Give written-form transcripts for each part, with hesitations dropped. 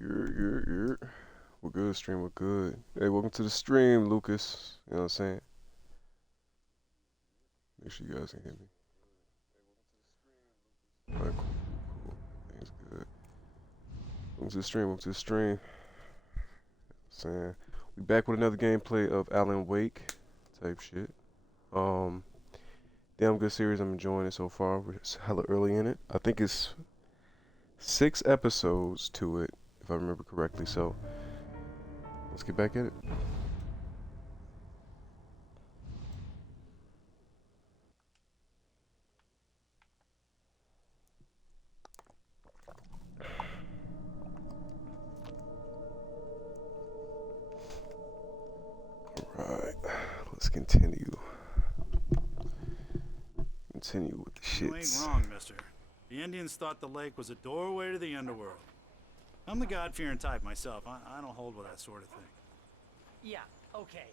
You're. We're good, stream. We're good. Hey, welcome to the stream, Lucas. You know what I'm saying? Make sure you guys can hear me. Alright, cool, cool. Things good. Welcome to the stream. Welcome to the stream. Saying we back with another gameplay of Alan Wake type shit. Damn good series. I'm enjoying it so far. We're hella early in it. I think it's 6 episodes to it, if I remember correctly. So let's get back at it. Alright, let's continue. Continue with the shits. You ain't wrong, mister. The Indians thought the lake was a doorway to the underworld. I'm the God-fearing type myself. I don't hold with that sort of thing. Yeah, okay.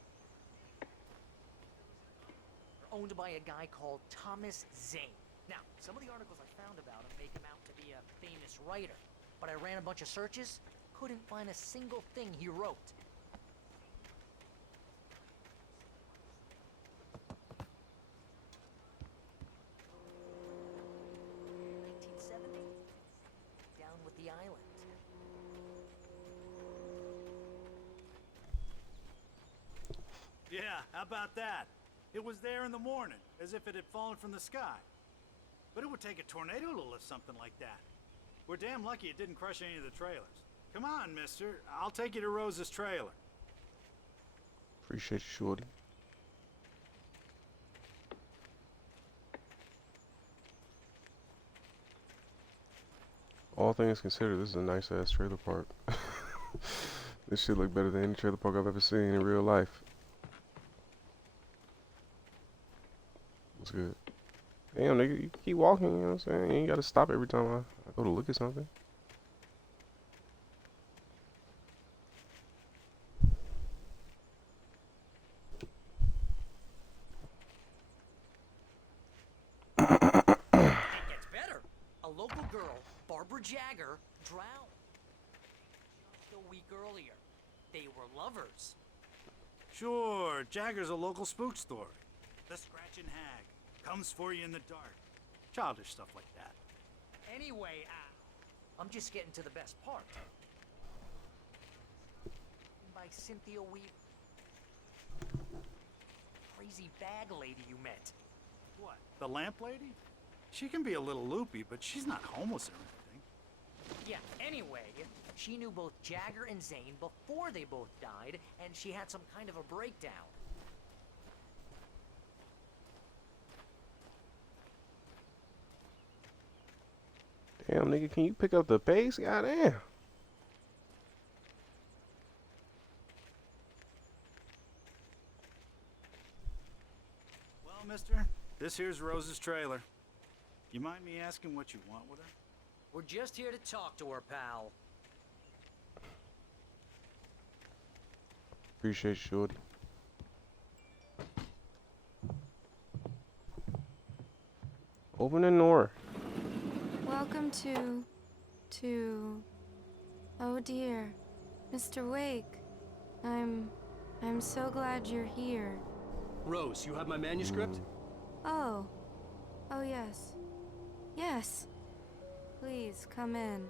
Owned by a guy called Thomas Zane. Now, some of the articles I found about him make him out to be a famous writer, but I ran a bunch of searches, couldn't find a single thing he wrote. Down with the island. Yeah, how about that? It was there in the morning, as if it had fallen from the sky. But it would take a tornado to lift something like that. We're damn lucky it didn't crush any of the trailers. Come on, mister. I'll take you to Rose's trailer. Appreciate you, shorty. All things considered, this is a nice ass trailer park. This shit look better than any trailer park I've ever seen in real life. What's good? Damn, nigga, you keep walking, you know what I'm saying? You ain't gotta stop every time I go to look at something. It gets better. A local girl, Barbara Jagger, drowned. Just a week earlier. They were lovers. Sure, Jagger's a local spook story. The Scratching Hag. Comes for you in the dark. Childish stuff like that. Anyway, I'm just getting to the best part. By Cynthia Weaver. Crazy bag lady you met. What, the lamp lady? She can be a little loopy, but she's not homeless or anything. Yeah, anyway, she knew both Jagger and Zane before they both died, and she had some kind of a breakdown. Damn, nigga, can you pick up the pace? Goddamn. Well, mister, this here's Rose's trailer. You mind me asking what you want with her? We're just here to talk to her, pal. Appreciate you, shorty. Open the door. Welcome to... Oh dear, Mr. Wake. I'm so glad you're here. Rose, you have my manuscript? Oh. Oh yes. Yes. Please, come in.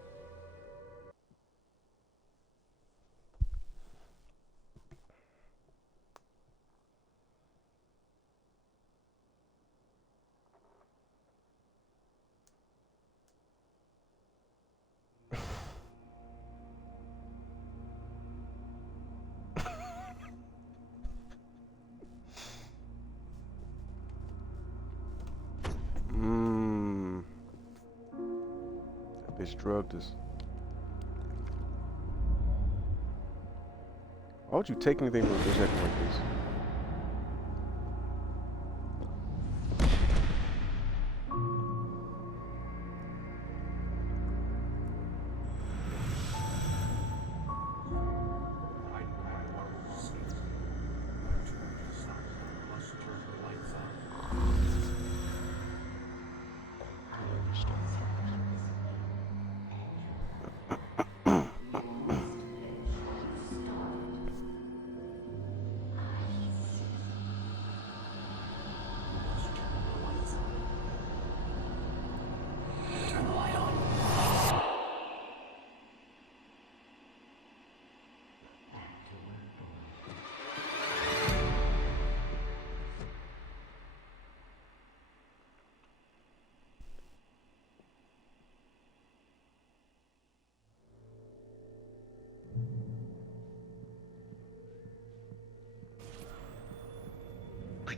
That bitch drugged us. Why would you take anything from a bitch acting like this?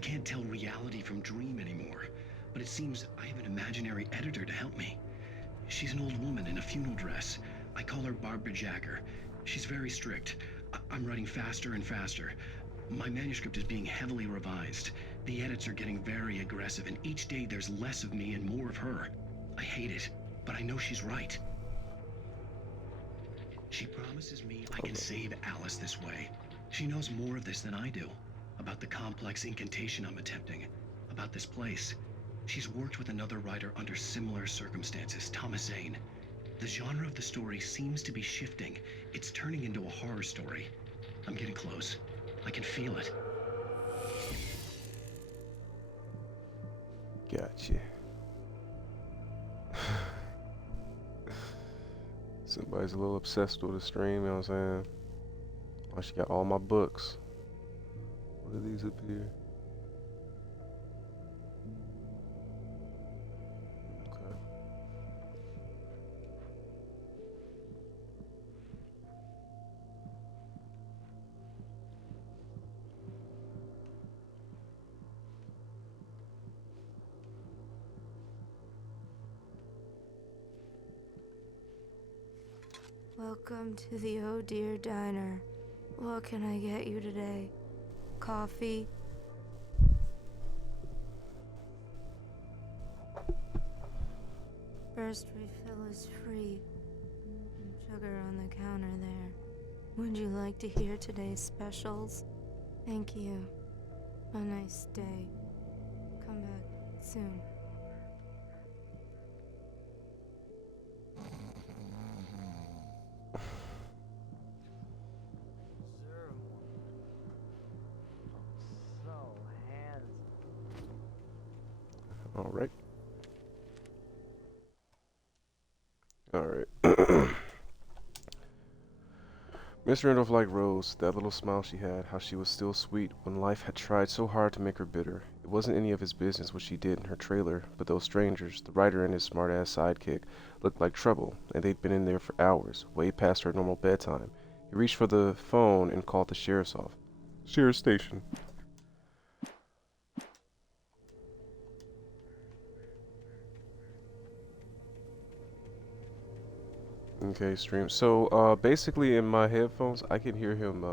can't tell reality from dream anymore, but it seems I have an imaginary editor to help me. She's an old woman in a funeral dress. I call her Barbara Jagger. She's very strict. I'm writing faster and faster. My manuscript is being heavily revised. The edits are getting very aggressive, and each day there's less of me and more of her. I hate it, but I know she's right. She promises me I can save Alice this way. She knows more of this than I do. About the complex incantation I'm attempting. About this place. She's worked with another writer under similar circumstances, Thomas Zane. The genre of the story seems to be shifting. It's turning into a horror story. I'm getting close. I can feel it. Gotcha. Somebody's a little obsessed with the stream, you know what I'm saying? Oh, she got all my books. What are these up here? Okay. Welcome to the Oh Dear Diner. What can I get you today? Coffee? First refill is free. Sugar on the counter there. Would you like to hear today's specials? Thank you. A nice day. Come back soon. So handsome. All right. All right. Mr. Randolph liked Rose, that little smile she had, how she was still sweet when life had tried so hard to make her bitter. It wasn't any of his business what she did in her trailer, but those strangers, the writer and his smart-ass sidekick, looked like trouble, and they'd been in there for hours, way past her normal bedtime. He reached for the phone and called the sheriff's office. Sheriff's station. Okay, stream. So, basically in my headphones, I can hear him,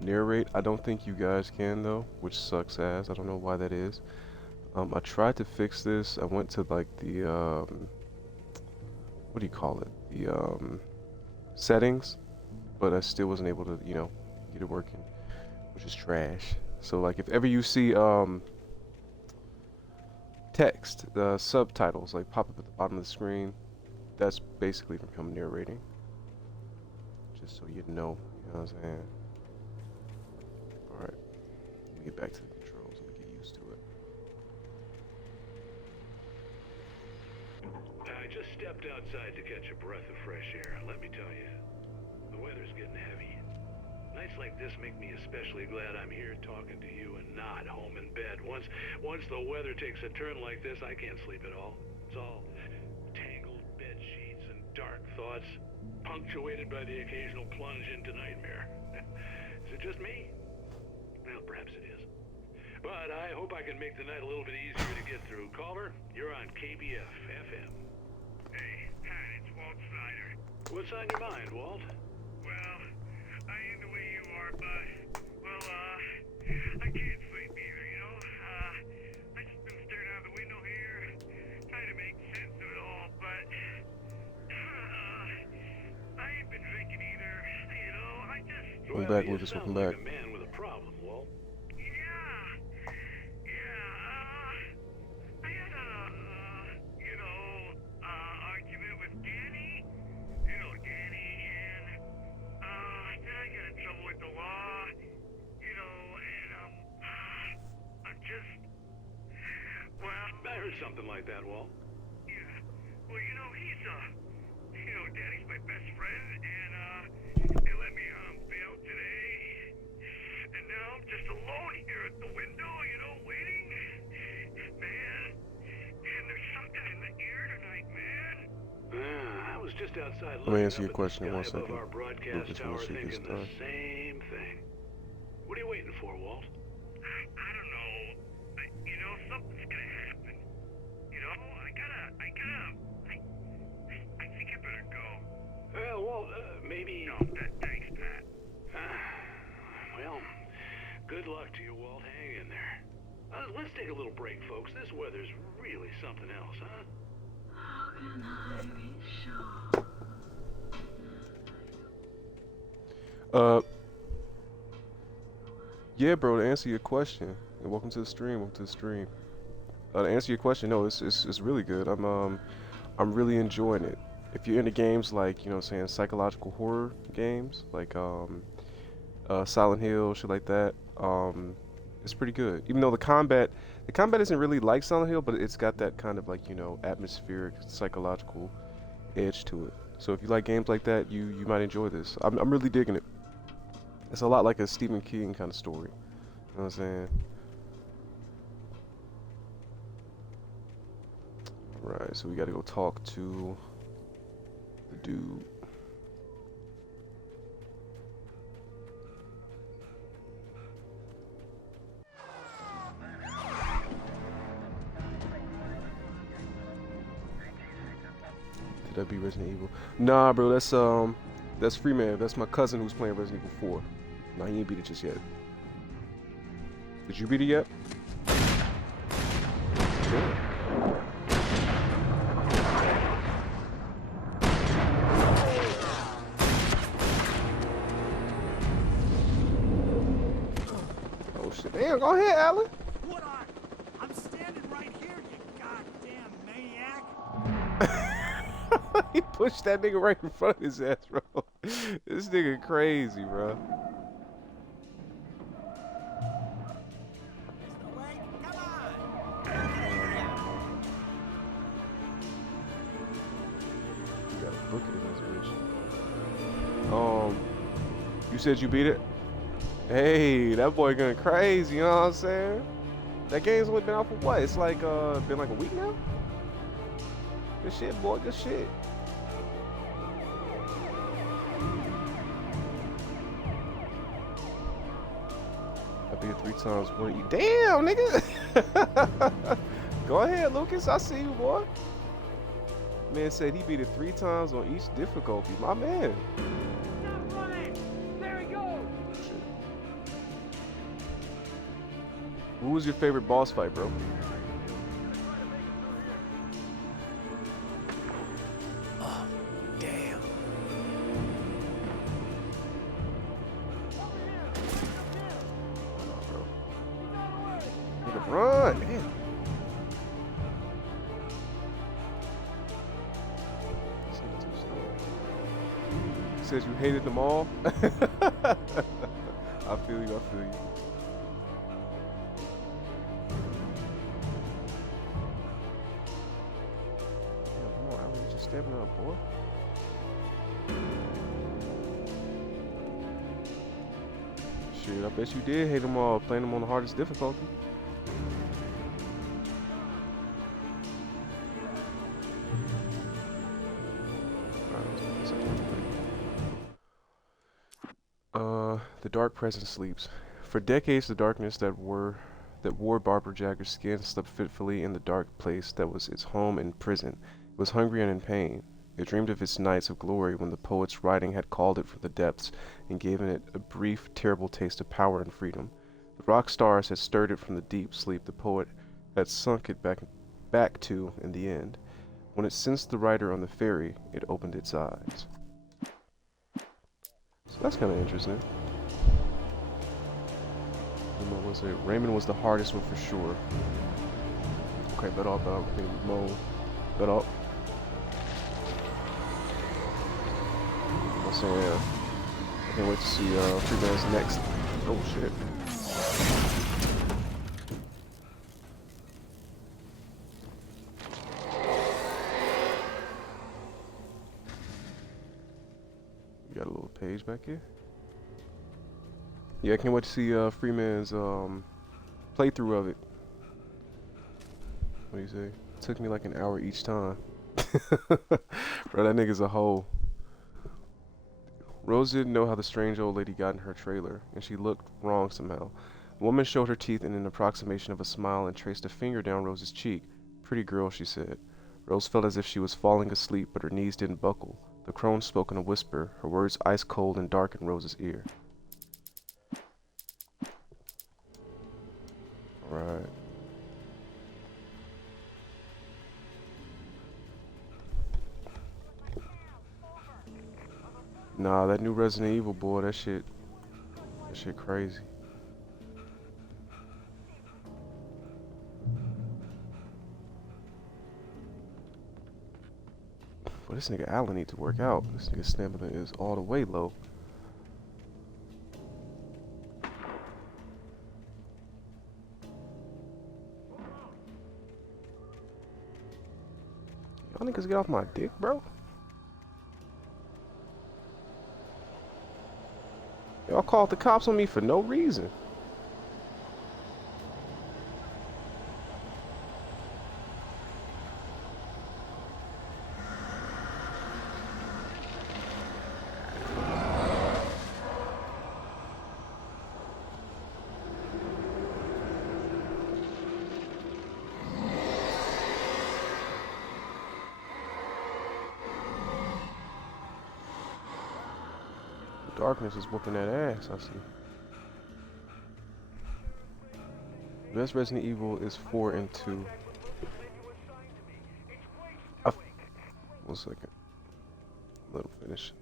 narrate. I don't think you guys can, though, which sucks ass. I don't know why that is. I tried to fix this. I went to, like, the, what do you call it? The, settings, but I still wasn't able to, you know, get it working, which is trash. So, like, if ever you see, text, the subtitles, like, pop up at the bottom of the screen, that's basically from him narrating. Just so you know what I'm saying? Alright. Let me get back to the controls. Let me get used to it. I just stepped outside to catch a breath of fresh air. Let me tell you, the weather's getting heavy. Nights like this make me especially glad I'm here talking to you and not home in bed. Once the weather takes a turn like this, I can't sleep at all. It's all tangled bed sheets and dark thoughts, punctuated by the occasional plunge into nightmare. Is it just me? Well, perhaps it is. But I hope I can make the night a little bit easier to get through. Caller, you're on KBF FM. Hey, Pat, it's Walt Snyder. What's on your mind, Walt? Well, I ain't the way you are, but, well, I can't sleep either, you know? I just been staring out the window here, trying to make sense of it all, but, I ain't been drinking either, you know? I just... Welcome back, Lucas. Welcome back. Like a man with a problem, Walt. I had a, argument with Danny, Danny, and, then I got in trouble with the law, and, I'm just, well... I heard something like that, Walt. Yeah, well, he's, Danny's my best friend, and, they let me, bail today, and now I'm just alone here at the window, waiting, man, and there's something in the air tonight, man. I was just outside Let me looking answer your up at question in the 1 sky above second. our broadcast Lucas, when tower the shit gets thinking the done. same thing. What are you waiting for, Walt? I don't know. Let's take a little break, folks. This weather's really something else, huh? How can I be sure? Yeah, bro. To answer your question, and welcome to the stream. Welcome to the stream. To answer your question, no, it's really good. I'm really enjoying it. If you're into games like, you know what I'm saying, psychological horror games, like Silent Hill, shit like that, it's pretty good. Even though the combat isn't really like Silent Hill, but it's got that kind of like, you know, atmospheric, psychological edge to it. So if you like games like that, you might enjoy this. I'm really digging it. It's a lot like a Stephen King kind of story. You know what I'm saying? Right, so we gotta go talk to the dude. Did that be Resident Evil? Nah, bro, that's Freeman. That's my cousin who's playing Resident Evil 4. Nah, he ain't beat it just yet. Did you beat it yet? Yeah. Oh shit! Damn, go ahead, Alan. What are? I'm standing right here, you goddamn maniac. He pushed that nigga right in front of his ass, bro. This nigga crazy, bro. You gotta book it in this bitch. You said you beat it? Hey, that boy going crazy, you know what I'm saying? That game's only been out for what? It's like, been like a week now? Good shit, boy, good shit. I beat it 3 times. What you? Damn, nigga! Go ahead, Lucas, I see you, boy. Man said he beat it 3 times on each difficulty. My man. Stop running! There he goes! Who was your favorite boss fight, bro? Oh, damn. Nigga, run! Damn. This nigga too slow. He says you hated them all. I feel you. I feel you. Damn, come on, Alan, you just stepping up, boy. Shit, I bet you did hate them all, playing them on the hardest difficulty. The dark presence sleeps. For decades, the darkness that wore Barbara Jagger's skin slept fitfully in the dark place that was its home and prison. It was hungry and in pain. It dreamed of its nights of glory when the poet's writing had called it from the depths and given it a brief, terrible taste of power and freedom. The rock stars had stirred it from the deep sleep the poet had sunk it back to in the end. When it sensed the writer on the ferry, it opened its eyes. So that's kind of interesting. What was it? Raymond was the hardest one for sure. Okay, bet up, okay, Mo. Bet up. So yeah, I can't wait to see Freeman's next. Oh shit. You got a little page back here. Yeah, I can't wait to see Freeman's playthrough of it. What do you say? It took me like an hour each time. Bro, that nigga's a hoe. Rose didn't know how the strange old lady got in her trailer, and she looked wrong somehow. The woman showed her teeth in an approximation of a smile and traced a finger down Rose's cheek. Pretty girl, she said. Rose felt as if she was falling asleep, but her knees didn't buckle. The crone spoke in a whisper, her words ice cold and dark in Rose's ear. Alright. Nah, that new Resident Evil, boy, that shit crazy. But this nigga Allen need to work out. This nigga stamina is all the way low. Y'all niggas get off my dick, bro. Y'all called the cops on me for no reason. Darkness is whooping that ass, I see. Best Resident Evil is 4 and 2. One second. Let him finish.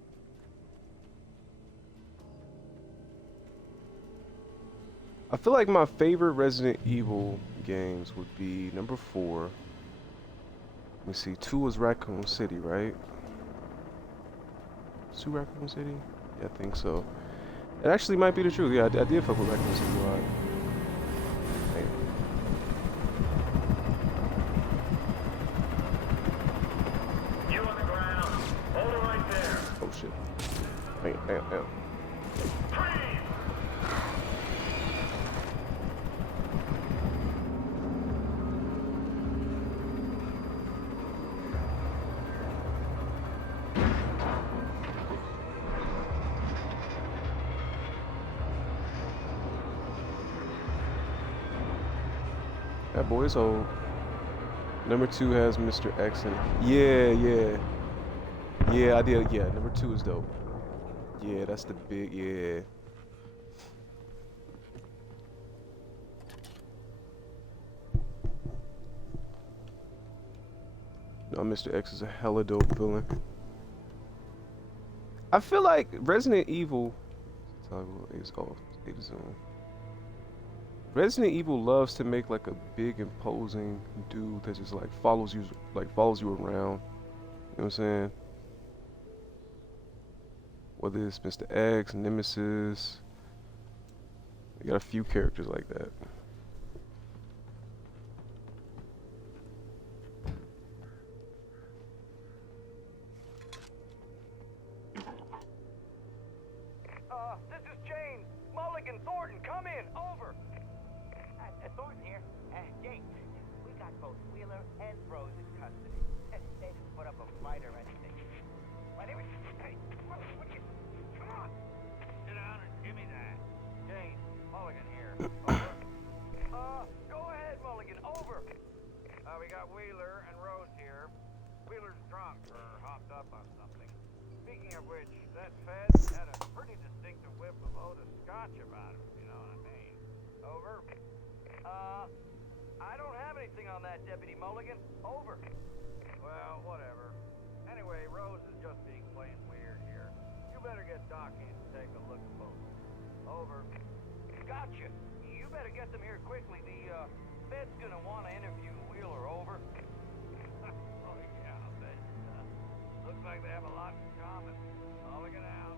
I feel like my favorite Resident Evil games would be number 4. Let me see. 2 was Raccoon City, right? 2 Raccoon City? Yeah, I think so. It actually might be the truth. Yeah, I did fuck with Raccoon City a lot. Damn. You on the ground. Hold it right there. Oh shit. Damn. Freeze! That boy's old. Number 2 has Mr. X in it. Yeah, I did. Yeah, number 2 is dope. Yeah, that's the big, yeah. No, Mr. X is a hella dope villain. I feel like Resident Evil is off. Resident Evil loves to make like a big imposing dude that just like follows you around. You know what I'm saying? Whether it's Mr. X, Nemesis, you got a few characters like that. This is James. Mulligan, Thornton, come in. Over. Thornton here. James, we got both Wheeler and Rose in custody. They didn't put up a fight or anything. Why, they were... Hey, what you... Come on. Sit down and give me that. James, Mulligan here. Over. Go ahead, Mulligan. Over. We got Wheeler and Rose here. Wheeler's drunk or hopped up on something. Speaking of which, that Fed had a pretty distinctive whiff of Oda Scotch about him, if you know what I mean. Over. I don't have anything on that, Deputy Mulligan. Over. Well, whatever. Anyway, Rose is just being plain weird here. You better get Doc in to take a look at both. Over. Gotcha. You better get them here quickly. The Fed's gonna want to interview Wheeler. Over. Oh yeah, I bet. Looks like they have a lot in common. Mulligan out.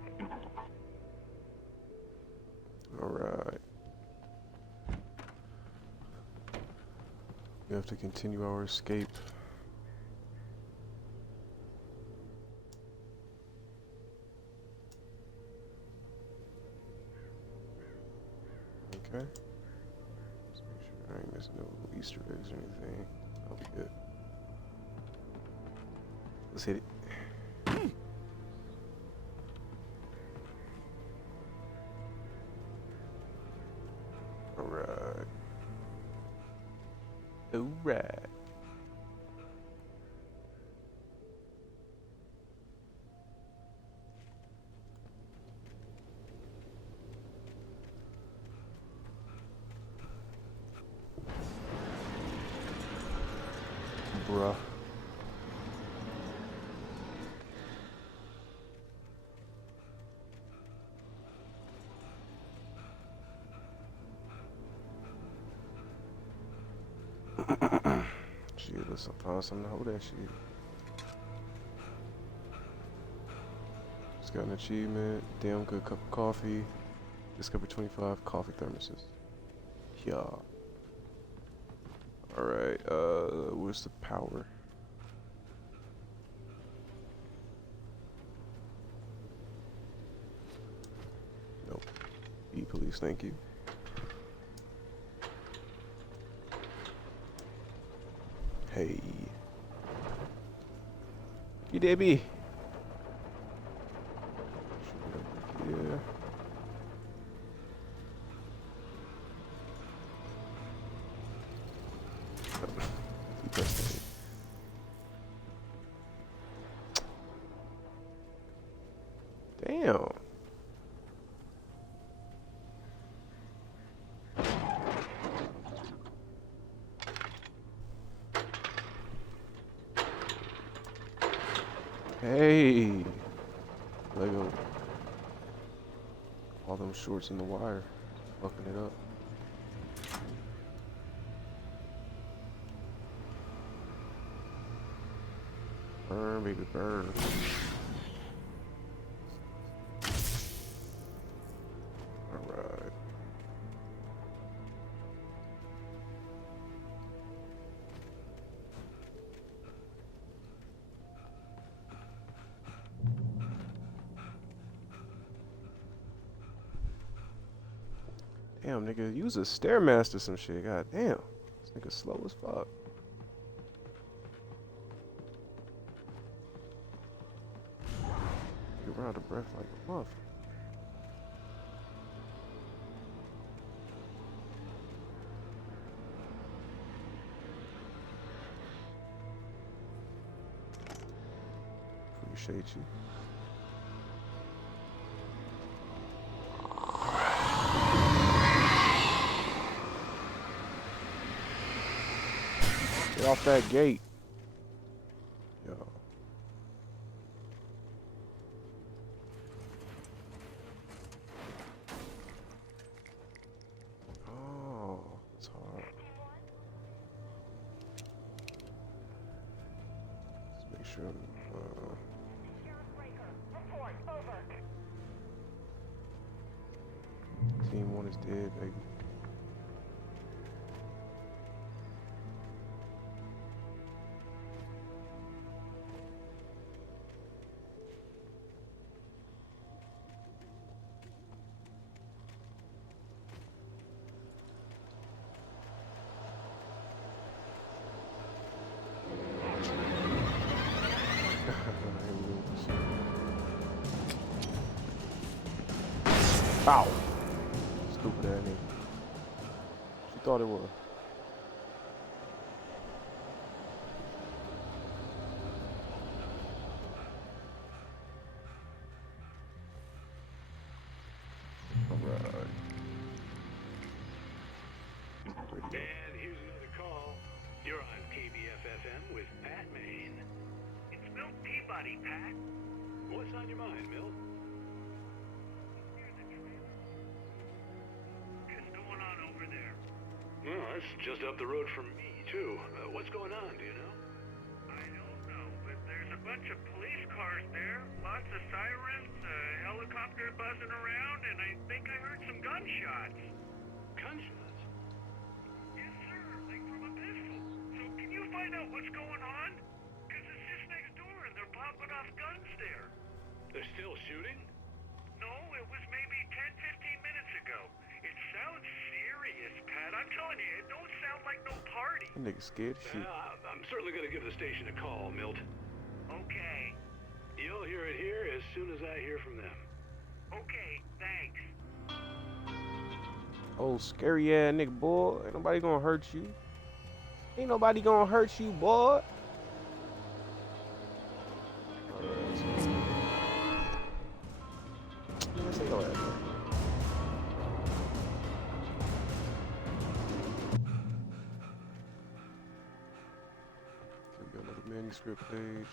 All right. We have to continue our escape. Okay. Let's make sure I ain't missing no Easter eggs or anything. I'll be good. Let's hit it. Alright. Alright. Bruh. Shit, let's find something to hold that shit. Just got an achievement. Damn good cup of coffee. Discover 25 coffee thermoses. Yeah. Alright, where's the power? Nope. E-police, thank you. Hey. You Debbie. Yeah. Damn. Hey. Lego. All them shorts in the wire. Fucking it up. Burn, baby, burn. Alright. Damn, nigga, use a Stairmaster some shit. God damn. This nigga slow as fuck. You run out of breath like a muff. Appreciate you. Get off that gate. Yo. Oh, it's hard. Let's make sure. Team 1 is dead, baby. Ow! Stupid ass nigga. She thought it was. Alright. And here's another call. You're on KBFFM with Pat Maine. It's Milt Peabody, Pat. What's on your mind, Milt? What's going on over there? Well, that's just up the road from me, too. What's going on, do you know? I don't know, but there's a bunch of police cars there, lots of sirens, a helicopter buzzing around, and I think I heard some gunshots. Gunshots? Yes, sir, like from a pistol. So can you find out what's going on? Because it's just next door and they're popping off guns there. They're still shooting? No, it was maybe 10, 15 minutes ago. It sounds serious, Pat. I'm telling you, it don't sound like no party. That nigga scared shit. I'm certainly going to give the station a call, Milt. Okay. You'll hear it here as soon as I hear from them. Okay, thanks. Oh, scary ass nigga, boy. Ain't nobody gonna hurt you. Ain't nobody gonna hurt you, boy. Let's say your ass, man. Okay, we got another manuscript page.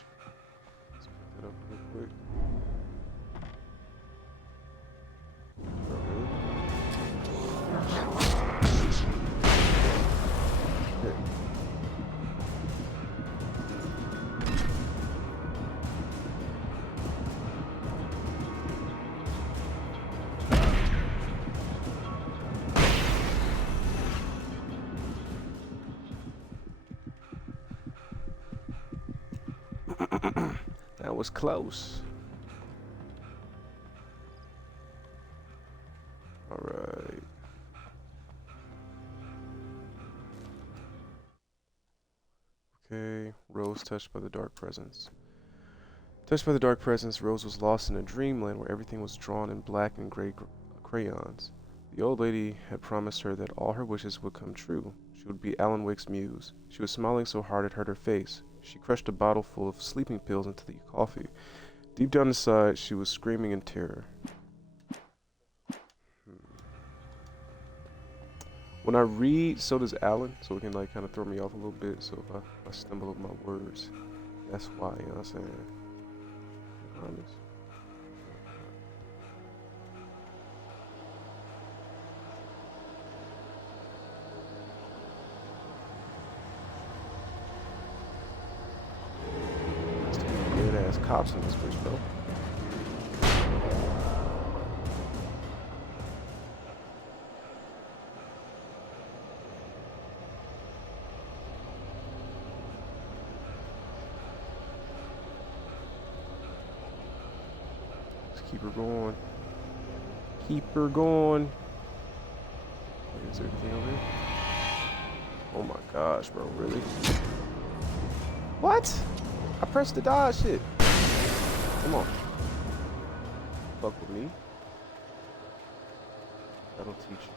Let's pick that up real quick. Okay. was close. Alright. Okay, Rose touched by the dark presence. Touched by the dark presence, Rose was lost in a dreamland where everything was drawn in black and gray crayons. The old lady had promised her that all her wishes would come true. She would be Alan Wake's muse. She was smiling so hard it hurt her face. She crushed a bottle full of sleeping pills into the coffee. Deep down inside, she was screaming in terror. When I read, so does Alan, so it can like kind of throw me off a little bit. So if I stumble over my words, that's why, you know what I'm saying? Honest. Good ass cops in this bitch, bro. Keep her going. Keep her going. Is there anything over here? Oh my gosh, bro, really? What? I pressed the dodge shit. Come on. Fuck with me. That'll teach you.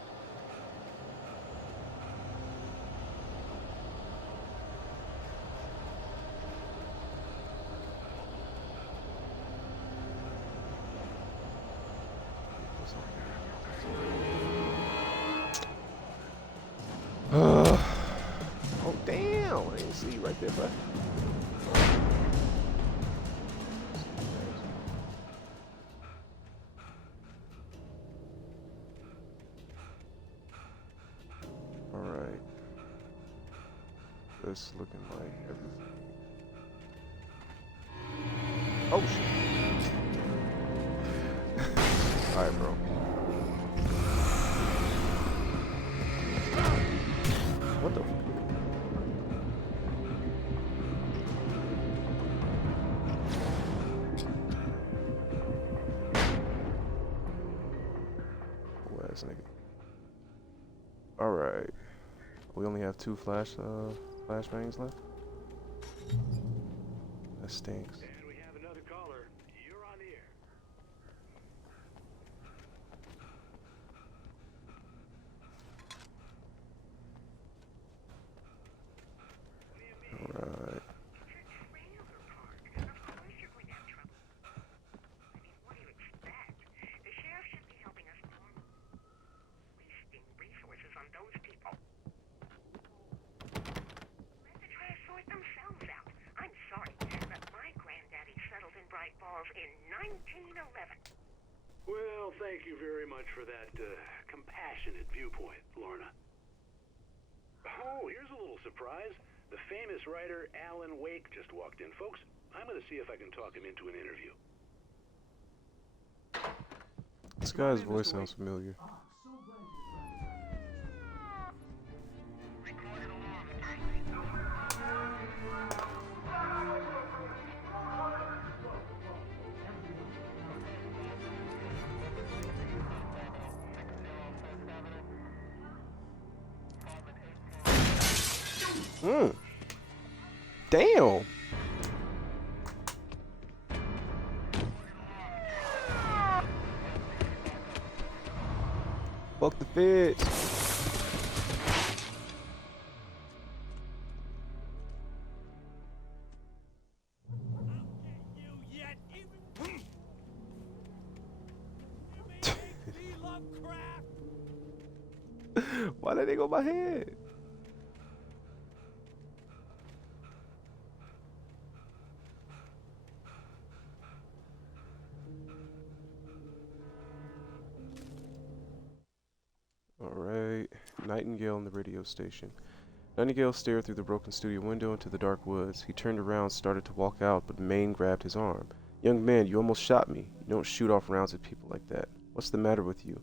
Oh damn! I didn't see you right there, bud. All right. This looking like everything. Oh shit! All right, bro. What the? Poor ass nigga. All right. We only have 2 flashbangs left. That stinks. And we have another caller. You're on the air. All right. In 1911. Well, thank you very much for that compassionate viewpoint, Lorna. Oh, here's a little surprise. The famous writer Alan Wake just walked in. Folks, I'm going to see if I can talk him into an interview. This guy's voice sounds familiar. Damn. Fuck the feds. Why did they go my head? Alright, Nightingale in the radio station. Nightingale stared through the broken studio window into the dark woods. He turned around, started to walk out, but Maine grabbed his arm. Young man, you almost shot me. You don't shoot off rounds at people like that. What's the matter with you?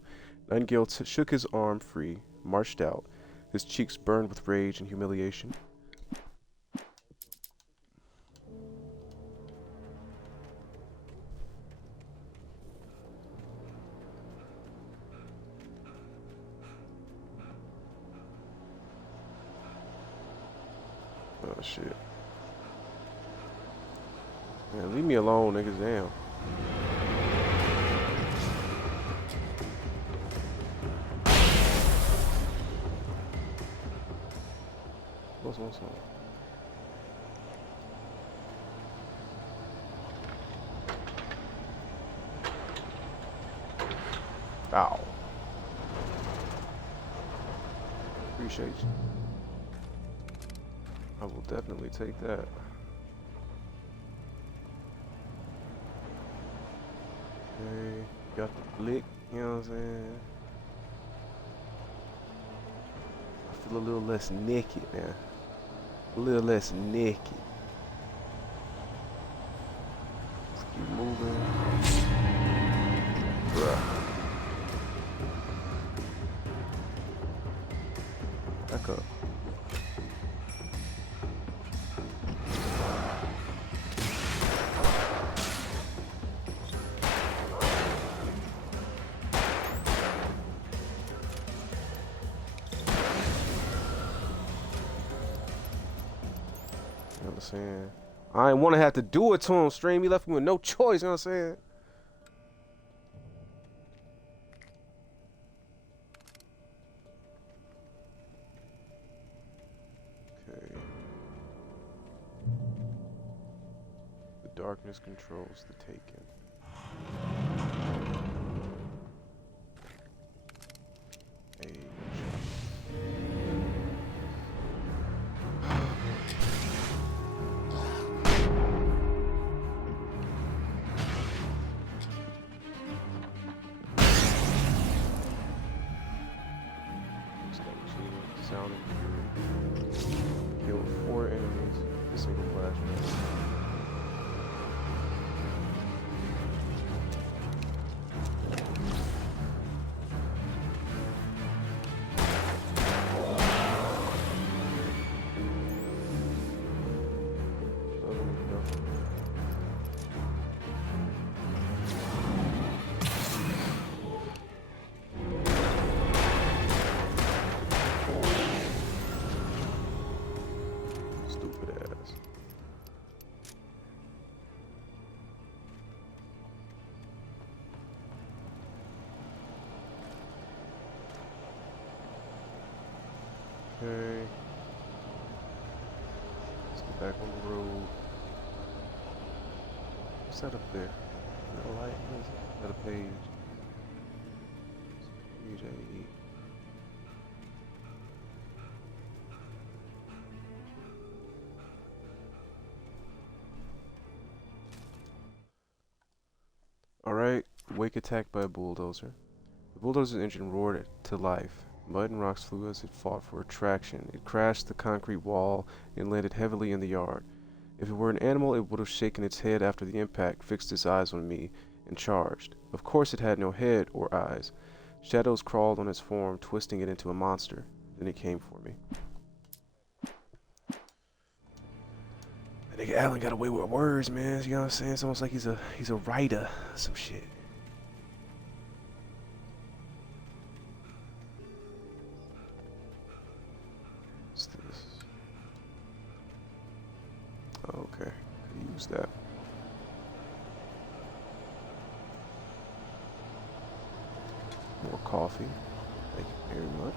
Nightingale shook his arm free, marched out. His cheeks burned with rage and humiliation. Oh shit. Man, leave me alone, niggas. Damn. What's on? Ow. Appreciate you. I will definitely take that. Okay, got the blick, you know what I'm saying? I feel a little less naked now. A little less naked. Let's keep moving. Bruh. Back up. You know what I'm saying? I ain't want to have to do it to him, Stream. He left me with no choice, you know what I'm saying? Okay. The darkness controls the taken. Age. Sound and fury. Killed 4 enemies in a single flashback. Stupid ass. Okay. Let's get back on the road. What's that up there? Is that a light? What is it? Is that a page? Page 8. Alright, wake attacked by a bulldozer. The bulldozer's engine roared to life. Mud and rocks flew as it fought for traction. It crashed the concrete wall and landed heavily in the yard. If it were an animal, it would have shaken its head after the impact, fixed its eyes on me, and charged. Of course it had no head or eyes. Shadows crawled on its form, twisting it into a monster. Then it came for me. That nigga Allen got away with words, man. You know what I'm saying? It's almost like he's a writer, some shit. What's this? Oh, okay, could use that. More coffee. Thank you very much.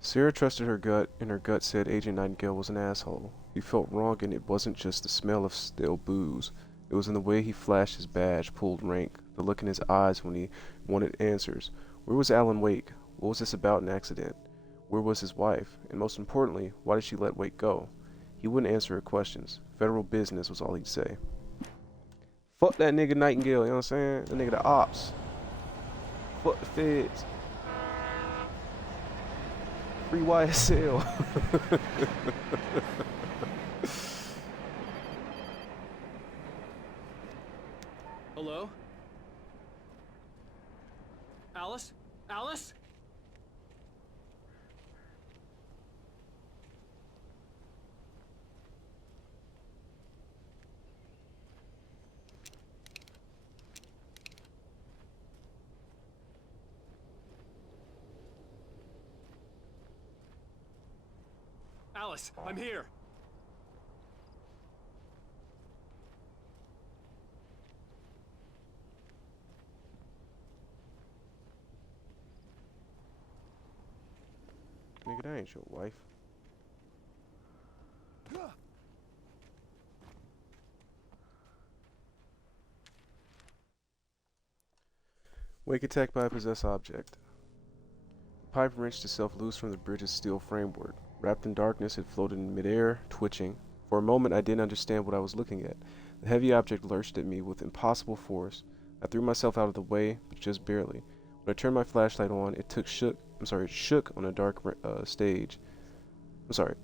Sarah trusted her gut, and her gut said Agent Nightingale was an asshole. He felt wrong, and it wasn't just the smell of stale booze. It was in the way he flashed his badge, pulled rank, the look in his eyes when he wanted answers. Where was Alan Wake? What was this about an accident? Where was his wife? And most importantly, why did she let Wake go? He wouldn't answer her questions. Federal business was all he'd say. Fuck that nigga Nightingale, you know what I'm saying? That nigga the ops. Fuck the feds. Free YSL. Hello? Alice? Alice? Alice, I'm here. Nigga, that ain't your wife. Wake attack by a possessed object. The pipe wrenched itself loose from the bridge's steel framework. Wrapped in darkness, it floated in midair, twitching. For a moment, I didn't understand what I was looking at. The heavy object lurched at me with impossible force. I threw myself out of the way, but just barely. When I turned my flashlight on, it shook on a dark stage.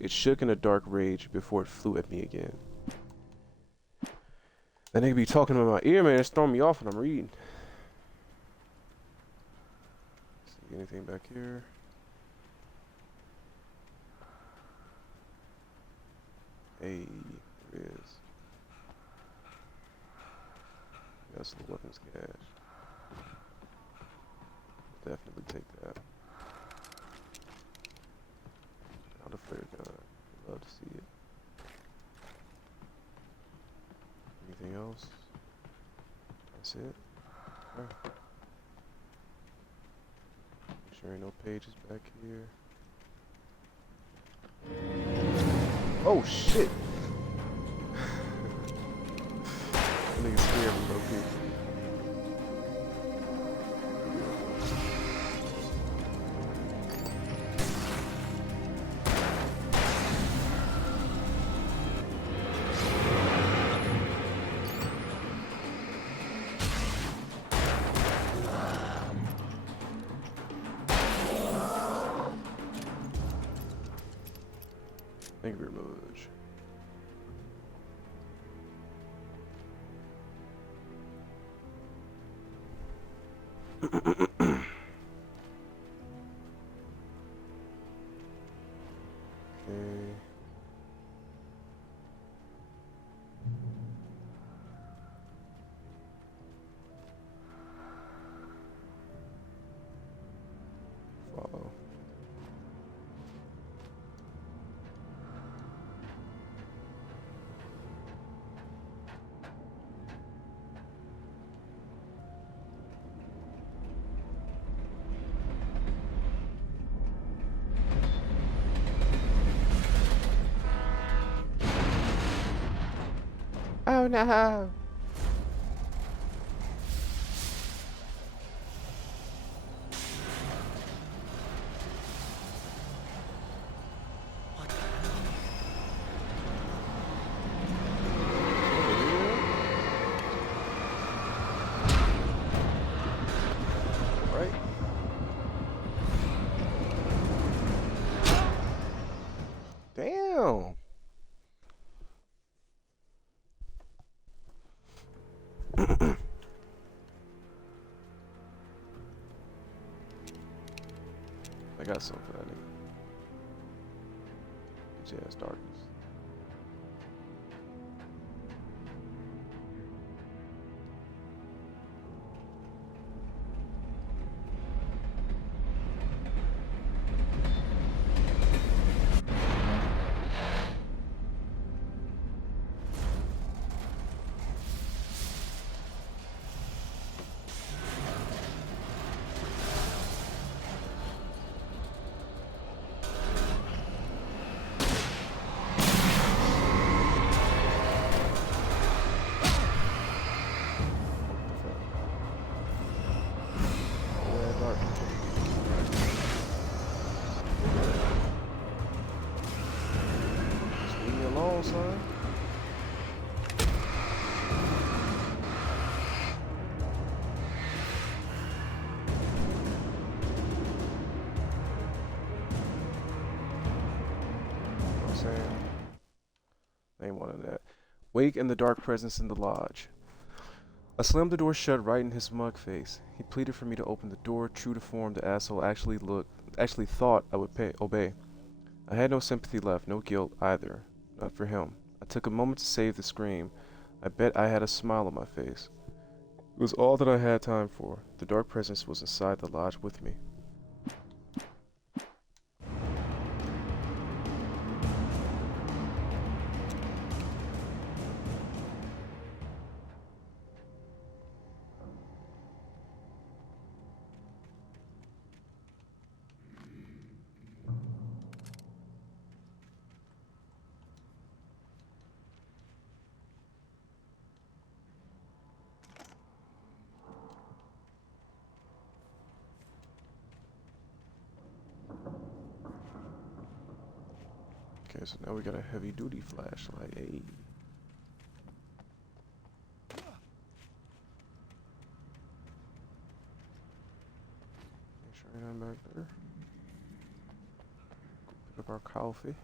It shook in a dark rage before it flew at me again. That nigga be talking in my ear, man. It's throwing me off when I'm reading. See anything back here? Hey, there is. That's the weapons cache. Definitely take that. Now the flare gun. Love to see it. Anything else? That's it. Okay. Make sure ain't no pages back here. Oh shit! That nigga scared me, low key. Thank you very much. Okay. Follow. Oh no! Right? Damn! I got something for that nigga. Bitch ass darkness. Son. I'm saying, ain't one of that. Wake and the dark presence in the lodge. I slammed the door shut right in his smug face. He pleaded for me to open the door. True to form, the asshole actually thought I would obey. I had no sympathy left, no guilt either. Not for him. I took a moment to save the scream. I bet I had a smile on my face. It was all that I had time for. The dark presence was inside the lodge with me. Okay, so now we got a heavy duty flashlight. Hey. Make sure ain't nothing back there. Pick up our coffee.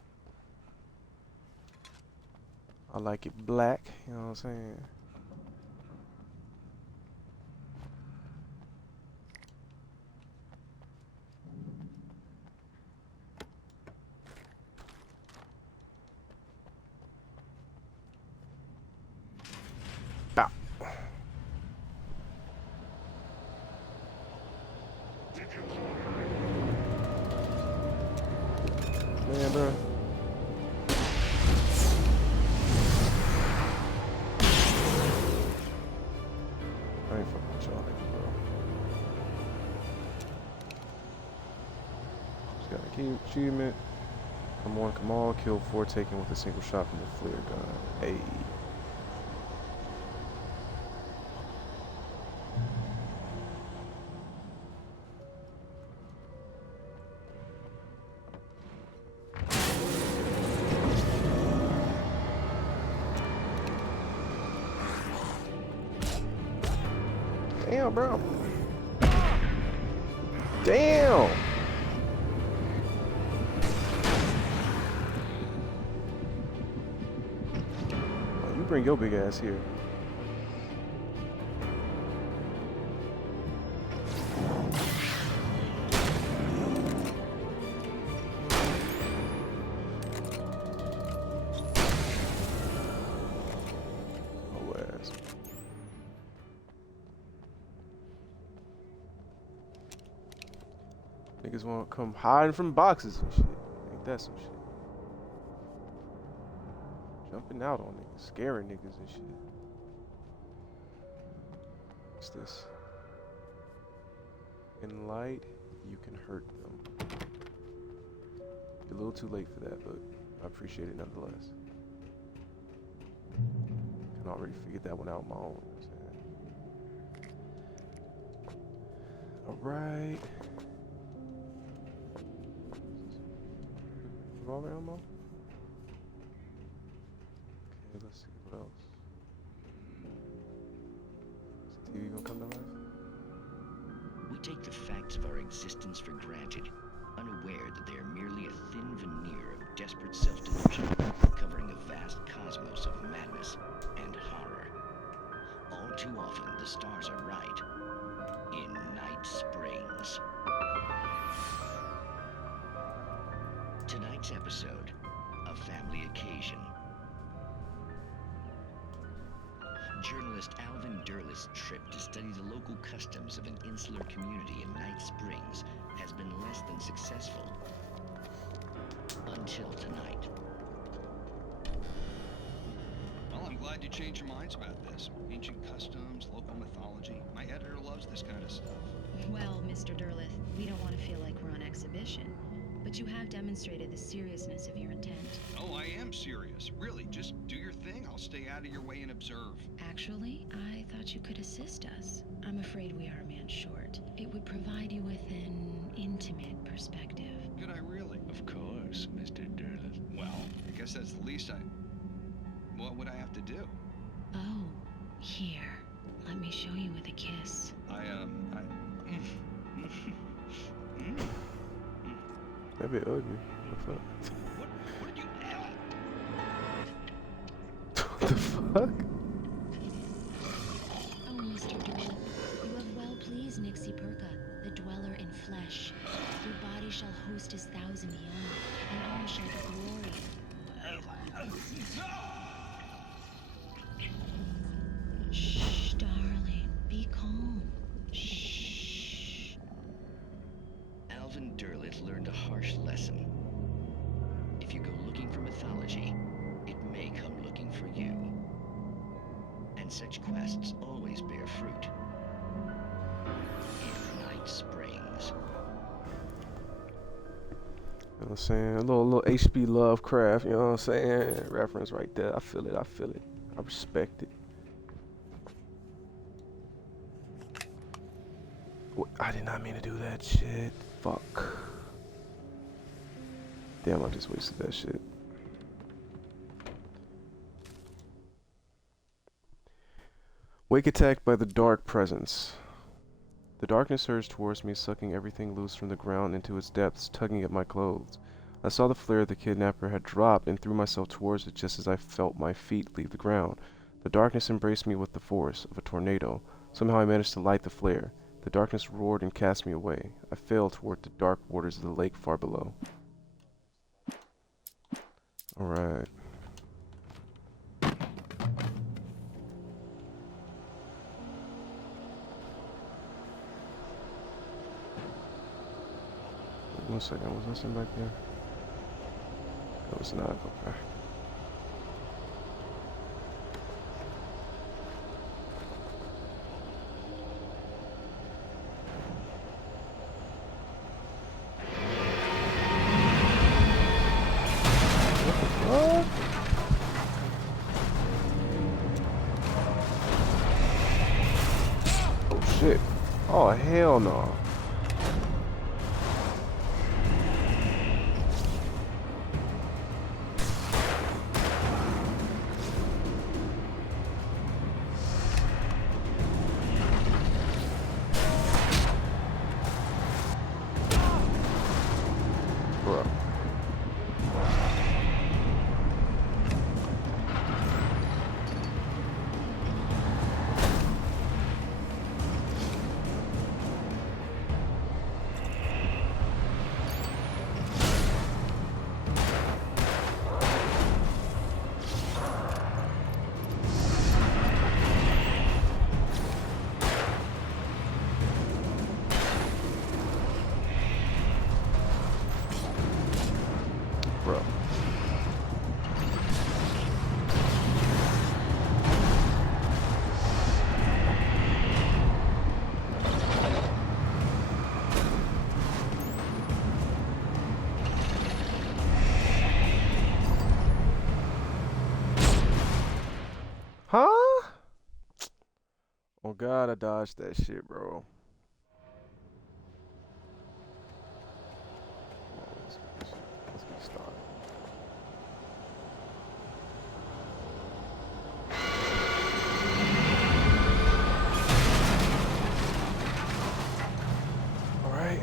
I like it black, you know what I'm saying? Bow. Man, bro. I ain't fucking with y'all niggas, bro. Just got a key achievement. Come on, come on. Killed 4 taken with a single shot from the flare gun. Hey. Damn, bro. Damn. Oh, you bring your big ass here. Oh, ass. Niggas wanna come hiding from boxes and shit. Ain't that some shit? Jumping out on niggas, scaring niggas and shit. What's this? In light, you can hurt them. You're a little too late for that, but I appreciate it nonetheless. I can already figured that one out on my own. Alright. Revolver ammo? Okay, let's see what else. Is the TV gonna come to life? We take the facts of our existence for granted, unaware that they are merely a thin veneer of desperate self-delusion, covering a vast cosmos of madness and horror. All too often, the stars are right. In Night Springs. Tonight's episode, a family occasion. Journalist Alvin Derlis' trip to study the local customs of an insular community in Night Springs has been less than successful. Until tonight. Well, I'm glad you changed your minds about this. Ancient customs, local mythology. My editor loves this kind of stuff. Well, Mr. Derlith, we don't want to feel like we're on exhibition, but you have demonstrated the seriousness of your intent. Oh, I am serious. Really, just do your thing. I'll stay out of your way and observe. Actually, I thought you could assist us. I'm afraid we are a man short. It would provide you with an intimate perspective. Could I really? Of course, Mr. Derlith. Well, I guess that's the least What would I have to do? Oh, here. Let me show you with a kiss. That bit ugly. What What did you... the fuck? Oh, flesh. Your body shall host his 1,000 young, and all shall be glory. Shh, darling, be calm. Shh. Alvin Derleth learned a harsh lesson. If you go looking for mythology, it may come looking for you. And such quests always bear fruit. In Night Springs. You know what I'm saying? A little HB Lovecraft, you know what I'm saying? Reference right there. I feel it, I feel it. I respect it. What? I did not mean to do that shit. Fuck. Damn, I just wasted that shit. Wake attacked by the dark presence. The darkness surged towards me, sucking everything loose from the ground into its depths, tugging at my clothes. I saw the flare the kidnapper had dropped and threw myself towards it just as I felt my feet leave the ground. The darkness embraced me with the force of a tornado. Somehow I managed to light the flare. The darkness roared and cast me away. I fell toward the dark waters of the lake far below. Alright. One second, was nothing back there? No, it's not. Okay. What? Oh shit. Oh hell no. Bro. Huh? Oh god, I dodged that shit, bro. Let's get started. Alright.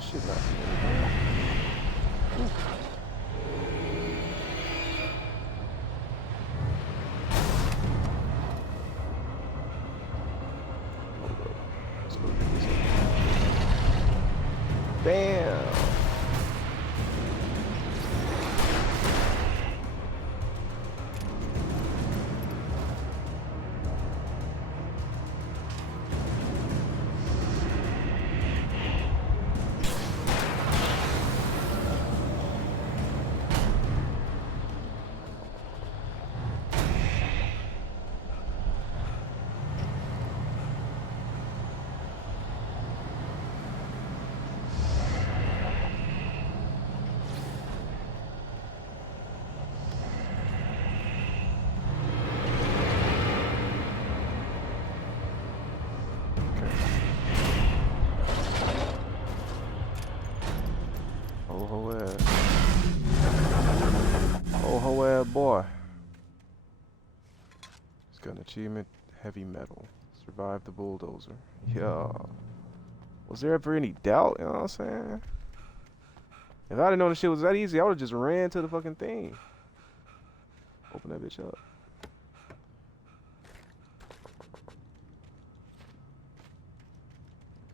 Shit not Bam! ass. Oh, ho ass boy. He's got an achievement, heavy metal. Survive the bulldozer. Yeah. Was there ever any doubt? You know what I'm saying? If I'd have known the shit was that easy, I would have just ran to the fucking thing. Open that bitch up.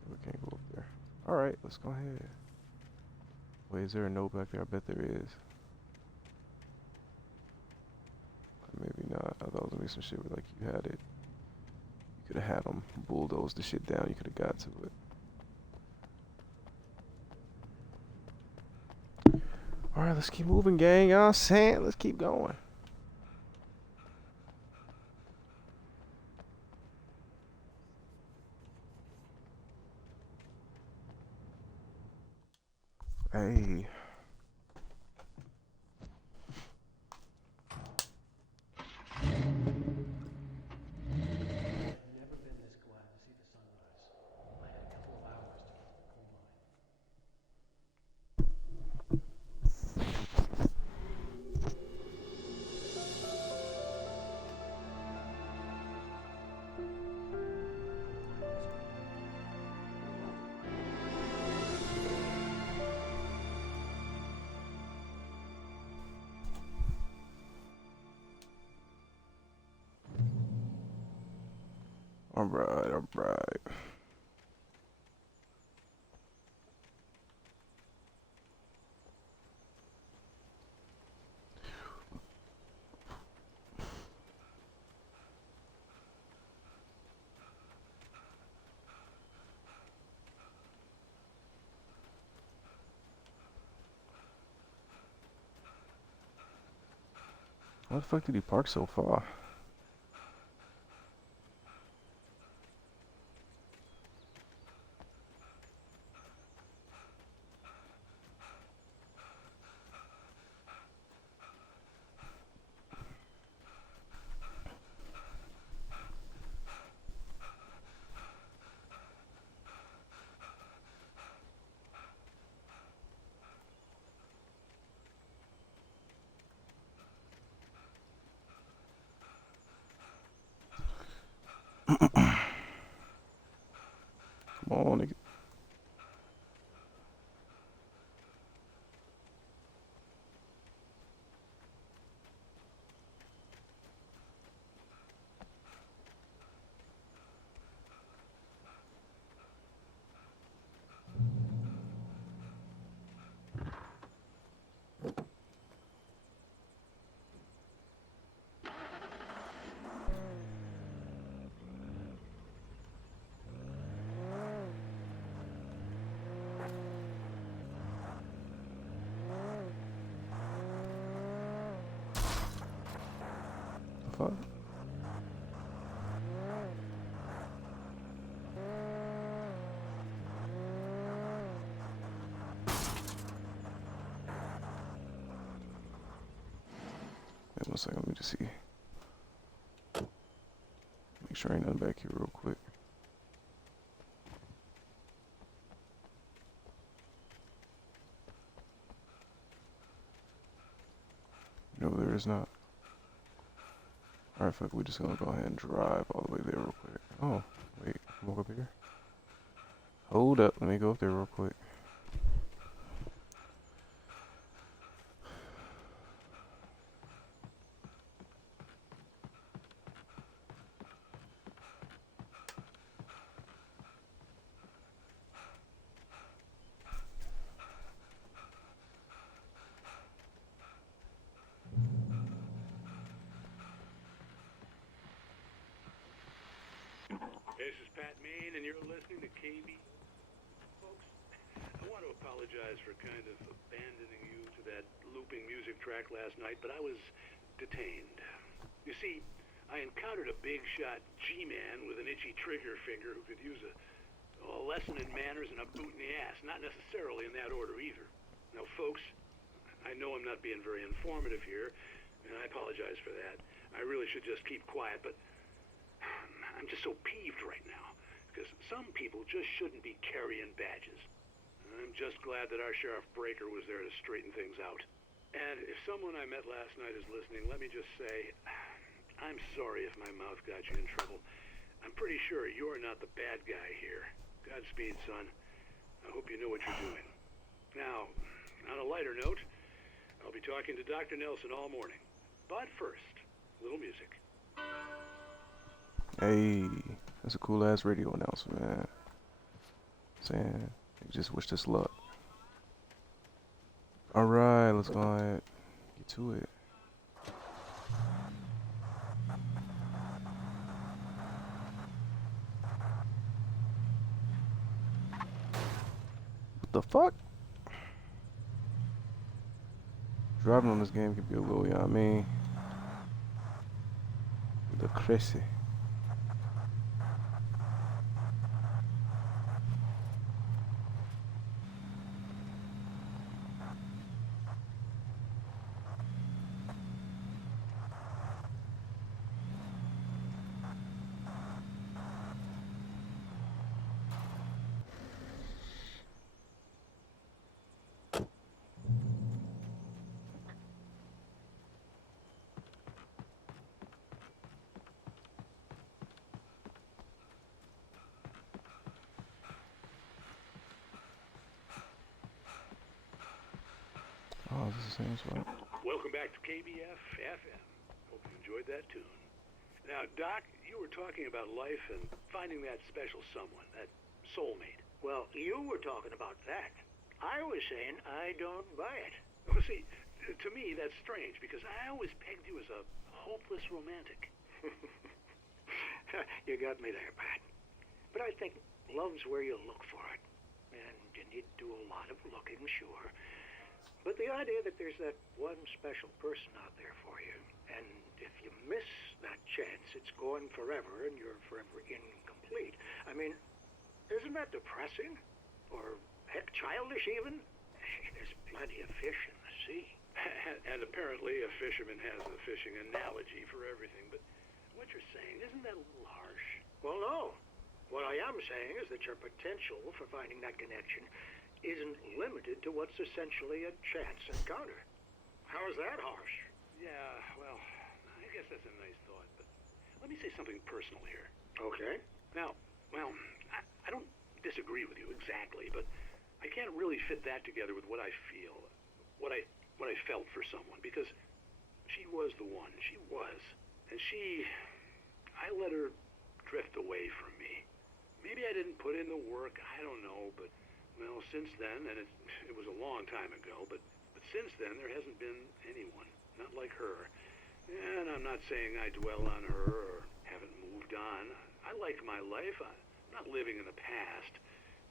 We can't go up there. Alright, let's go ahead. Wait, is there a note back there? I bet there is. Maybe not. I thought it was gonna be some shit where like you had it. You could have had them bulldoze the shit down. You could have got to it. Alright, let's keep moving, gang. You know what I'm saying? Let's keep going. Hey. Alright, alright. Why the fuck did he park so far? Come on, nigga. The fuck? Wait 1 second, let me just see. Make sure ain't nothing back here real quick. No, there is not. Alright, fuck, we're just gonna go ahead and drive all the way there real quick. Oh, wait, walk up here. Hold up, let me go up there real quick. This is Pat Main, and you're listening to KB. Folks, I want to apologize for kind of abandoning you to that looping music track last night, but I was detained. You see, I encountered a big shot G-man with an itchy trigger finger who could use a lesson in manners and a boot in the ass. Not necessarily in that order either. Now, folks, I know I'm not being very informative here, and I apologize for that. I really should just keep quiet, but I'm just so peeved right now, because some people just shouldn't be carrying badges. I'm just glad that our Sheriff Breaker was there to straighten things out. And if someone I met last night is listening, let me just say, I'm sorry if my mouth got you in trouble. I'm pretty sure you're not the bad guy here. Godspeed, son. I hope you know what you're doing. Now, on a lighter note, I'll be talking to Dr. Nelson all morning. But first, a little music. Hey, that's a cool ass radio announcement, man. Saying, just wish us luck. Alright, let's go ahead get to it. What the fuck? Driving on this game can be a little, you know what I mean? The crazy. Oh, this is the same spot. Welcome back to KBF FM. Hope you enjoyed that tune. Now, Doc, you were talking about life and finding that special someone, that soulmate. Well, you were talking about that. I was saying I don't buy it. Well, see, to me, that's strange, because I always pegged you as a hopeless romantic. You got me there, Pat. But I think love's where you look for it. And you need to do a lot of looking, sure. But the idea that there's that one special person out there for you, and if you miss that chance, it's gone forever, and you're forever incomplete. I mean, isn't that depressing? Or, heck, childish even? There's plenty of fish in the sea. And apparently a fisherman has a fishing analogy for everything, but what you're saying, isn't that a little harsh? Well, no. What I am saying is that your potential for finding that connection isn't limited to what's essentially a chance encounter. How is that harsh? Yeah, well, I guess that's a nice thought, but let me say something personal here. Okay. Now, well, I don't disagree with you exactly, but I can't really fit that together with what I feel, what I felt for someone, because she was the one. She was. And I let her drift away from me. Maybe I didn't put in the work, I don't know, but, well, since then, and it was a long time ago, but since then there hasn't been anyone, not like her. And I'm not saying I dwell on her or haven't moved on. I like my life. I'm not living in the past,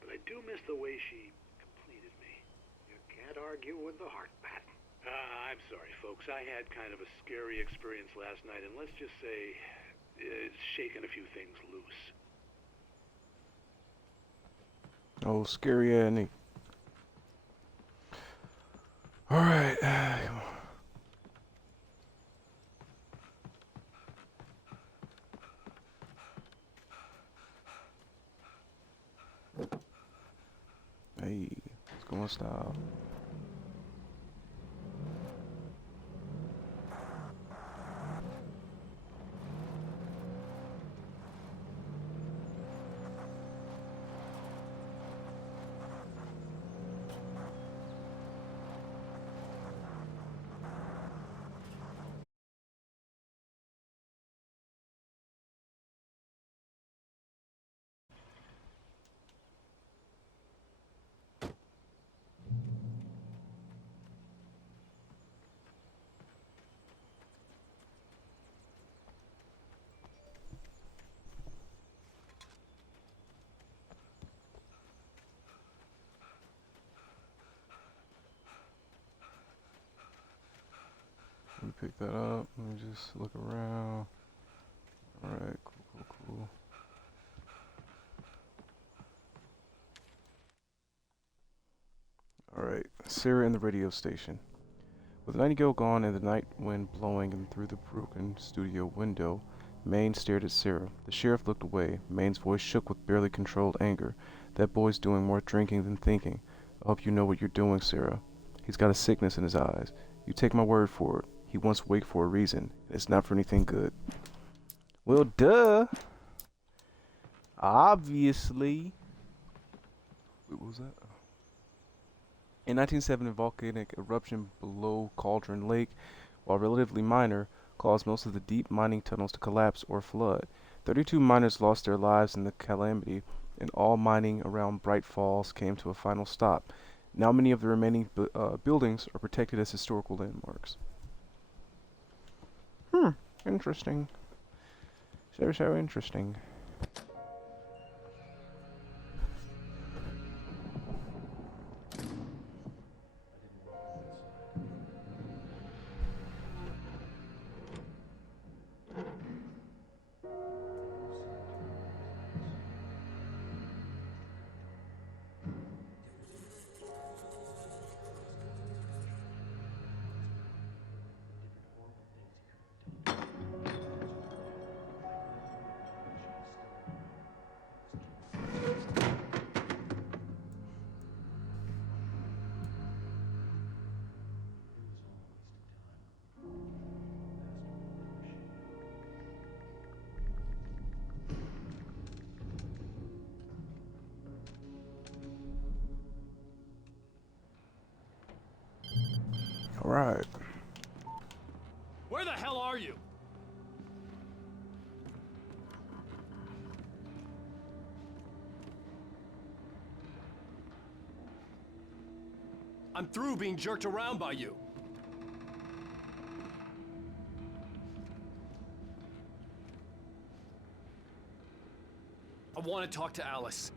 but I do miss the way she completed me. You can't argue with the heart, Pat. I'm sorry, folks. I had kind of a scary experience last night, and let's just say it's shaken a few things loose. Oh, scary Annie. Alright. Hey, let's go in style. Let me pick that up. Let me just look around. Alright, cool. Alright, Sarah in the radio station. With the nightingale gone and the night wind blowing in through the broken studio window, Maine stared at Sarah. The sheriff looked away. Maine's voice shook with barely controlled anger. That boy's doing more drinking than thinking. I hope you know what you're doing, Sarah. He's got a sickness in his eyes. You take my word for it. He wants Wake for a reason, and it's not for anything good. Well, duh. Obviously. Wait, what was that? In 1970, a volcanic eruption below Cauldron Lake, while relatively minor, caused most of the deep mining tunnels to collapse or flood. 32 miners lost their lives in the calamity, and all mining around Bright Falls came to a final stop. Now many of the remaining buildings are protected as historical landmarks. Interesting. So interesting. Alright. Where the hell are you? I'm through being jerked around by you. I want to talk to Alice.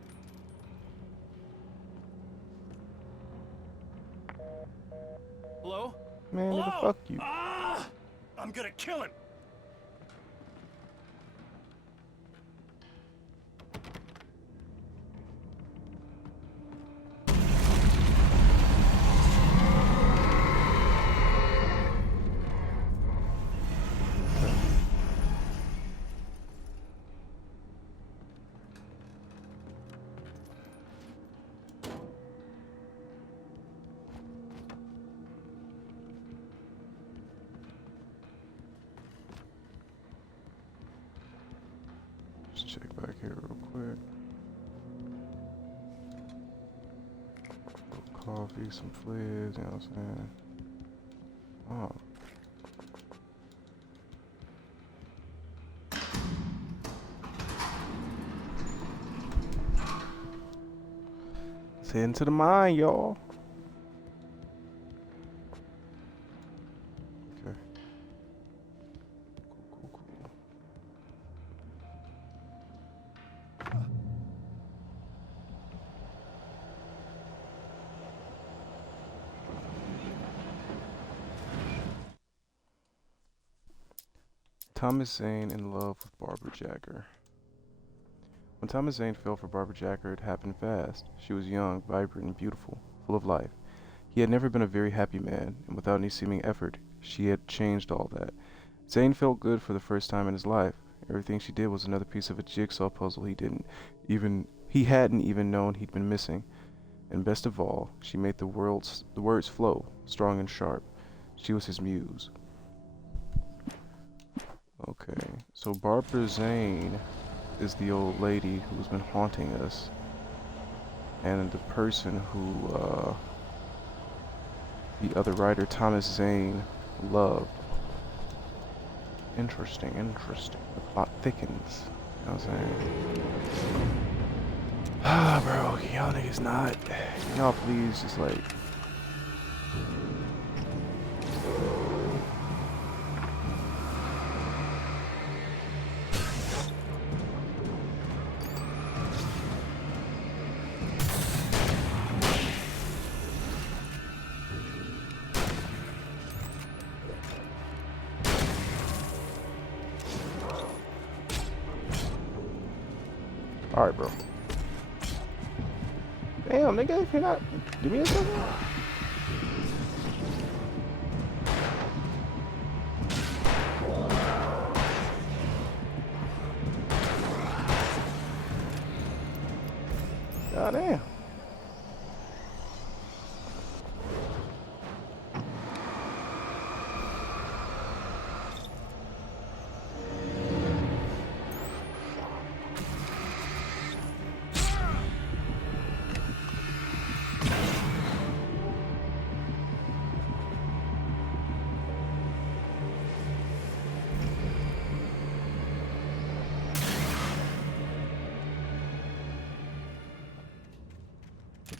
Hello? Man, Hello? nigga, fuck you. Ah! I'm gonna kill him. Just check back here real quick. Coffee, some flares, you know what I'm saying? Oh. Let's head into the mine, y'all. Okay. Cool. Thomas Zane in love with Barbara Jagger. When Thomas Zane fell for Barbara Jagger, it happened fast. She was young, vibrant, and beautiful, full of life. He had never been a very happy man, and without any seeming effort, she had changed all that. Zane felt good for the first time in his life. Everything she did was another piece of a jigsaw puzzle he hadn't even known he'd been missing. And best of all, she made the words flow, strong and sharp. She was his muse. Okay, so Barbara Zane is the old lady who's been haunting us, and the person who the other writer, Thomas Zane, loved. Interesting. The plot thickens. You know what I'm saying? Ah, bro, y'all niggas not. Y'all please just like. Alright, bro. Damn, nigga, if you're not. Give me a second. God damn.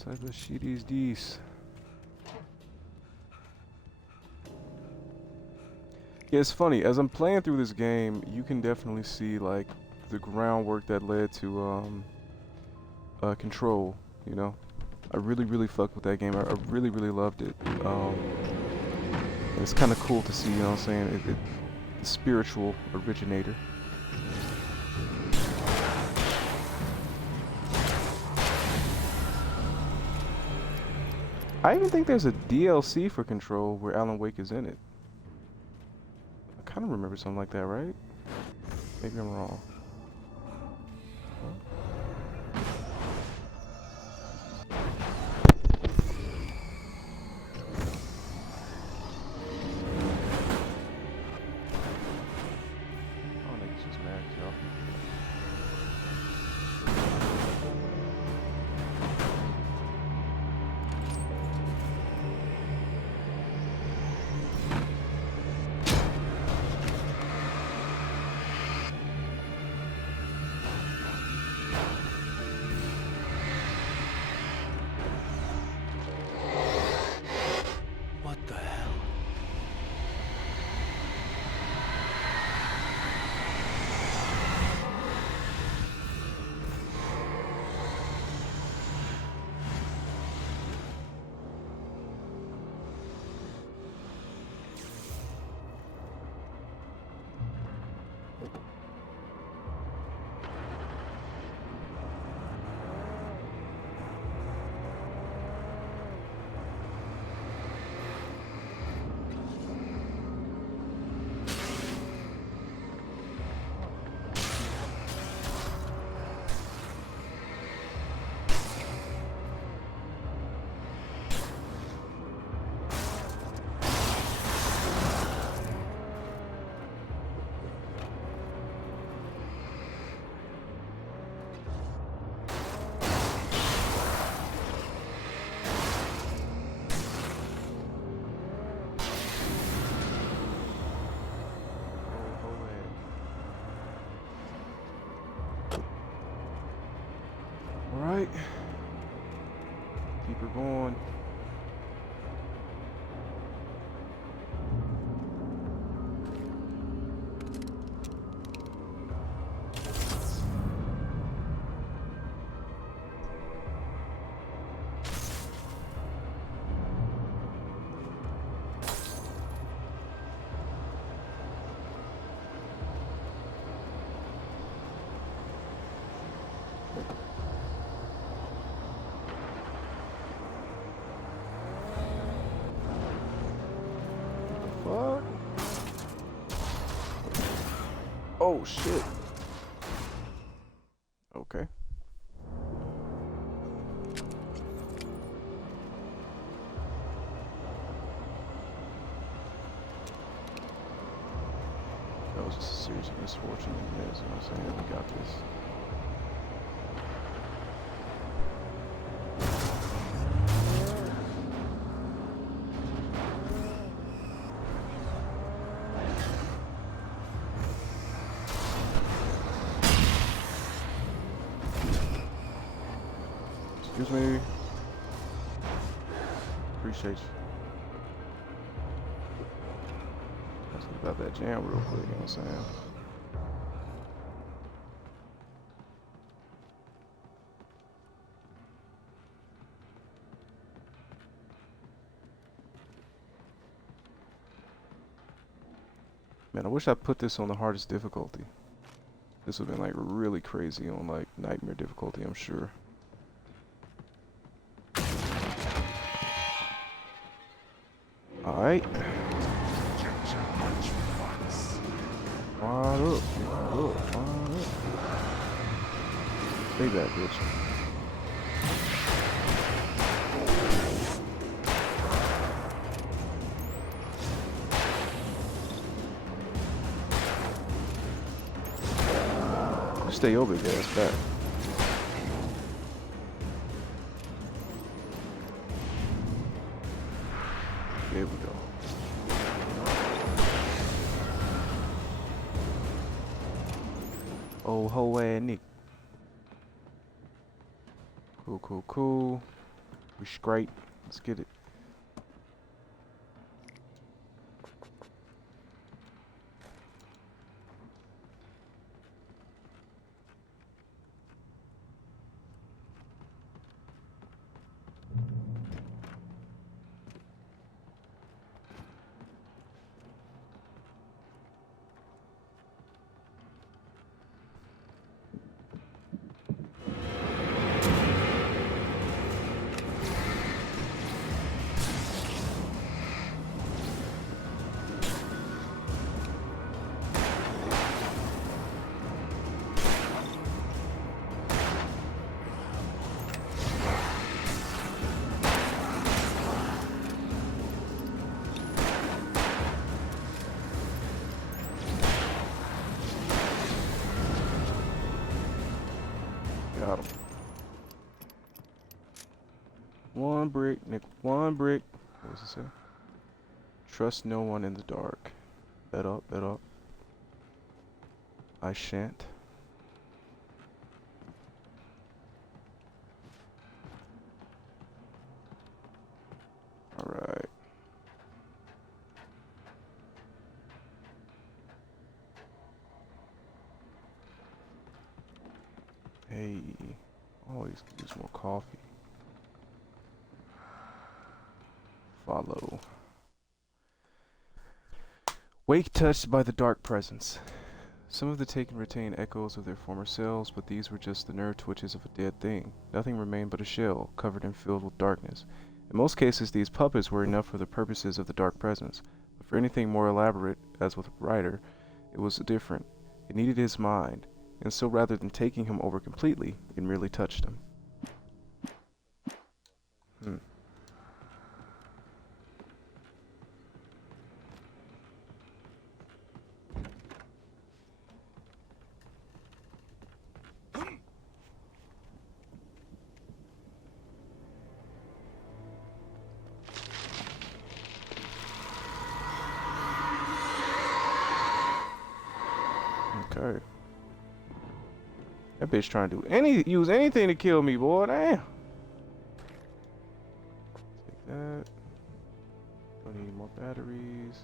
type of shit is this? Yeah, it's funny. As I'm playing through this game, you can definitely see like the groundwork that led to Control. You know, I really fucked with that game. I really loved it. And it's kind of cool to see. You know what I'm saying? The spiritual originator. I even think there's a DLC for Control where Alan Wake is in it. I kind of remember something like that, right? Maybe I'm wrong. Oh, niggas just mad, y'all. What the hell? Alright. Keep her going. Fuck. Oh shit. Okay. That was just a series of misfortune. Yes, you know what I'm saying? We got this. Excuse me. Appreciate you. Let's get about that jam real quick, you know what I'm saying? Man, I wish I put this on the hardest difficulty. This would have been like really crazy on like nightmare difficulty, I'm sure. Alright. Wide up, wide up. Stay back, bitch. Stay over there, it's back. There we go. Oh, ho, Nick. Cool. We scrape. Let's get it. Got him. One brick, Nick. One brick. What does it say? Trust no one in the dark. Bet up, bet up. I shan't. Alright. Hey, always could use more coffee. Follow. Wake touched by the dark presence. Some of the taken retain echoes of their former selves, but these were just the nerve twitches of a dead thing. Nothing remained but a shell, covered and filled with darkness. In most cases, these puppets were enough for the purposes of the dark presence, but for anything more elaborate, as with Ryder, it was different. It needed his mind, and so rather than taking him over completely, it merely touched him. Okay. That bitch trying to use anything to kill me, boy. Damn. Take that. Don't need more batteries.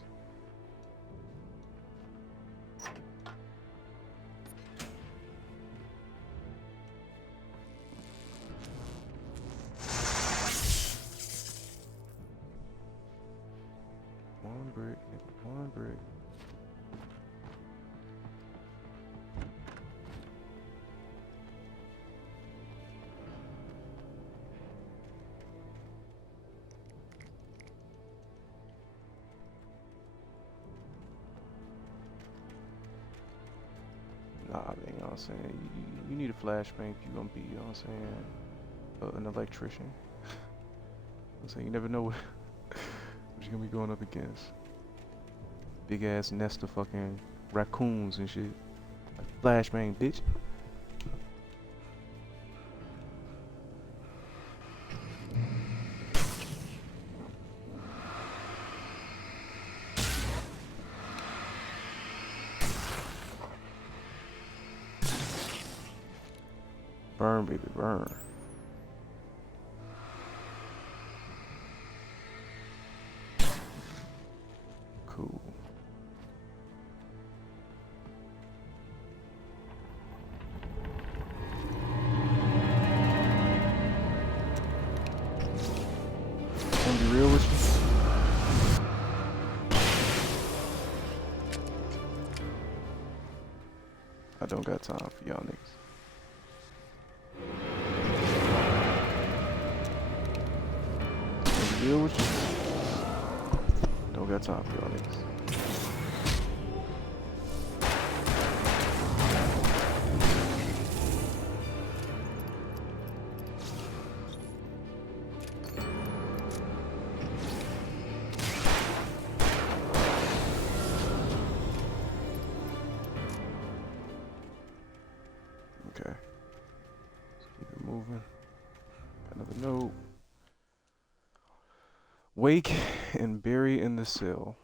One brick, one brick. Nah, man, you know what I'm saying? You need a flashbang if you're gonna be, you know what I'm saying, an electrician. You know what I'm saying? You never know what you're gonna be going up against. Big ass nest of fucking raccoons and shit. Like, flashbang, bitch. Burn, baby, burn. Cool. Gonna be real with you? I don't got time for y'all niggas. Deal with you. Don't got time for y'all niggas. Okay. Let's keep it moving. Got another note. Wake and Barry in the cell.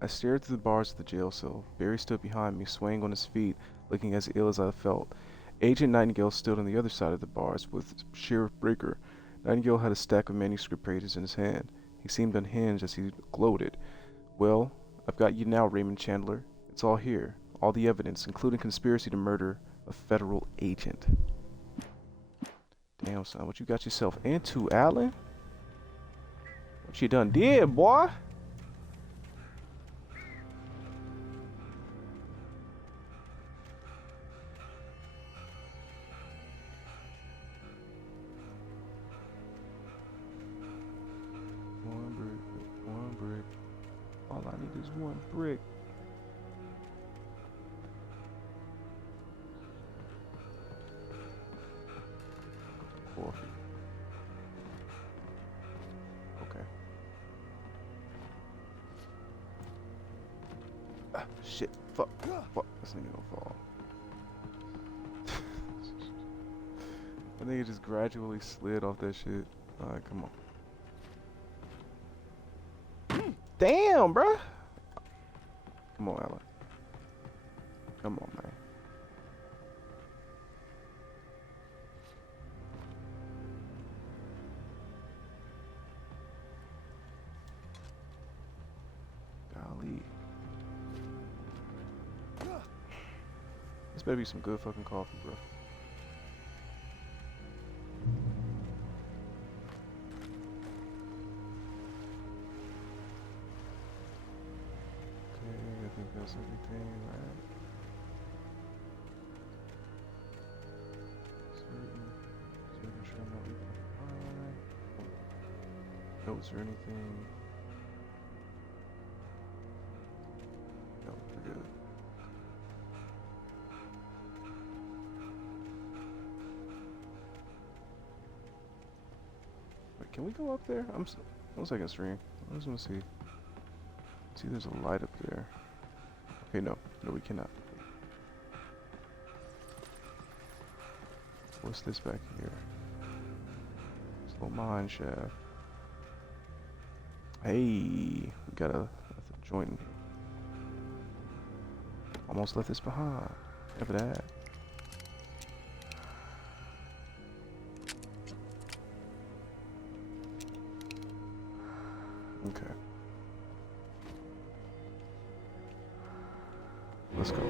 I stared through the bars of the jail cell. Barry stood behind me, swaying on his feet, looking as ill as I felt. Agent Nightingale stood on the other side of the bars with Sheriff Breaker. Nightingale had a stack of manuscript pages in his hand. He seemed unhinged as he gloated. Well, I've got you now, Raymond Chandler. It's all here. All the evidence, including conspiracy to murder a federal agent. Damn, son, what you got yourself into, Alan? What you done did, boy? One brick. All I need is one brick. Coffee. Okay. Ah, shit. Fuck. Fuck. This nigga gonna fall. I think it just gradually slid off that shit. Alright, come on. Damn, bruh. Come on, Alan. Come on, man. Golly. This better be some good fucking coffee, bro. I think that's everything, right? Certain sure I'm not leaving behind. Notes or anything? No, we're good. Wait, can we go up there? I'm 1 second, stream. I just want to see. See, there's a light up there. Okay, no, we cannot. What's this back here? This little mine shaft. Hey, we got a joint in here. Almost left this behind. Never that. Okay. Let's go.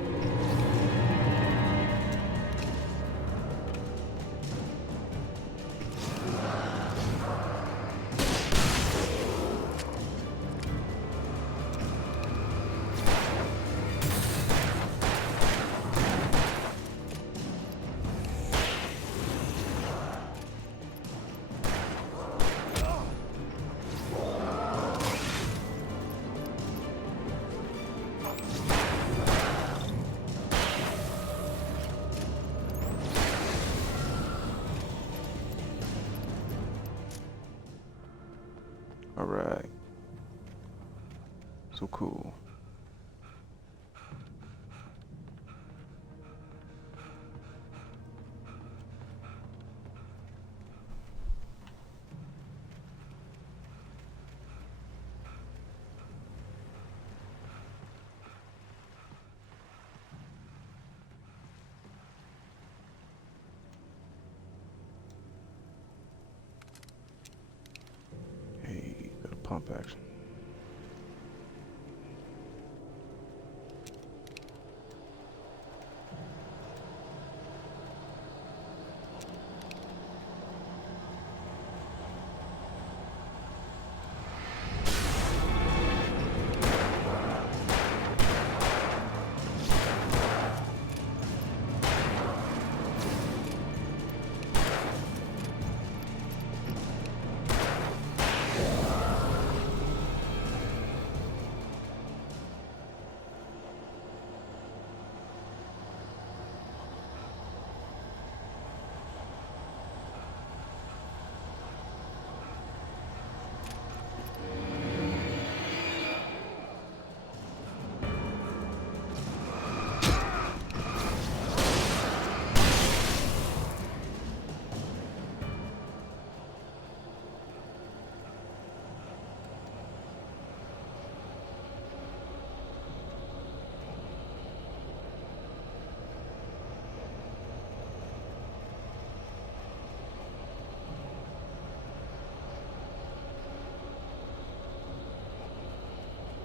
Alright. So cool. Pump action.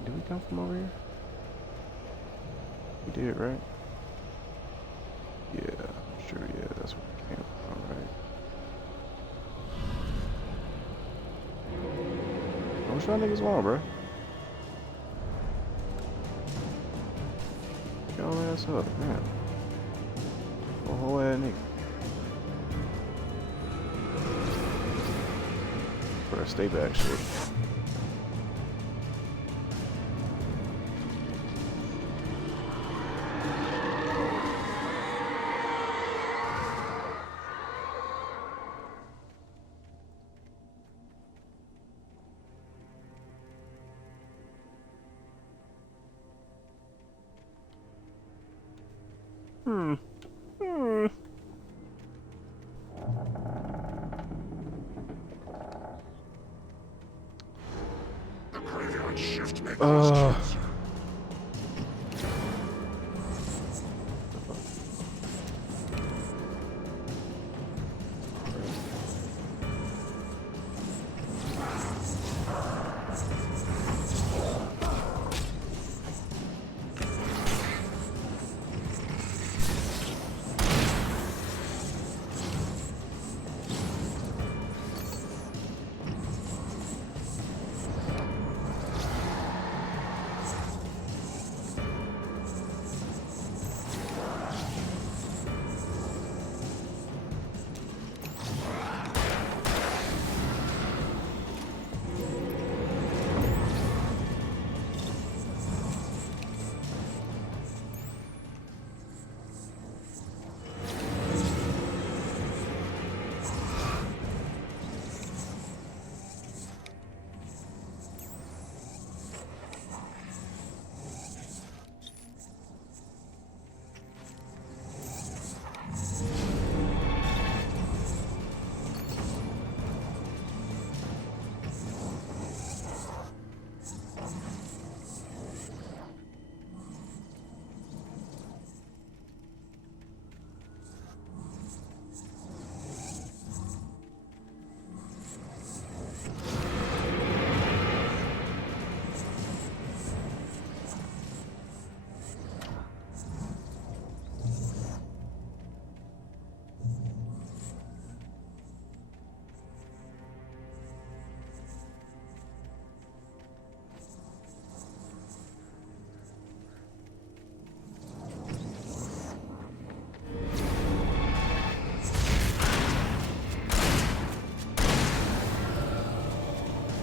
Did we come from over here? We did, right? Yeah, I'm sure, yeah, that's where we came from, right? What y'all niggas want, bro? Get your ass up, man. A whole ass nigga. Better stay back, shit. Hmm. Hmm. The graveyard shift may Uh.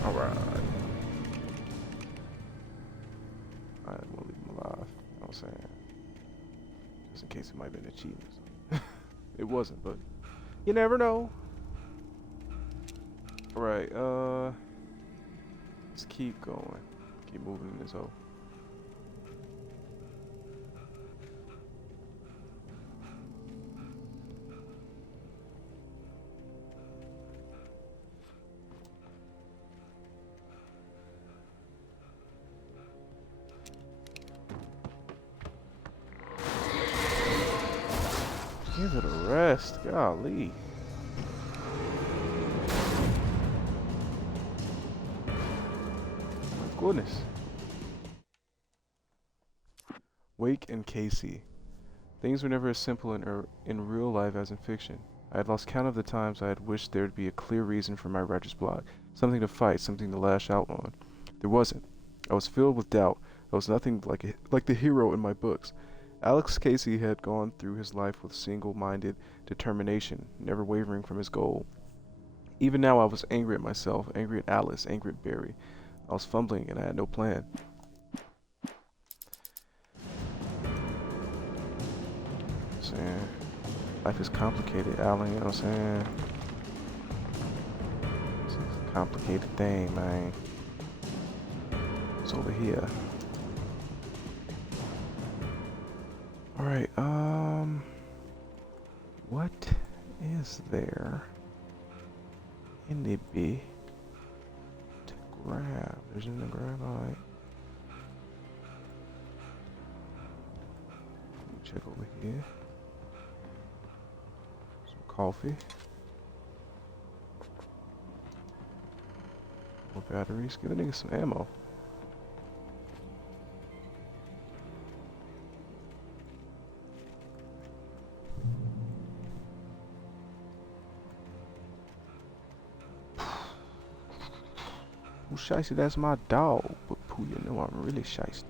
Alright. I didn't want to leave him alive. You know what I'm saying? Just in case it might have been a cheat or something. It wasn't, but you never know. Alright, let's keep going. Keep moving in this hole. Give it a rest, golly. My goodness. Wake and Casey. Things were never as simple in real life as in fiction. I had lost count of the times I had wished there'd be a clear reason for my writer's block, something to fight, something to lash out on. There wasn't. I was filled with doubt. I was nothing like the hero in my books. Alex Casey had gone through his life with single-minded determination, never wavering from his goal. Even now I was angry at myself, angry at Alice, angry at Barry. I was fumbling and I had no plan. Saying life is complicated, Alan, you know what I'm saying? It's a complicated thing, man. It's over here. Alright, what is there in the B to grab? There's in the grab, alright. Let me check over here. Some coffee. More batteries. Give the nigga some ammo. shiesty, that's my dog. But Pooh, you know I'm really shiesty.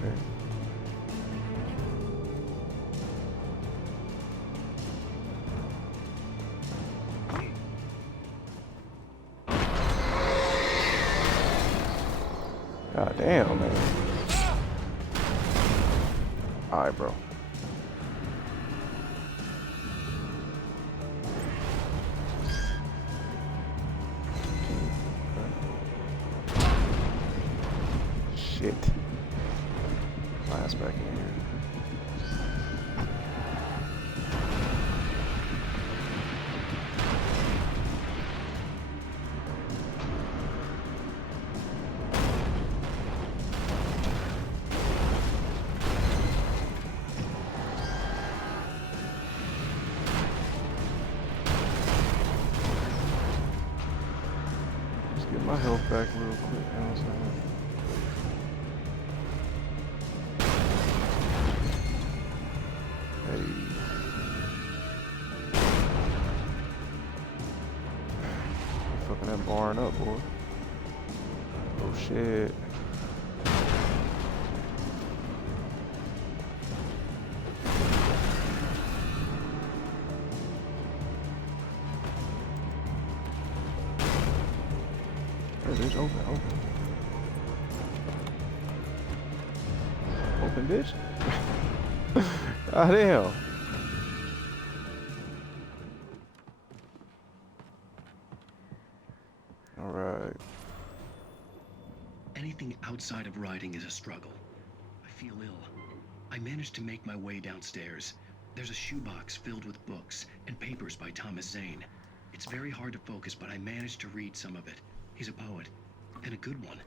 Okay. God damn, man. Alright, bro. Shit. Last back in here. Just get my health back real quick, you know what I'm saying? Hey. Fucking that barn up, boy. Oh shit. Hey, there's open. Open, bitch. Ah, damn. Alright. Anything outside of writing is a struggle. I feel ill. I managed to make my way downstairs. There's a shoebox filled with books and papers by Thomas Zane. It's very hard to focus, but I managed to read some of it. He's a poet, and a good one.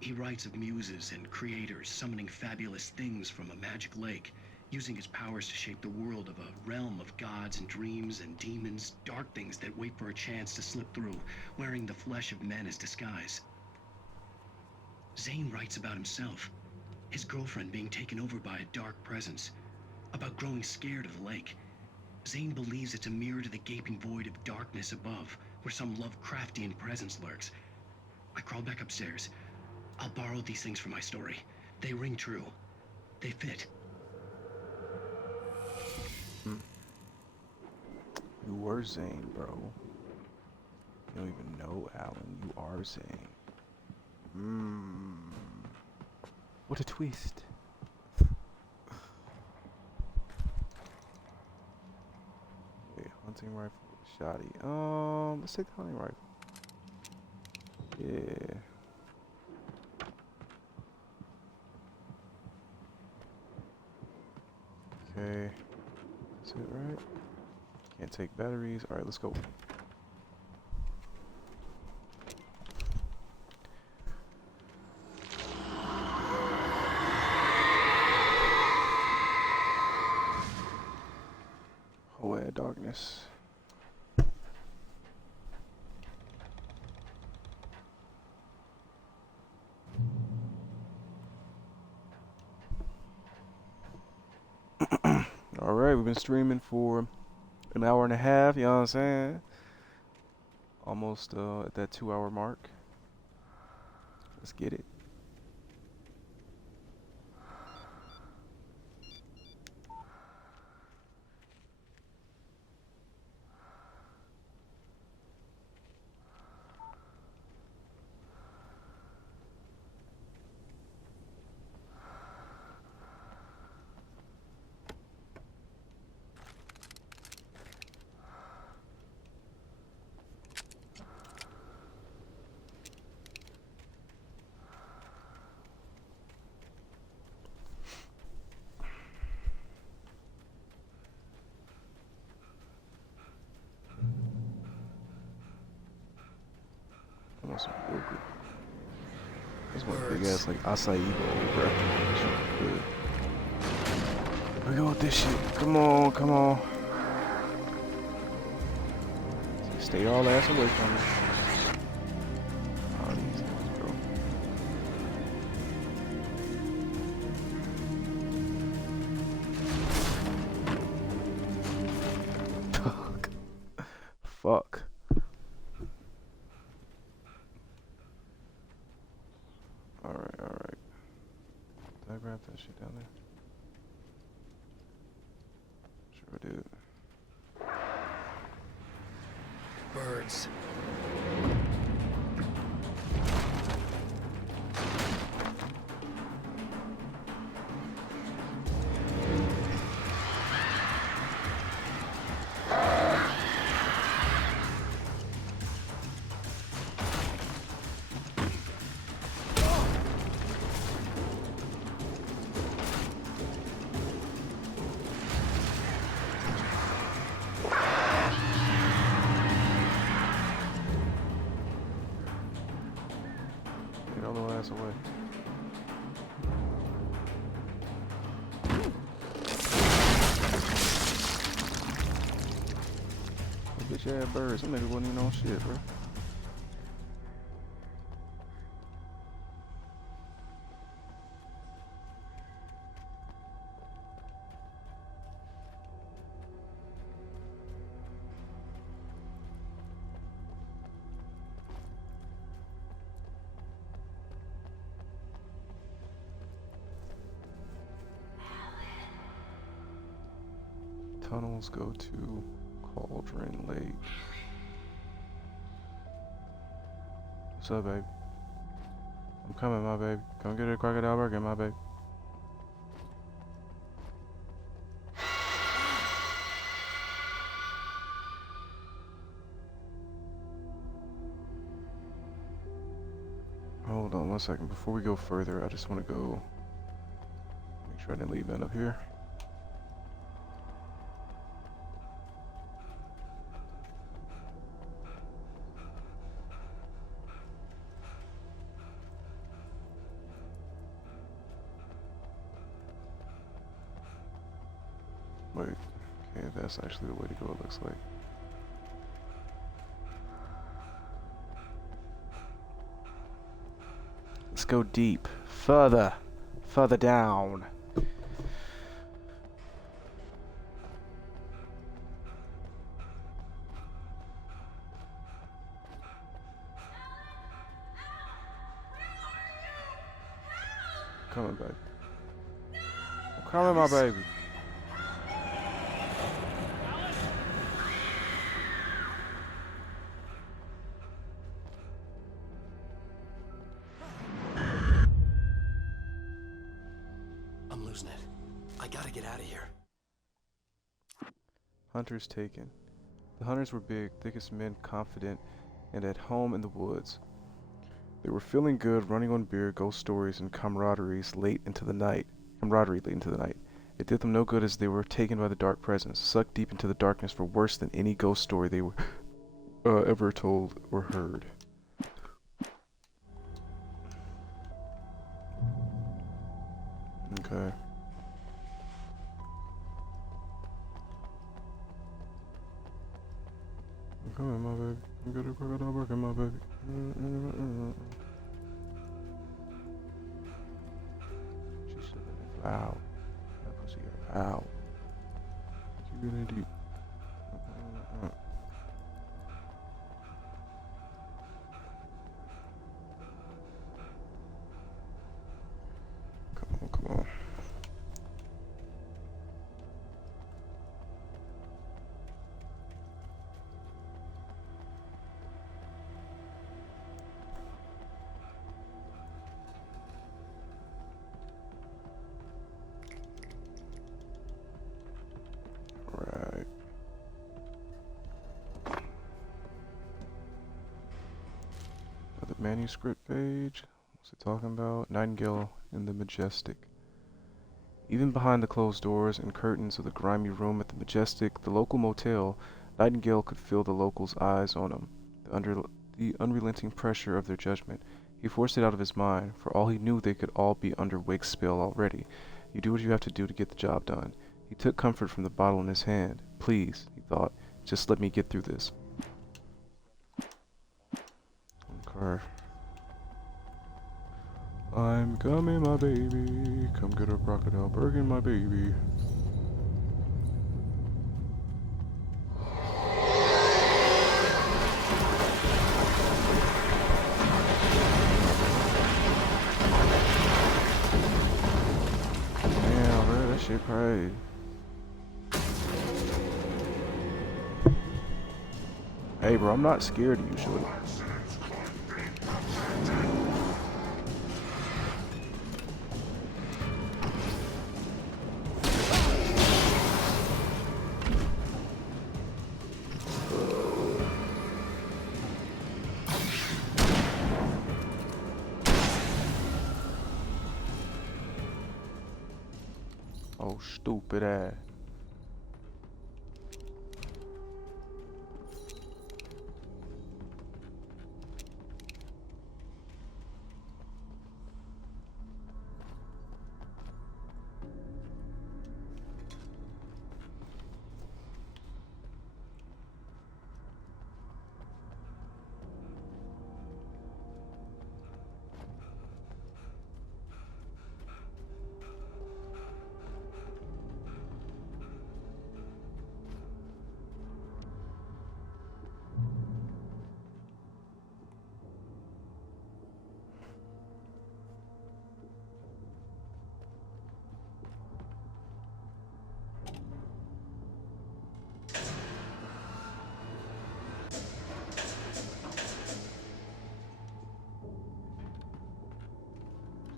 He writes of muses and creators summoning fabulous things from a magic lake, using his powers to shape the world of a realm of gods and dreams and demons, dark things that wait for a chance to slip through, wearing the flesh of men as disguise. Zane writes about himself, his girlfriend being taken over by a dark presence, about growing scared of the lake. Zane believes it's a mirror to the gaping void of darkness above, where some Lovecraftian presence lurks. I crawl back upstairs. I'll borrow these things for my story. They ring true. They fit. You were Zane, bro. You don't even know, Alan. You are Zane. What a twist. Wait, hunting rifle, shoddy. Let's take the hunting rifle. Yeah. Okay. That's it, right? Can't take batteries. Alright, let's go. Oh, yeah, darkness. Alright, we've been streaming for an hour and a half, you know what I'm saying? Almost at that 2 hour mark. Let's get it. want some yogurt. I just want a big ass like acai bowl, bro. That shit good. We go with this shit. Come on, come on. Stay all ass away from me. All these things, bro. Fuck. Fuck. Alright, alright. Did I grab that shit down there? Sure did. Birds. Get all the ass away. Bitch ass birds. Some niggas wasn't even on shit, bro. Tunnels go to Cauldron Lake. What's up, babe? I'm coming, my baby. Come get a crocodile burger, my baby. Hold on 1 second. Before we go further, I just want to go make sure I didn't leave that up here. Wait, okay, that's actually the way to go, it looks like. Let's go deep. Further. Further down. Coming, baby. I'm coming, my baby. I'm losing it. I gotta get out of here. Hunters taken. The hunters were big, thickest men, confident, and at home in the woods. They were feeling good, running on beer, ghost stories, and camaraderie late into the night. It did them no good as they were taken by the dark presence, sucked deep into the darkness for worse than any ghost story they were ever told or heard. Okay. I'm coming, my baby. I'm gonna crocodile burger, my baby. She said that loud. That pussy got loud. Keep it in deep. Come on, come on. Right. The manuscript page. What's it talking about? Nightingale in the Majestic. Even behind the closed doors and curtains of the grimy room at the Majestic, the local motel, Nightingale could feel the locals' eyes on him. the unrelenting pressure of their judgment. He forced it out of his mind. For all he knew, they could all be under Wake's spell already. You do what you have to do to get the job done. He took comfort from the bottle in his hand. Please, he thought, just let me get through this. Okay. I'm coming, my baby. Come get a crocodile burger, my baby. Damn, bro, that shit crazy. Hey, bro, I'm not scared of you, shorty. Oh, stupid ass.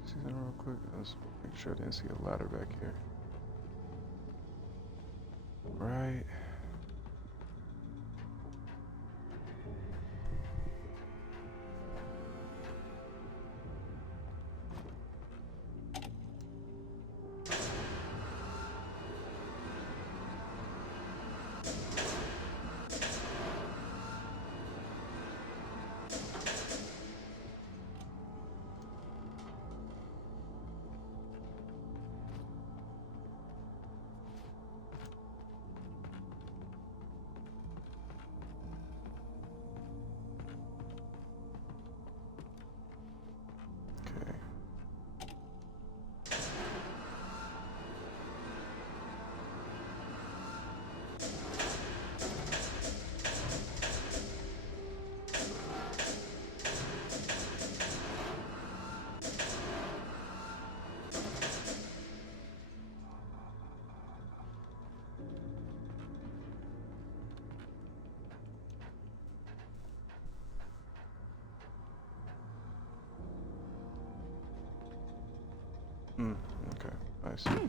See that real quick? Let's make sure I didn't see a ladder back here. Right. Okay. Okay, I see.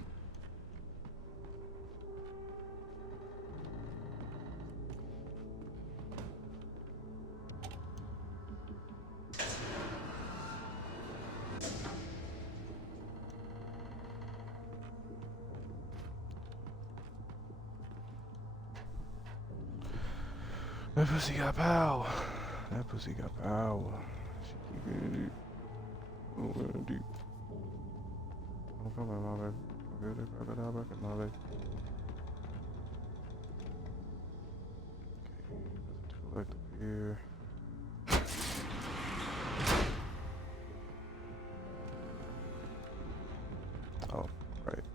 That pussy got power. That pussy got power. She keep getting deep. Oh, getting deep. Oh, come on, my baby. I'll get it, crocodile back in my baby. Okay, doesn't collect up here. Oh, right.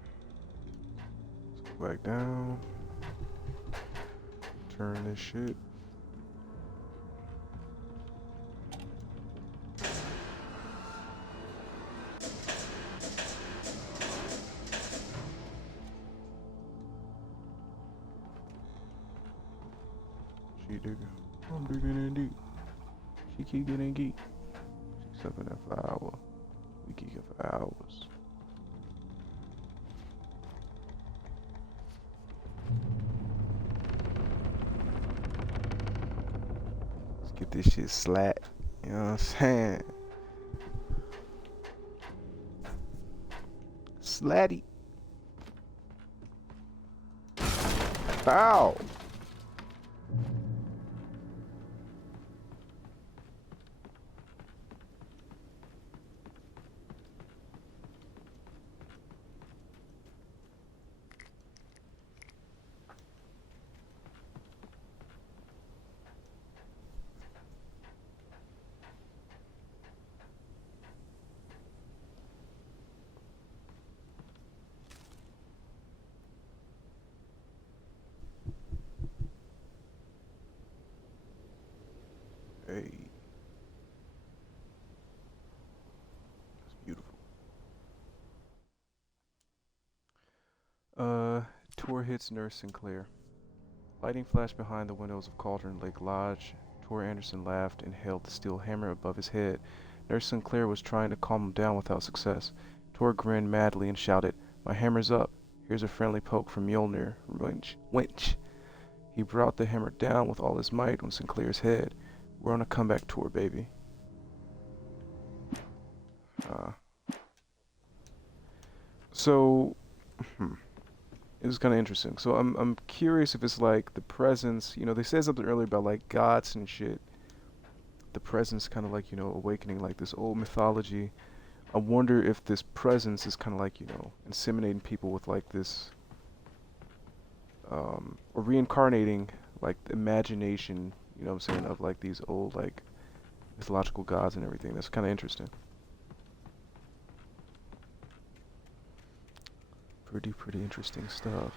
Let's go back down. Turn this shit. She digging. I'm digging in deep. She keep getting geek. She's sucking that for hours. We geeking for hours. Let's get this shit slat. You know what I'm saying? Slatty. Ow. Tor hits Nurse Sinclair. Lightning flashed behind the windows of Cauldron Lake Lodge. Tor Anderson laughed and held the steel hammer above his head. Nurse Sinclair was trying to calm him down without success. Tor grinned madly and shouted, "My hammer's up. Here's a friendly poke from Mjolnir, wench." He brought the hammer down with all his might on Sinclair's head. "We're on a comeback tour, baby." So, it was kind of interesting. So I'm curious if it's like the presence. They said something earlier about like gods and shit. The presence kind of like awakening like this old mythology. I wonder if this presence is kind of like inseminating people with like this, or reincarnating like the imagination. You know what I'm saying, of like these old like mythological gods and everything. That's kind of interesting. Pretty interesting stuff.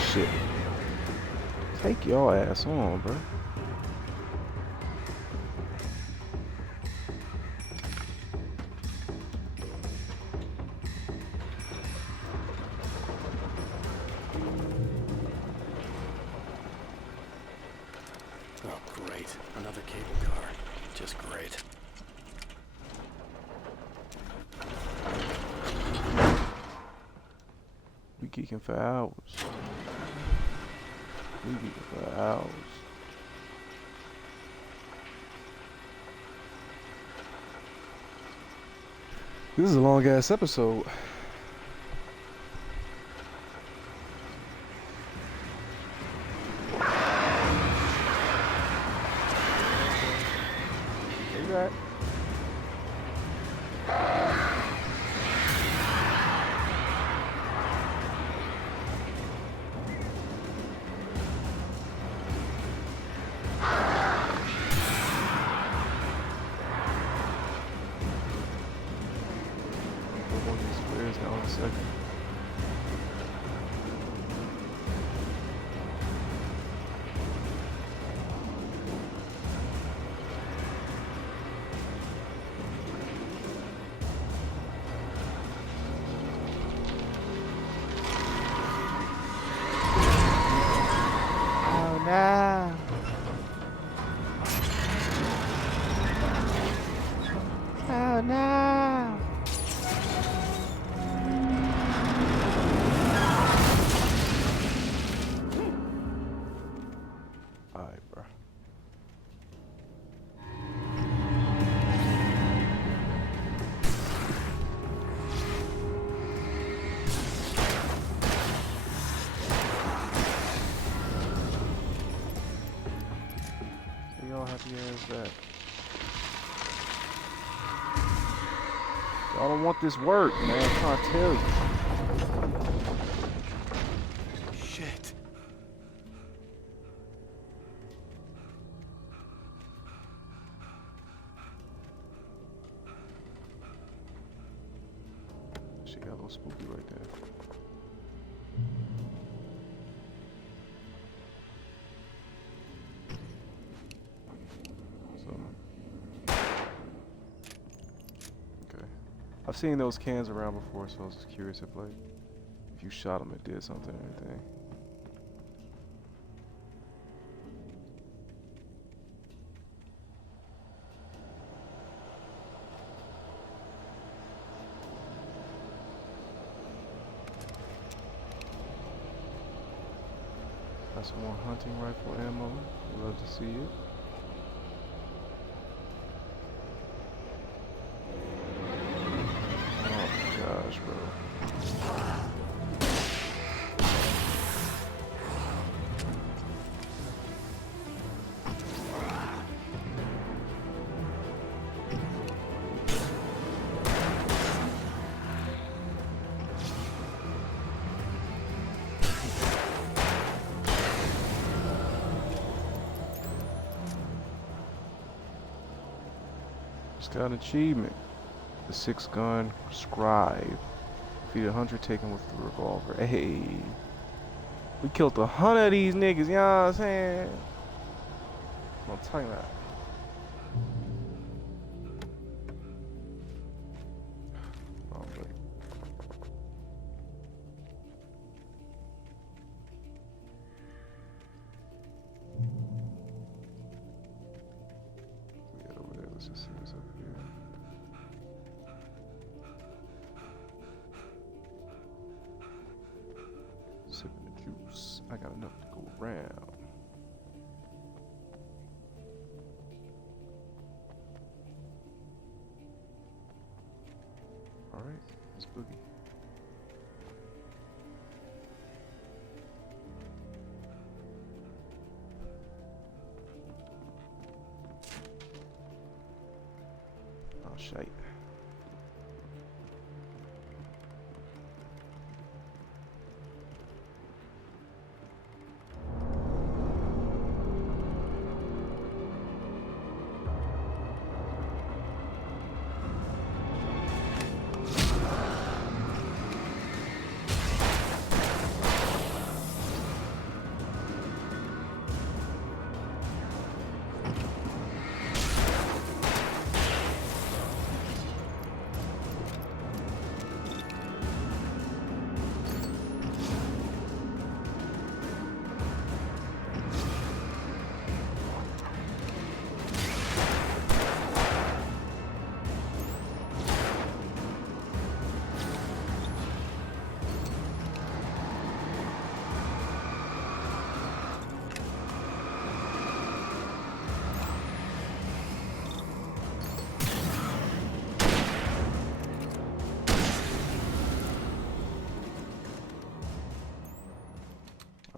Shit. Take your ass on, bro. Oh, great. Another cable car. Just great. We geeking for hours. We geeking for hours. This is a long ass episode. Hey, right. Now in a second. Oh no. Oh no. Alright, bro. So y'all happy as that? Y'all don't want this work, man. I'm trying to tell you. Shit. She got a little spooky right there. So, okay. I've seen those cans around before, so I was just curious if like, if you shot them, it did something or anything. Got some more hunting rifle ammo. Love to see it. Oh my gosh, bro. Just got an achievement. The 6-gun scribe. Defeated 100 taken with the revolver. Hey. We killed 100 of these niggas, you know what I'm saying? What I'm talking about. to see what's up here. Sipping the juice. I got enough to go around. Alright, let's boogie. Oh, shite.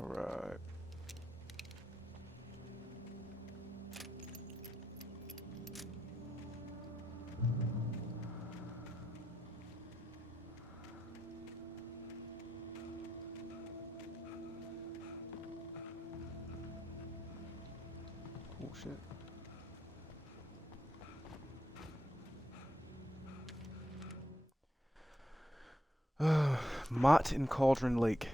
Alright. Oh shit. Mott in Cauldron Lake.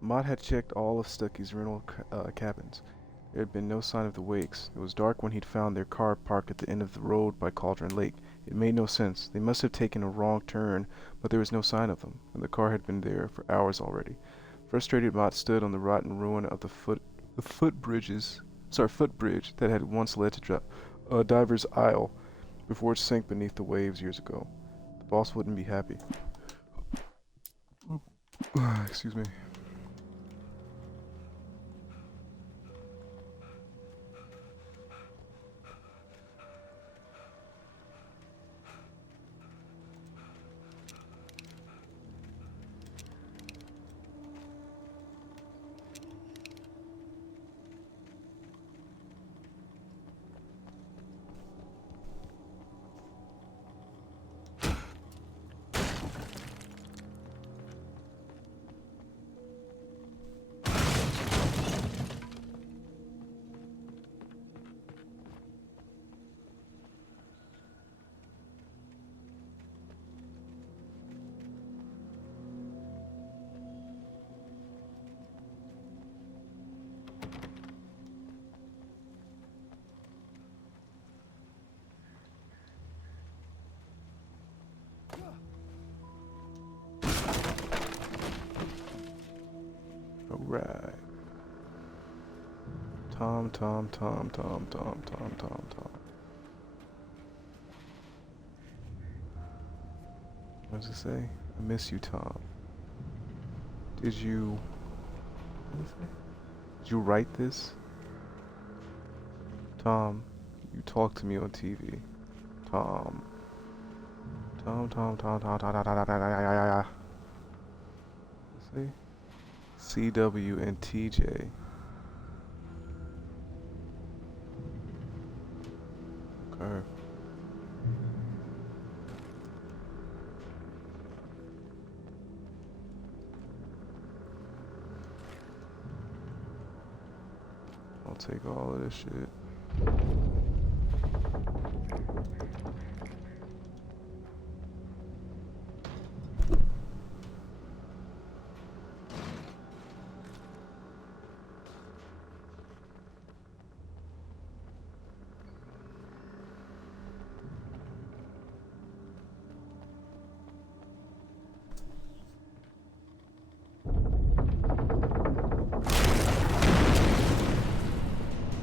Mott had checked all of Stucky's rental cabins. There had been no sign of the Wakes. It was dark when he'd found their car parked at the end of the road by Cauldron Lake. It made no sense. They must have taken a wrong turn, but there was no sign of them, and the car had been there for hours already. Frustrated, Mott stood on the rotten ruin of the footbridge that had once led to Diver's Isle before it sank beneath the waves years ago. The boss wouldn't be happy. Excuse me. Alright. Tom. What does it say? I miss you, Tom. Did you... What does it say? Did you write this? Tom, you talk to me on TV. Tom. See? CW and TJ. Okay. I'll take all of this shit.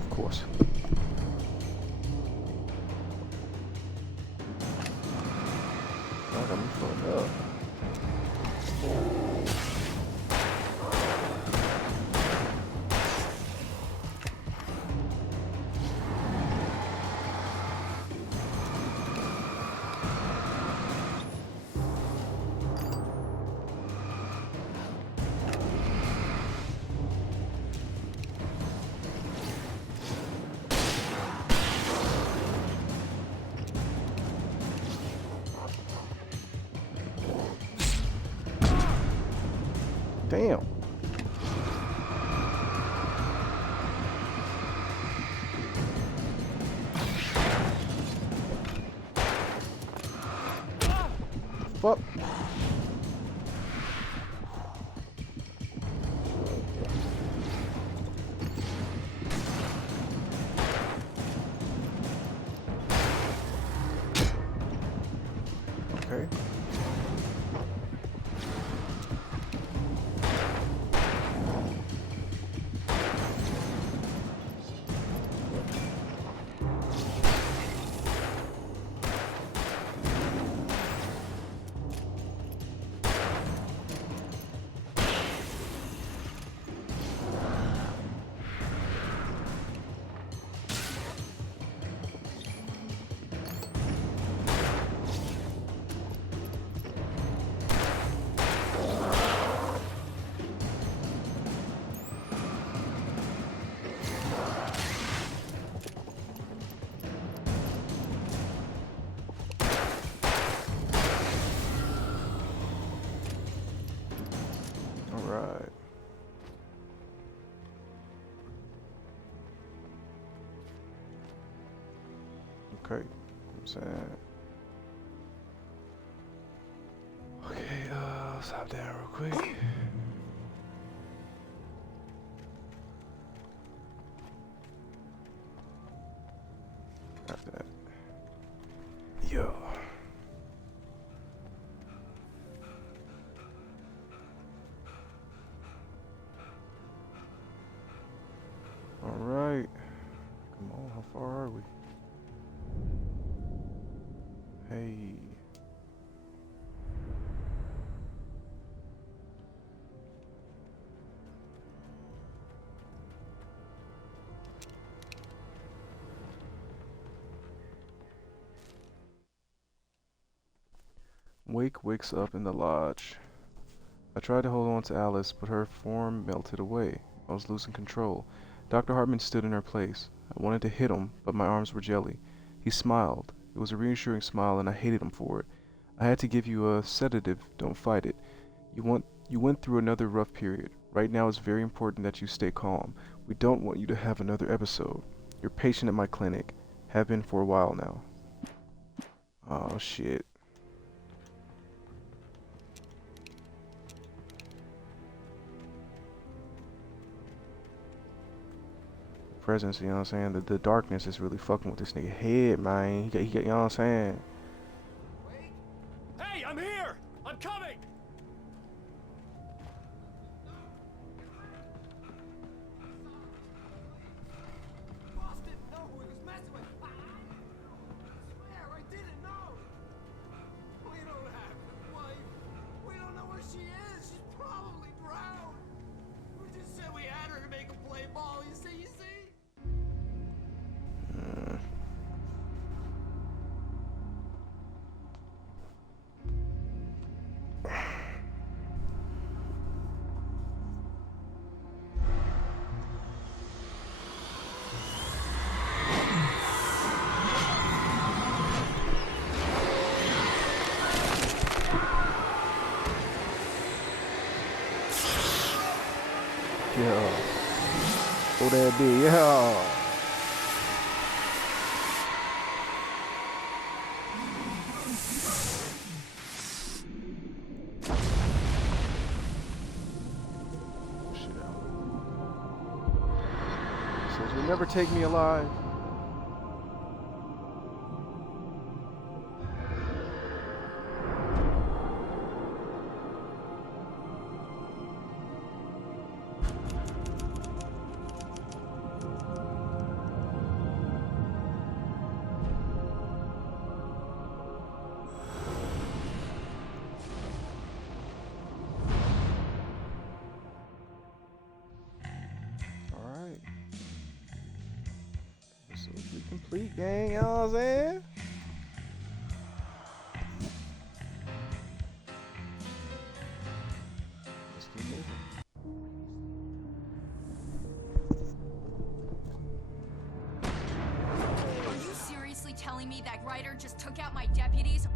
Of course. Damn. Fuck. Okay. Alright. Okay. I'm saying. Okay, let's hop down real quick. After that. Yo. Alright. Come on, how far are we? Hey. Wake wakes up in the lodge. I tried to hold on to Alice, but her form melted away. I was losing control. Dr. Hartman stood in her place. I wanted to hit him, but my arms were jelly. He smiled. It was a reassuring smile, and I hated him for it. I had to give you a sedative. Don't fight it. You went through another rough period. Right now it's very important that you stay calm. We don't want you to have another episode. You're patient at my clinic. Have been for a while now. Oh shit. Presence, you know what I'm saying? The darkness is really fucking with this nigga head, man. He got, you know what I'm saying? Hey, I'm here! I'm coming! Boss didn't know who he was messing with. I swear I didn't know. We don't have a wife. We don't know where she is. She's probably drowned. We just said we had her to make a play ball. You see? Yeah. Oh, that big, yeah. Shit out. Says you'll never take me alive. Alright. So we complete, gang, you know what I'm saying? Let's keep moving. Are you seriously telling me that Ryder just took out my deputies?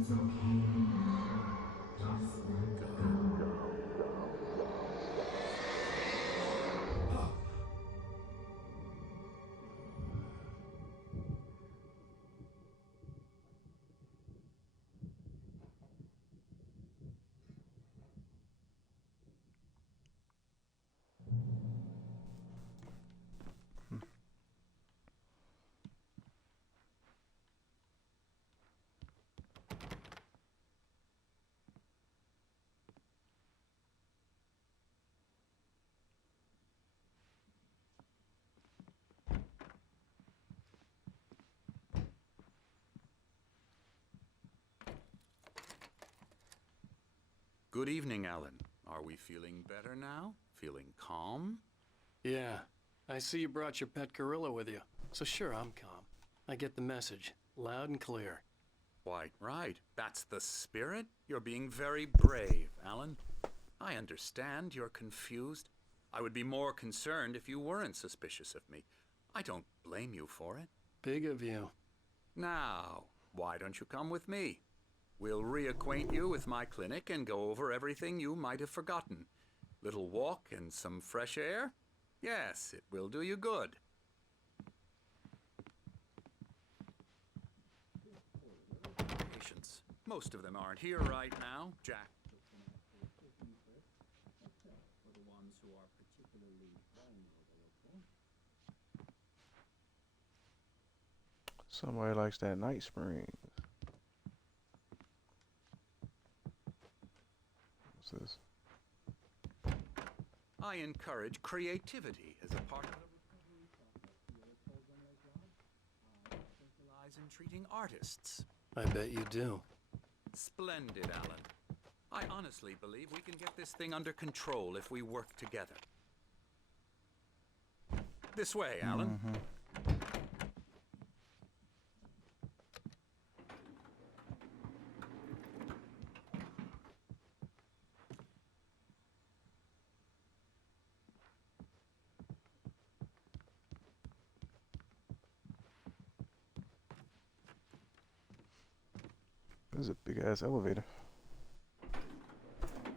It's okay now. Just let go. Good evening, Alan. Are we feeling better now? Feeling calm? Yeah, I see you brought your pet gorilla with you. So sure, I'm calm. I get the message, loud and clear. Quite right. That's the spirit. You're being very brave, Alan. I understand you're confused. I would be more concerned if you weren't suspicious of me. I don't blame you for it. Big of you. Now, why don't you come with me? We'll reacquaint you with my clinic and go over everything you might have forgotten. Little walk and some fresh air? Yes, it will do you good. Patients. Most of them aren't here right now, Jack. Somebody likes that night spring. What's this? I encourage creativity as a part of the recovery process. I specialize in treating artists. I bet you do. Splendid, Alan. I honestly believe we can get this thing under control if we work together. This way, Alan. This is a big ass elevator.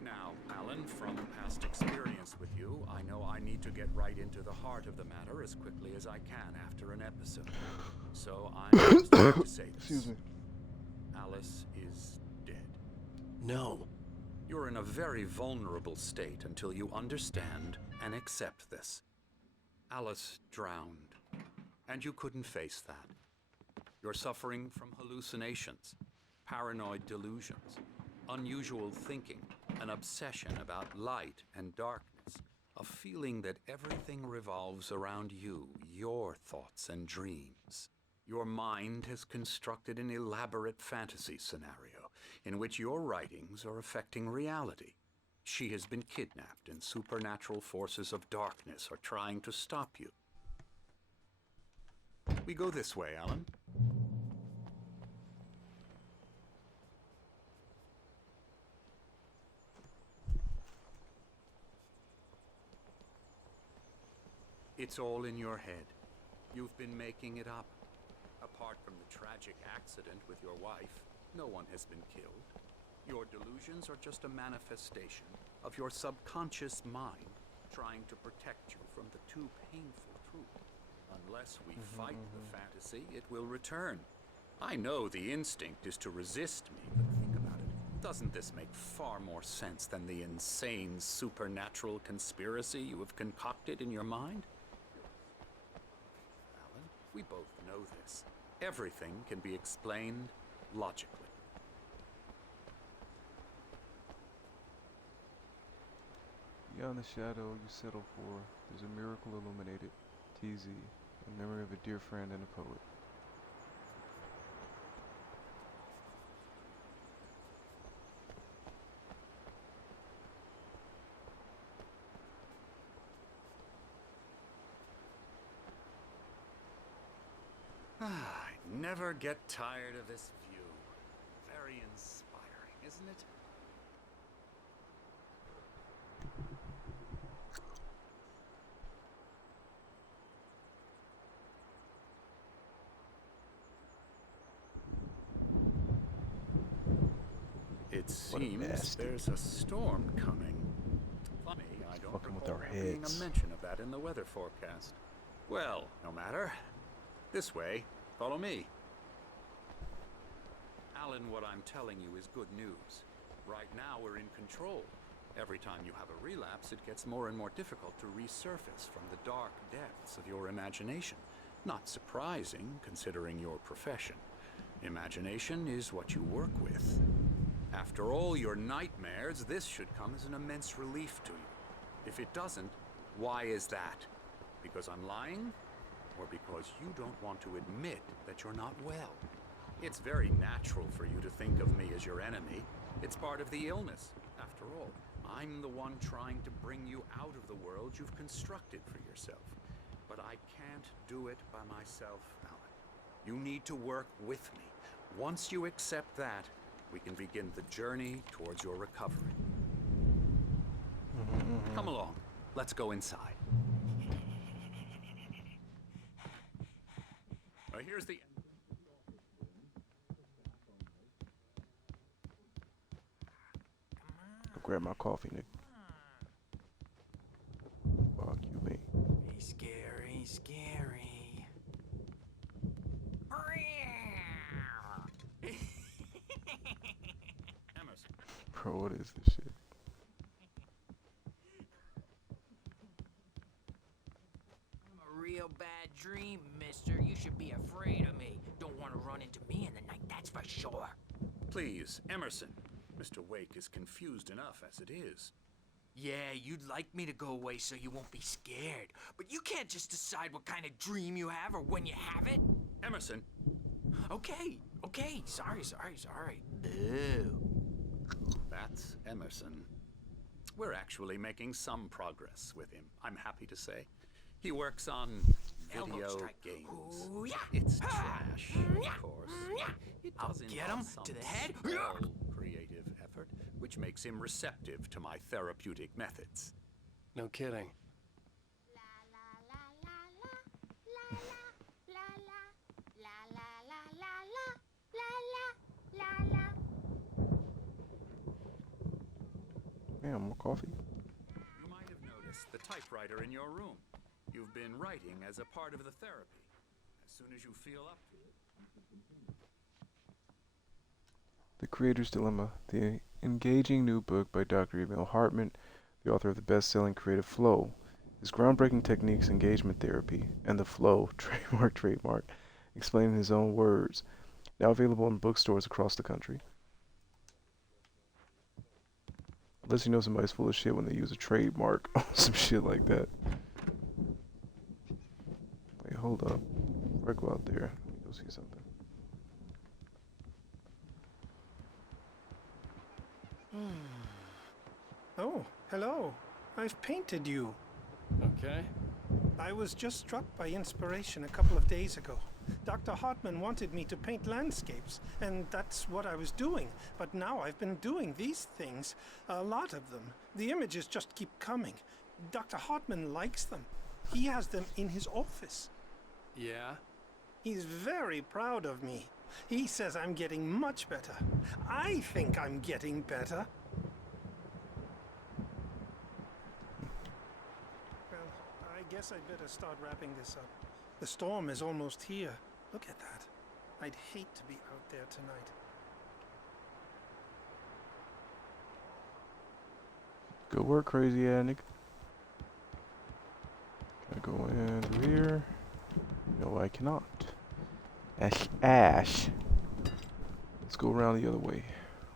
Now, Alan, from past experience with you, I know I need to get right into the heart of the matter as quickly as I can after an episode. So I'm just going to say this. Excuse me. Alice is dead. No. You're in a very vulnerable state until you understand and accept this. Alice drowned, and you couldn't face that. You're suffering from hallucinations, paranoid delusions, unusual thinking, an obsession about light and darkness, a feeling that everything revolves around you, your thoughts and dreams. Your mind has constructed an elaborate fantasy scenario in which your writings are affecting reality. She has been kidnapped, and supernatural forces of darkness are trying to stop you. We go this way, Alan. It's all in your head. You've been making it up. Apart from the tragic accident with your wife, no one has been killed. Your delusions are just a manifestation of your subconscious mind trying to protect you from the too painful truth. Unless we fight the fantasy, it will return. I know the instinct is to resist me, but think about it. Doesn't this make far more sense than the insane supernatural conspiracy you have concocted in your mind? Alan, we both know this. Everything can be explained logically. Beyond the shadow you settle for, there's a miracle illuminated, TZ, in memory of a dear friend and a poet. I never get tired of this view. Very inspiring, isn't it? What a seems bastard. there's a storm coming. Funny, I don't Fucking with recall our there being a heads. mention of that in the weather forecast. Well, no matter. This way. Follow me. Alan, what I'm telling you is good news. Right now we're in control. Every time you have a relapse, it gets more and more difficult to resurface from the dark depths of your imagination. Not surprising, considering your profession. Imagination is what you work with. After all your nightmares, this should come as an immense relief to you. If it doesn't, why is that? Because I'm lying? Or because you don't want to admit that you're not well? It's very natural for you to think of me as your enemy. It's part of the illness. After all, I'm the one trying to bring you out of the world you've constructed for yourself. But I can't do it by myself, Alan. You need to work with me. Once you accept that, we can begin the journey towards your recovery. Come along. Let's go inside. Here's the... Go grab my coffee, Nick. Fuck you, me. He's scary, scary. Emerson. Bro, what is this shit? I'm a real bad dream, mister. You should be afraid of me. Don't want to run into me in the night, that's for sure. Please, Emerson. Mr. Wake is confused enough as it is. Yeah, you'd like me to go away so you won't be scared. But you can't just decide what kind of dream you have or when you have it. Emerson. Okay. Sorry. Boo. That's Emerson. We're actually making some progress with him, I'm happy to say. He works on video games. Ooh, yeah. It's trash, of course. It I'll does get involve him some to the head. small creative effort, which makes him receptive to my therapeutic methods. No kidding. Damn, more coffee. You might have noticed the typewriter in your room. You've been writing as a part of the therapy. As soon as you feel up to it. The Creator's Dilemma, the engaging new book by Dr. Emil Hartman, the author of the best-selling Creative Flow. His groundbreaking techniques, engagement therapy, and the flow, trademark, explained in his own words. Now available in bookstores across the country. Unless you know somebody's full of shit when they use a trademark on some shit like that. Wait, hold up. Before I go out there, let me go see something. Oh, hello. I've painted you. Okay. I was just struck by inspiration a couple of days ago. Dr. Hartman wanted me to paint landscapes, and that's what I was doing. But now I've been doing these things, a lot of them. The images just keep coming. Dr. Hartman likes them. He has them in his office. Yeah? He's very proud of me. He says I'm getting much better. I think I'm getting better. Well, I guess I'd better start wrapping this up. The storm is almost here. Look at that. I'd hate to be out there tonight. Good work, crazy Nick. Can I go in through here? No, I cannot. Ash. Let's go around the other way.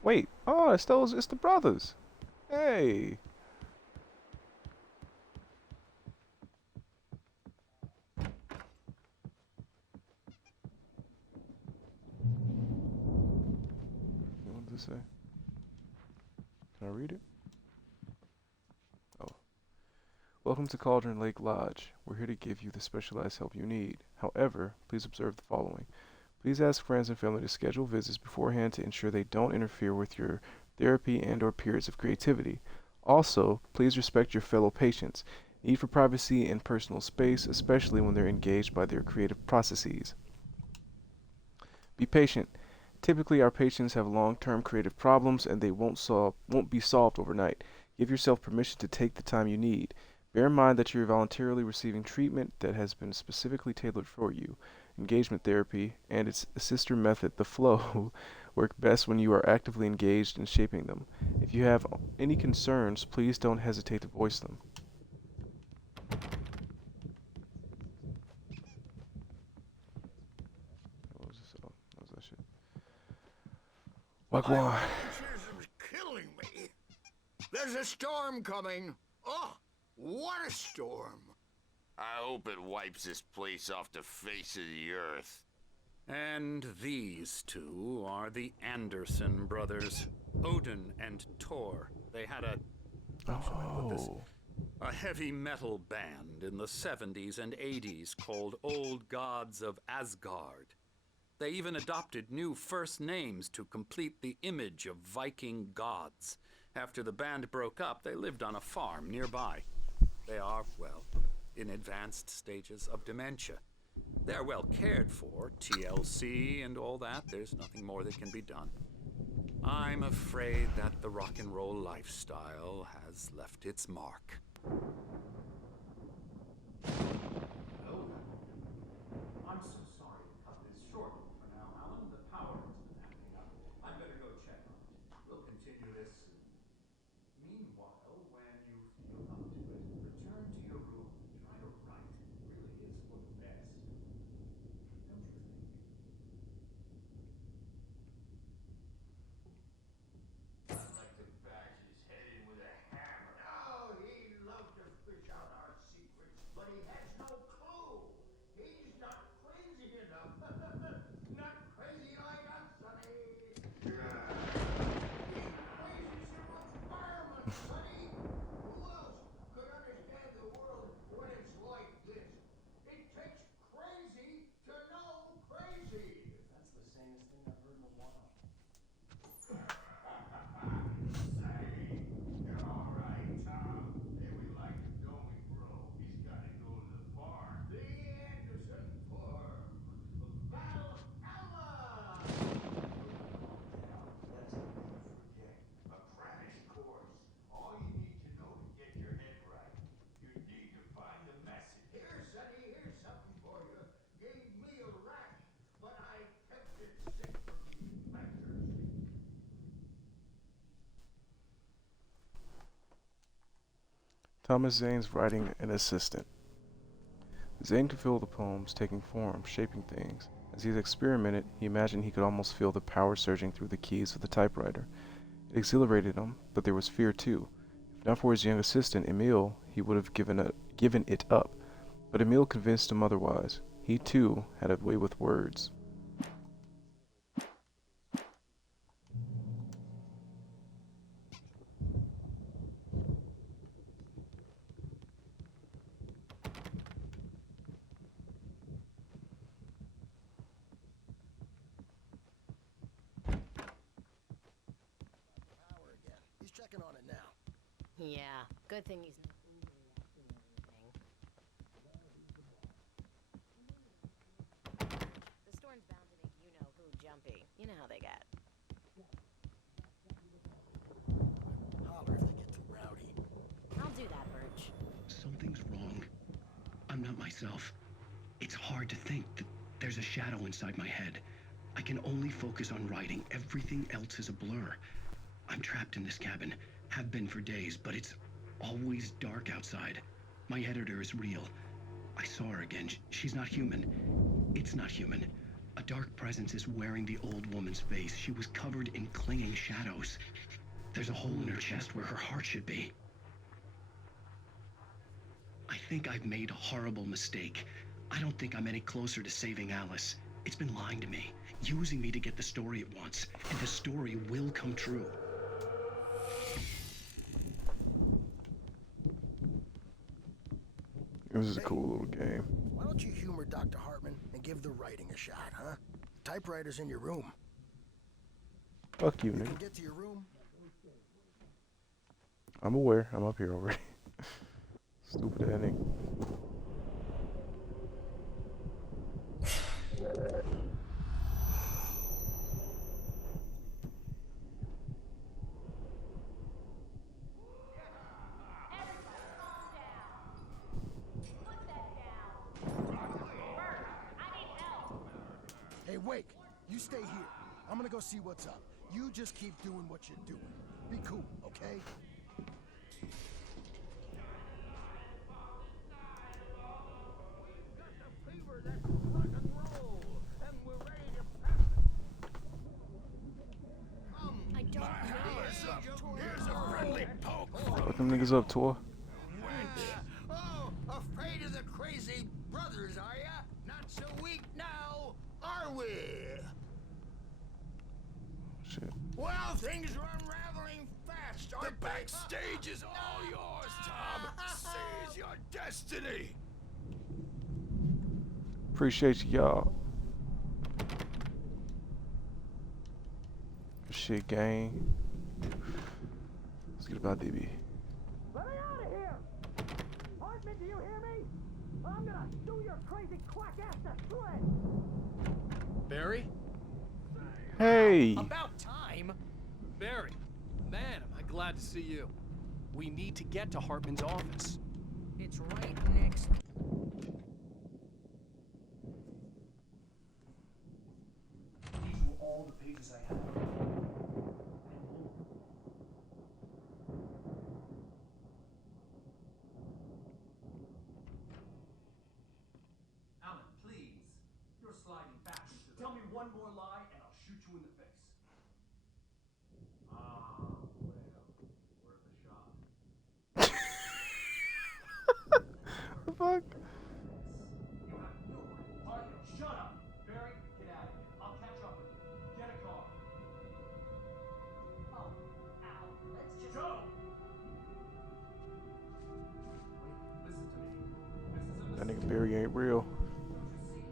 Wait. Oh, it's the brothers. Hey. What does it say? Can I read it? Oh. Welcome to Cauldron Lake Lodge. We're here to give you the specialized help you need. However, please observe the following. Please ask friends and family to schedule visits beforehand to ensure they don't interfere with your therapy and/or periods of creativity. Also, please respect your fellow patients' need for privacy and personal space, especially when they're engaged by their creative processes. Be patient. Typically, our patients have long-term creative problems and they won't be solved overnight. Give yourself permission to take the time you need. Bear in mind that you're voluntarily receiving treatment that has been specifically tailored for you. Engagement therapy and its sister method, the flow, work best when you are actively engaged in shaping them. If you have any concerns, please don't hesitate to voice them. What was this? Oh, what was that shit? My Wagwan. romanticism's killing me. There's a storm coming. Oh, what a storm. I hope it wipes this place off the face of the earth. And these two are the Anderson brothers, Odin and Thor. They had a... How shall I put this? A heavy metal band in the 70s and 80s called Old Gods of Asgard. They even adopted new first names to complete the image of Viking gods. After the band broke up, they lived on a farm nearby. They are, well, in advanced stages of dementia. They're well cared for, TLC and all that. There's nothing more that can be done. I'm afraid that the rock and roll lifestyle has left its mark. I'm so sorry to cut this short for now, Alan. The power has been acting up. I better go check on it. We'll continue this soon. Meanwhile, when you feel up to it, return to your room. Try to write. It really is for the best. Don't you think? I'd like to bash his head in with a hammer. Oh, he'd love to fish out our secrets, but he has no clue. He's not crazy enough. Not crazy like us, Sonny. He raises your requirements, Sonny. Who else could understand the world when it's like this? It takes crazy to know crazy. That's the sanest thing I've heard in a while. Say, you're all right, Tom. Hey, we like him, don't we, bro? He's got to go to the farm. The Anderson farm. Valhalla! That's a big forget. A crash course. All you need to know to get your head right. You need to find the message. Here, Sonny, here's something for you. Gave me a rash, but I kept it sick from the infectors. Thomas Zane's writing an assistant. Zane could feel the poems taking form, shaping things. As he experimented, he imagined he could almost feel the power surging through the keys of the typewriter. It exhilarated him, but there was fear too. If not for his young assistant, Emil, he would have given it up. But Emil convinced him otherwise. He too had a way with words. Power again. He's checking on it now. Yeah, good thing he's not overreacting or anything. The storm's bound to make you-know-who jumpy. You know how they get. Holler if they get too rowdy. I'll do that, Birch. Something's wrong. I'm not myself. It's hard to think that there's a shadow inside my head. I can only focus on writing. Everything else is a blur. I'm trapped in this cabin. Have been for days, but it's always dark outside. My editor is real. I saw her again. She's not human. It's not human. A dark presence is wearing the old woman's face. She was covered in clinging shadows. There's a hole in her chest where her heart should be. I think I've made a horrible mistake. I don't think I'm any closer to saving Alice. It's been lying to me, using me to get the story it wants, and the story will come true. It was a cool little game. Why don't you humor Dr. Hartman and give the writing a shot, huh? Typewriter's in your room. Fuck you, You nigga. can get to your room. I'm aware. I'm up here already. Stupid ass nigga. You stay here. I'm gonna go see what's up. You just keep doing what you're doing. Be cool, okay? I don't know. Here's a friendly poke. Fuck them niggas up, Tor. Oh, afraid of the crazy brothers, are ya? Not so weak now, are we? Shit. Well, things are unraveling fast, The aren't they? backstage is all yours, Tom. Seize your destiny. Appreciate y'all. Shit, gang. Let's get about DB. Let me out of here! Hartman, do you hear me? I'm gonna sue your crazy quack ass to shreds! Barry? Hey! About time! Barry, man, am I glad to see you. We need to get to Hartman's office. It's right next. These were all the pages I had. Alan, please. You're sliding back into the... Tell me one more lie and I'll shoot you in the face. Ah, well, worth a shot. The fuck? You have no right. All right, shut up. Barry, get out of here. I'll catch up with you. Get a car. Oh, Al, let's just... Joe! Wait, listen to me. This is a That mistake. nigga Barry ain't real. Don't you see?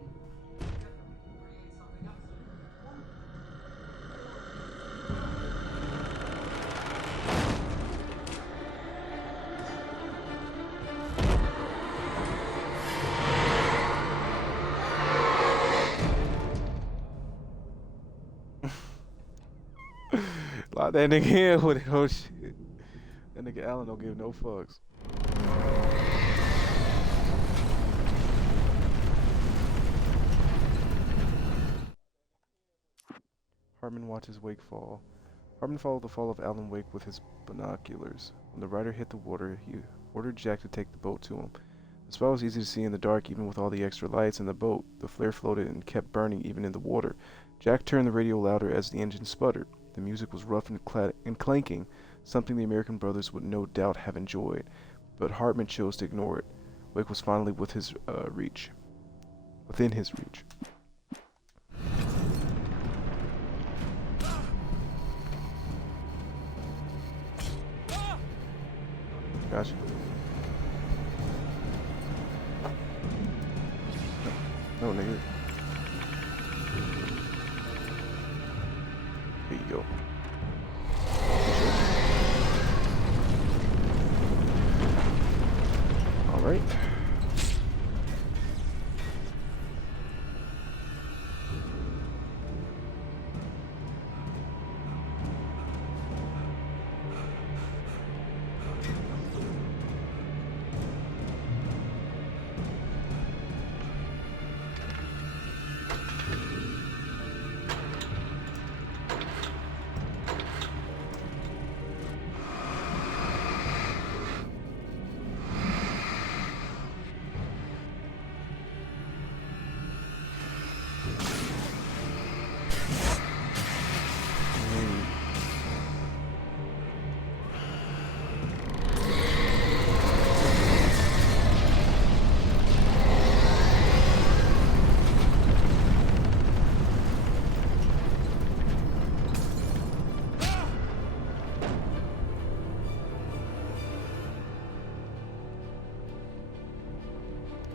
Together we can create something absolutely wonderful. Lock that nigga in with it. Oh shit. That nigga Allen don't give no fucks. Hartman watches Wake fall. Hartman followed the fall of Alan Wake with his binoculars. When the rider hit the water, he ordered Jack to take the boat to him. The spot was easy to see in the dark even with all the extra lights in the boat. The flare floated and kept burning even in the water. Jack turned the radio louder as the engine sputtered. The music was rough and clanking, something the American brothers would no doubt have enjoyed, but Hartman chose to ignore it. Wake was finally within his reach. Gotcha. No, nigga. Here you go. All right.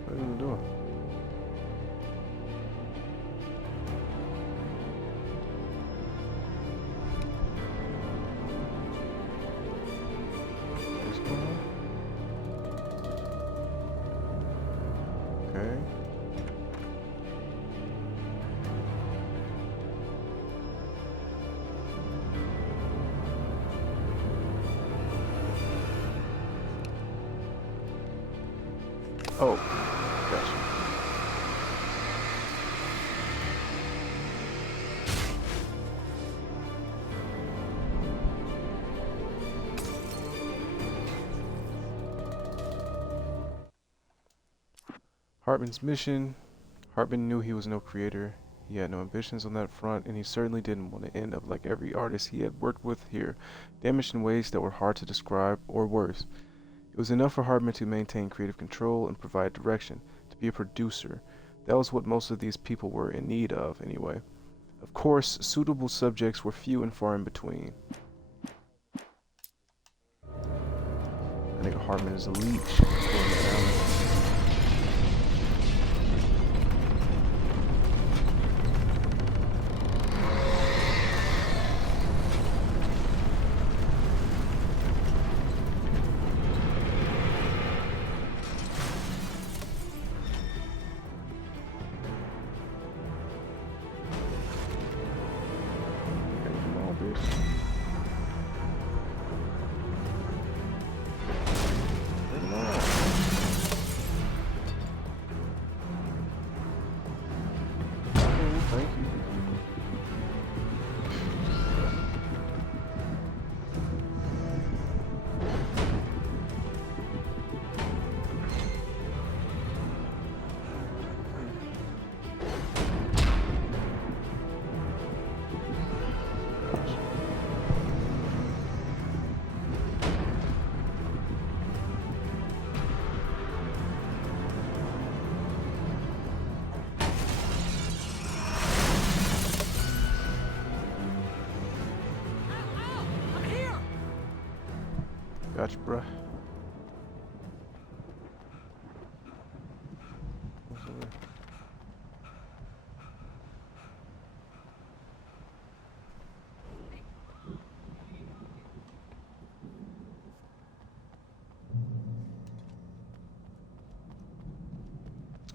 What are you doing? What's going on? Okay. Oh, gotcha. Hartman's mission. Hartman knew he was no creator. He had no ambitions on that front, and he certainly didn't want to end up like every artist he had worked with here, damaged in ways that were hard to describe, or worse. It was enough for Hartman to maintain creative control and provide direction, to be a producer. That was what most of these people were in need of, anyway. Of course, suitable subjects were few and far in between. I think Hartman is a leech. Gotcha, bruh.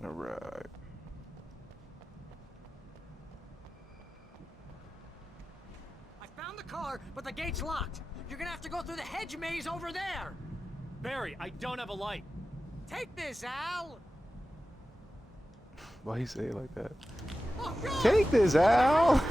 All right. I found the car, but the gate's locked. You're gonna have to go through the hedge maze over there. Barry, I don't have a light. Take this, Al. Why he say it like that? Oh, God. Take this, Al!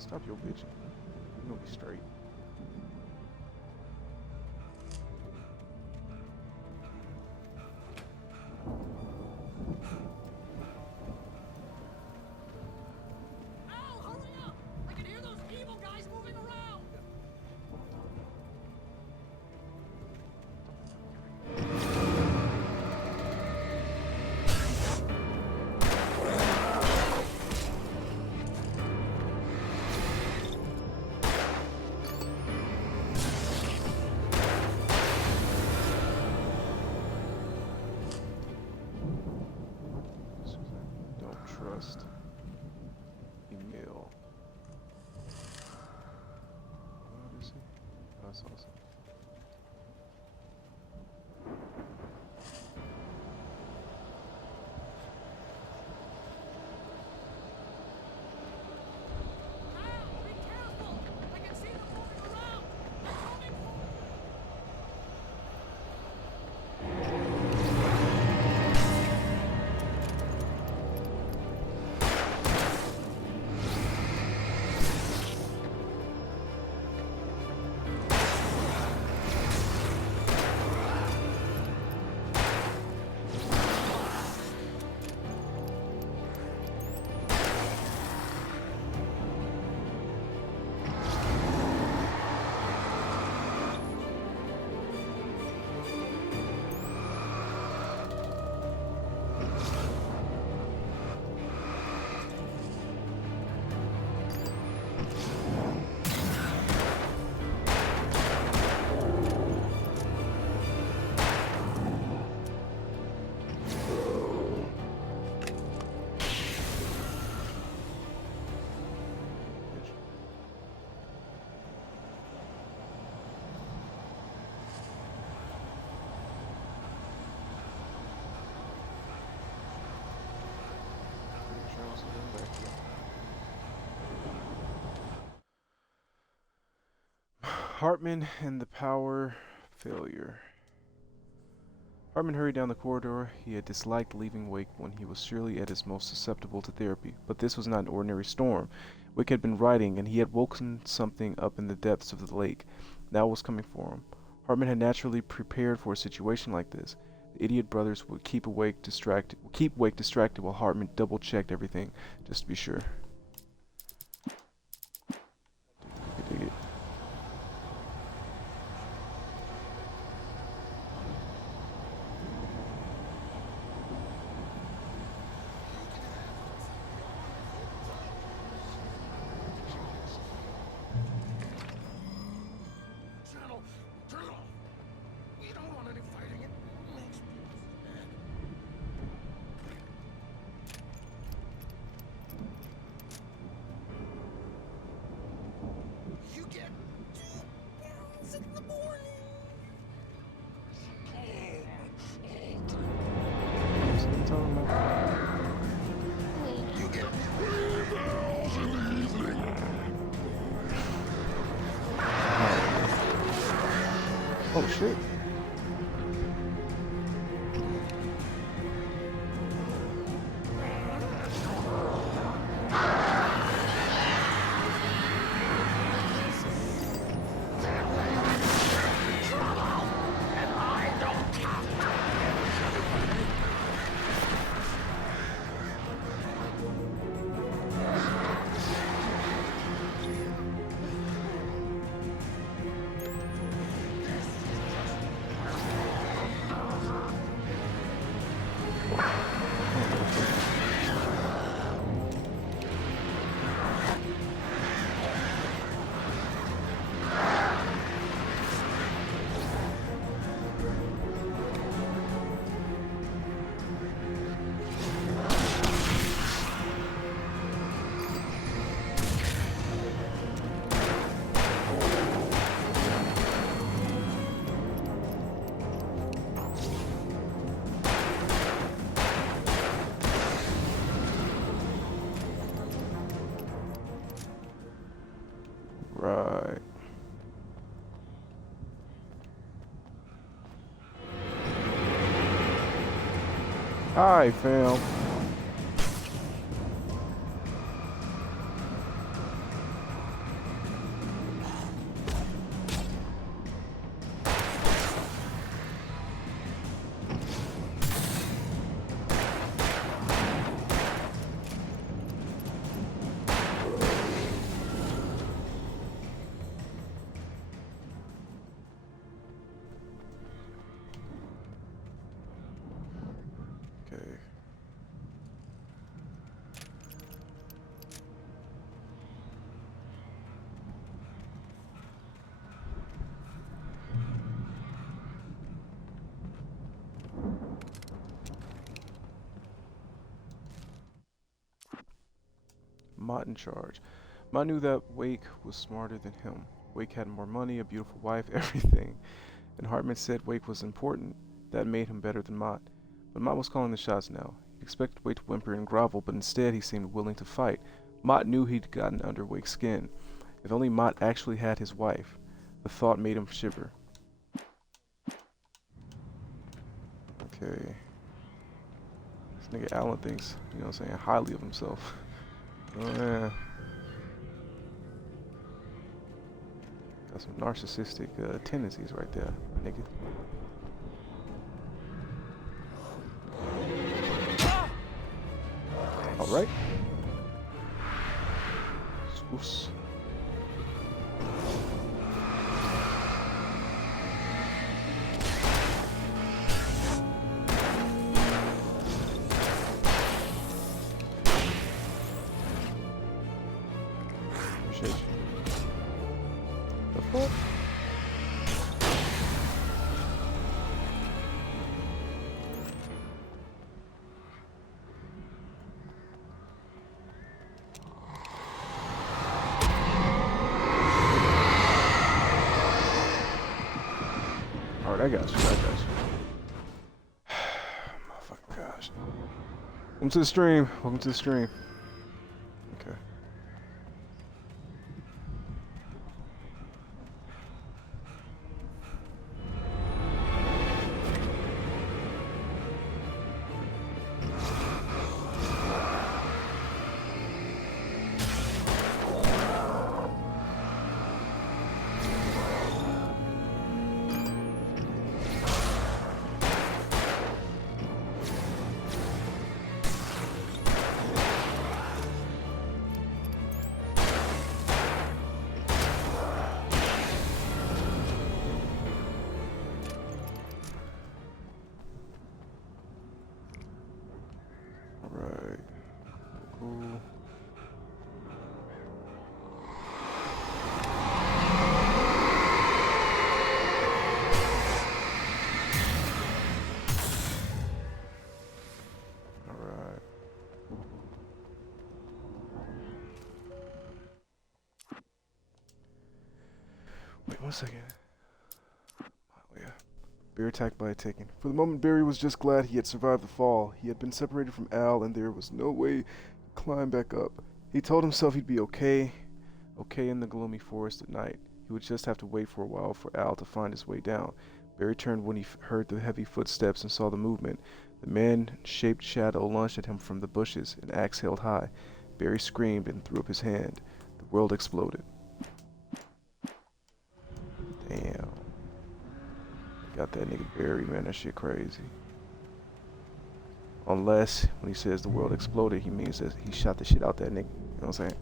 Stop your bitch. You gonna be straight. Al, hurry up! I can hear those evil guys moving around. Trust email. What is he? That's awesome. Be careful! I can see them moving around. They're coming for me. Hartman and the power failure. Hartman hurried down the corridor. He had disliked leaving Wake when he was surely at his most susceptible to therapy, but this was not an ordinary storm. Wake had been writing, and he had woken something up in the depths of the lake. Now it was coming for him. Hartman had naturally prepared for a situation like this. The idiot brothers would keep Wake distracted while Hartman double-checked everything, just to be sure. Dig it. Channel, turn it off. We don't want any fighting. It makes people mad. You get 2 pounds in the morning. You get 3 pounds in the evening. Oh shit. Right. Hi, fam. Okay. Mott in charge. Mott knew that Wake was smarter than him. Wake had more money, a beautiful wife, everything. And Hartman said Wake was important. That made him better than Mott. But Mott was calling the shots now. He expected Wake to whimper and grovel, but instead he seemed willing to fight. Mott knew he'd gotten under Wake's skin. If only Mott actually had his wife. The thought made him shiver. Okay. This nigga Alan thinks, you know what I'm saying, highly of himself. Oh yeah. Got some narcissistic tendencies right there, nigga. Alright. Spoos. Appreciate you. The fuck? Alright, I got you, Motherfucking gosh. Welcome to the stream. Welcome to the stream. Okay. Wait 1 second. Oh, yeah. Barry attacked by a taken. For the moment, Barry was just glad he had survived the fall. He had been separated from Al, and there was no way to climb back up. He told himself he'd be okay in the gloomy forest at night. He would just have to wait for a while for Al to find his way down. Barry turned when he heard the heavy footsteps and saw the movement. The man-shaped shadow lunged at him from the bushes, an axe held high. Barry screamed and threw up his hand. The world exploded. Damn. Got that nigga Barry, man. That shit crazy. Unless, when he says the world exploded, he means that he shot the shit out that nigga. You know what I'm saying?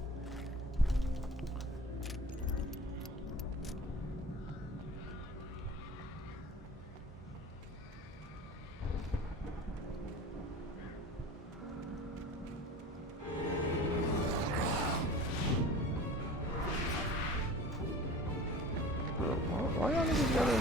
Bro, why y'all niggas gotta...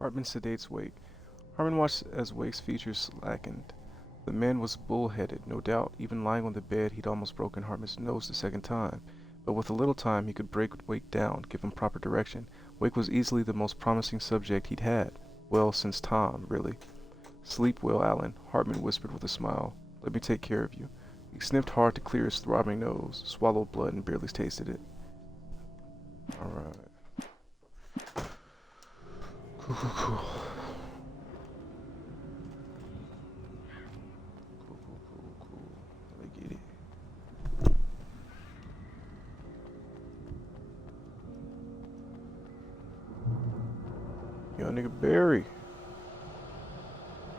Hartman sedates Wake. Hartman watched as Wake's features slackened. The man was bull-headed, no doubt. Even lying on the bed, he'd almost broken Hartman's nose the second time. But with a little time, he could break Wake down, give him proper direction. Wake was easily the most promising subject he'd had. Well, since Tom, really. Sleep well, Alan, Hartman whispered with a smile. Let me take care of you. He sniffed hard to clear his throbbing nose, swallowed blood, and barely tasted it. Alright. Cool, cool, cool. Cool. Let me get it. Yo, nigga Barry.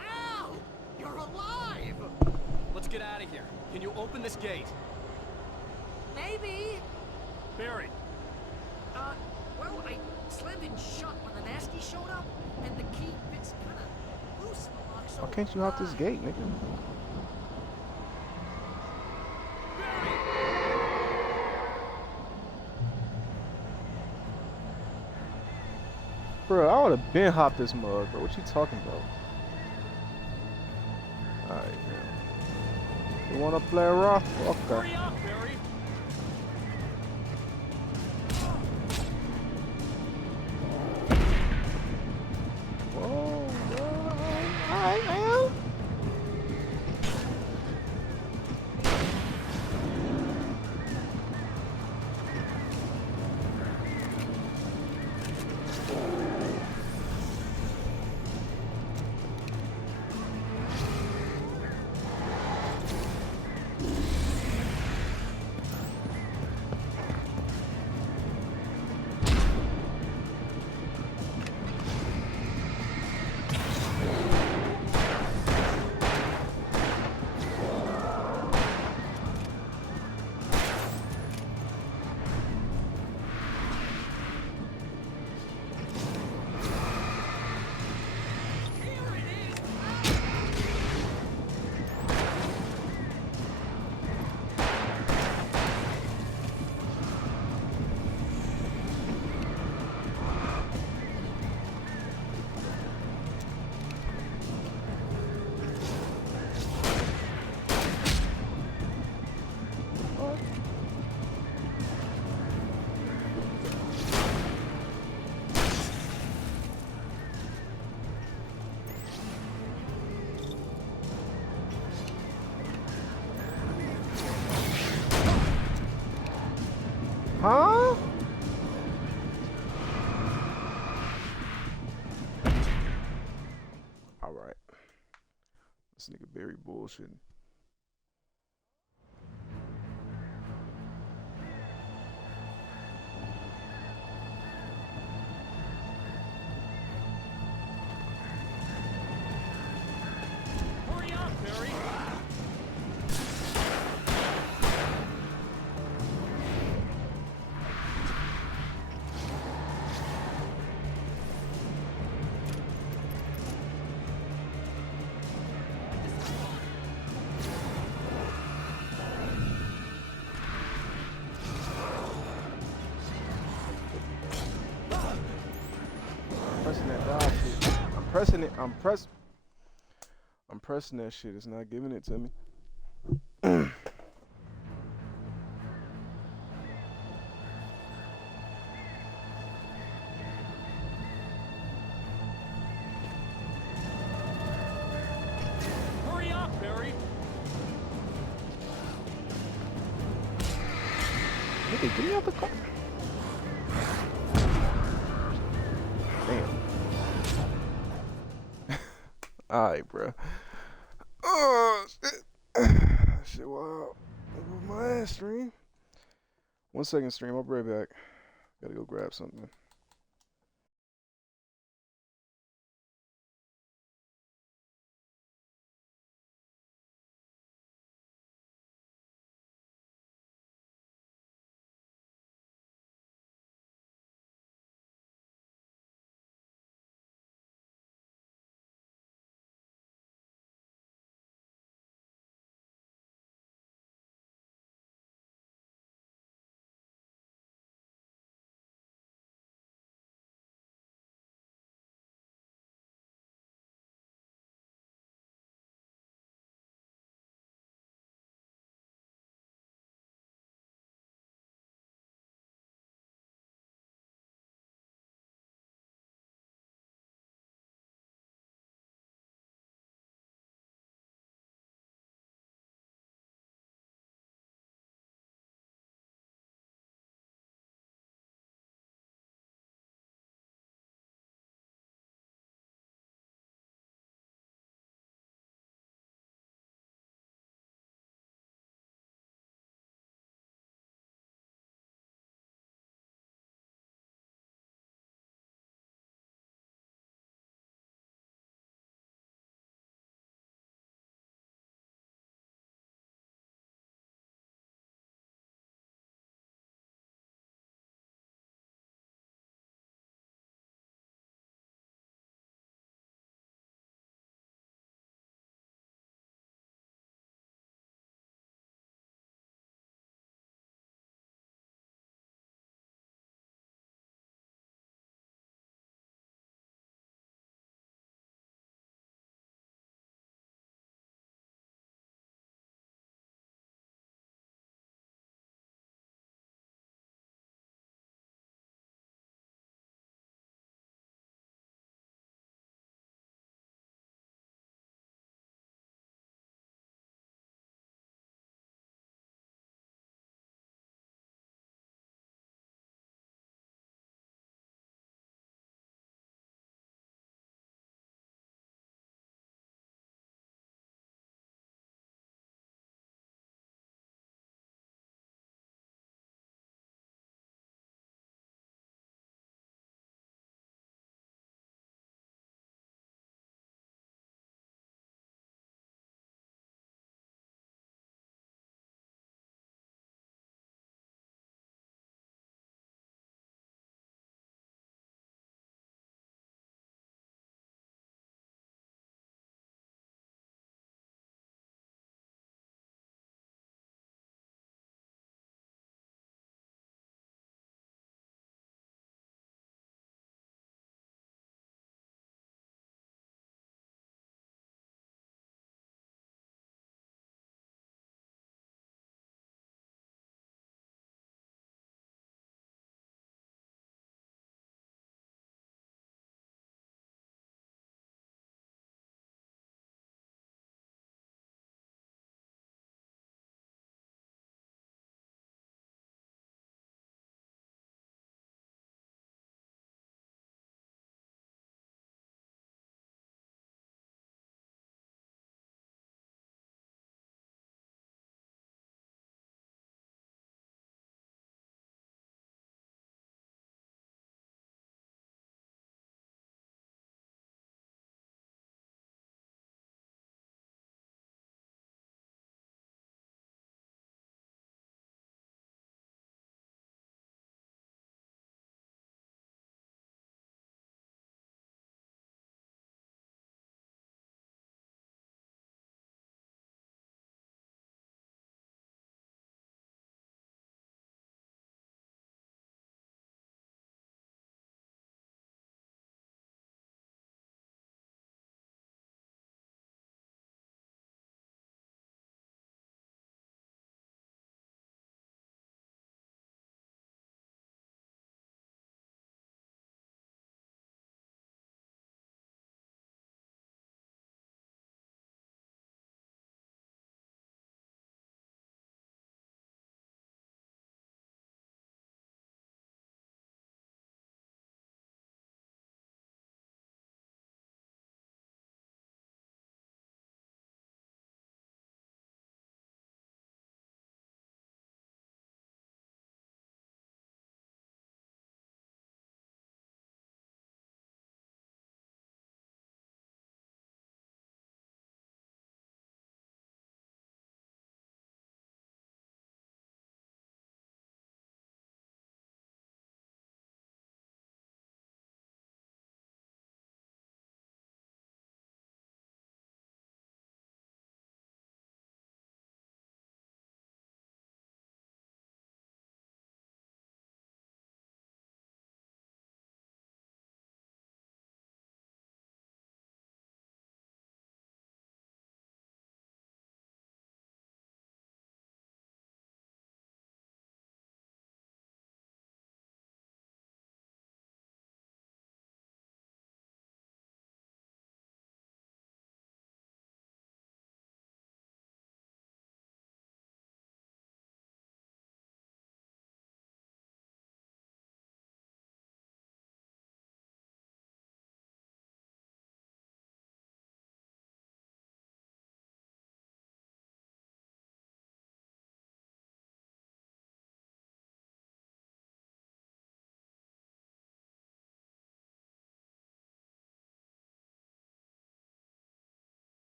Ow! You're alive! Let's get out of here. Can you open this gate? Maybe. Barry. Well, I slammed it shut when the nasty showed up, and the key fits kind of loose in the lock, so... Why can't you hop this gate, nigga? Bro, I would have been hopped this mug, bro. What you talking about? Alright, man. You wanna play rough? Okay. Hurry up, Barry! Whoa, alright, man. This nigga Barry bullshit. Hurry up, Barry! Pressing that dodge shit. I'm pressing it. I'm pressing that shit. It's not giving it to me. Hurry up, Barry! Nigga, get me out the car. Damn. Alright, bro. Oh, shit. Shit, wow. Over my ass, stream. 1 second, stream. I'll be right back. Gotta go grab something.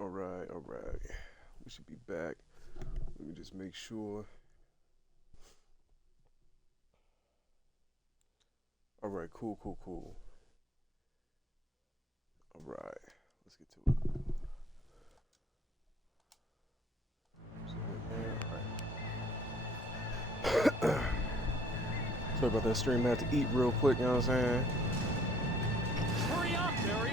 Alright, alright. We should be back. Let me just make sure. Alright, cool. Alright, let's get to it. Sorry about that stream. I had to eat real quick, you know what I'm saying? Hurry up, Barry!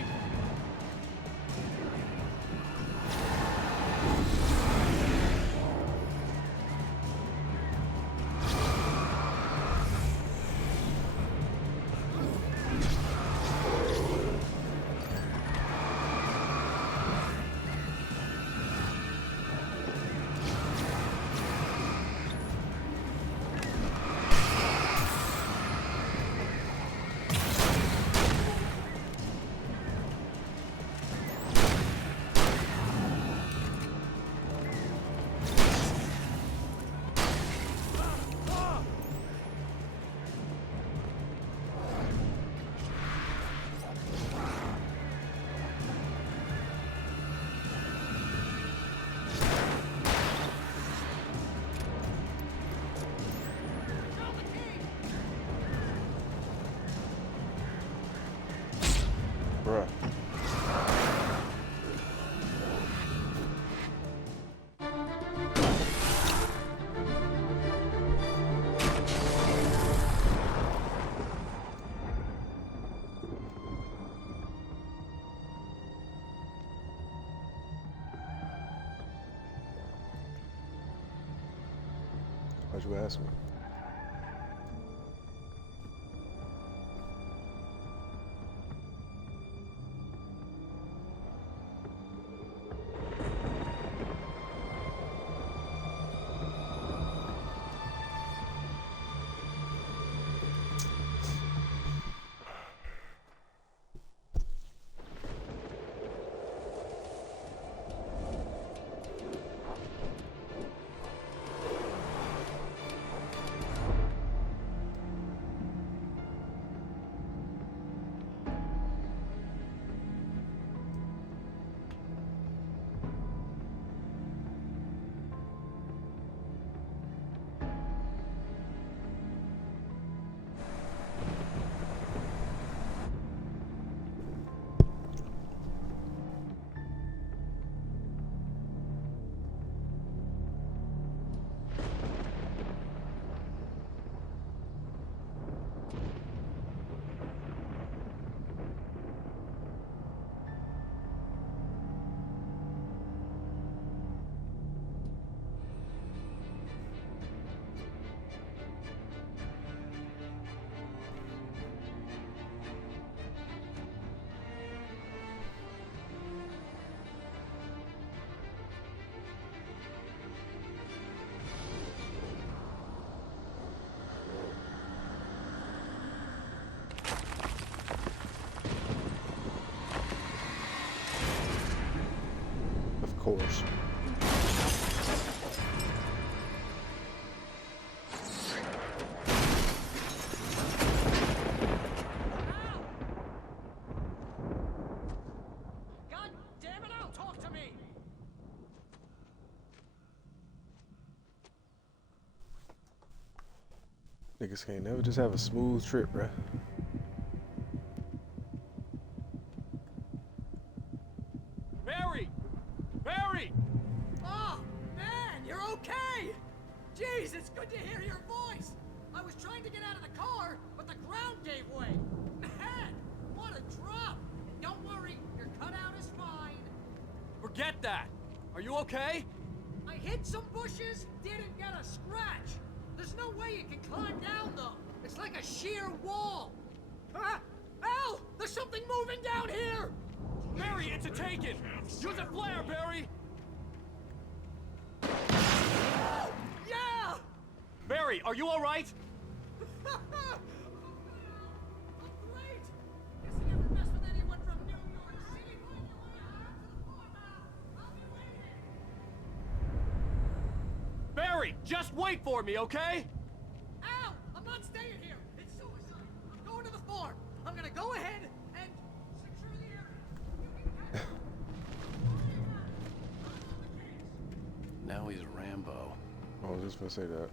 Bruh. Why'd you ask me? Of course. God damn it, now talk to me! Niggas can't never just have a smooth trip, bruh. Barry! Barry! Oh, man, you're okay! Jeez, it's good to hear your voice! I was trying to get out of the car, but the ground gave way! Man, what a drop! And don't worry, your cutout is fine. Forget that! Are you okay? I hit some bushes, didn't get a scratch! There's no way you can climb down, though! It's like a sheer wall! Ah! Al! There's something moving down here! Barry, it's a taken! Use a flare, Barry! Yeah! Barry, are you alright? I'm great! Guess I never messed with anyone from New York City. I'll be waiting! Barry, just wait for me, okay? Al! I'm not staying here! It's suicide! I'm going to the farm! I'm gonna go ahead and secure the area! I was just gonna say that.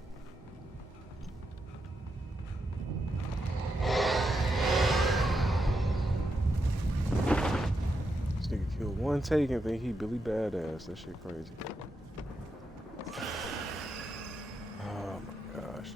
This nigga killed one take and think he Billy Badass. That shit crazy. Oh my gosh.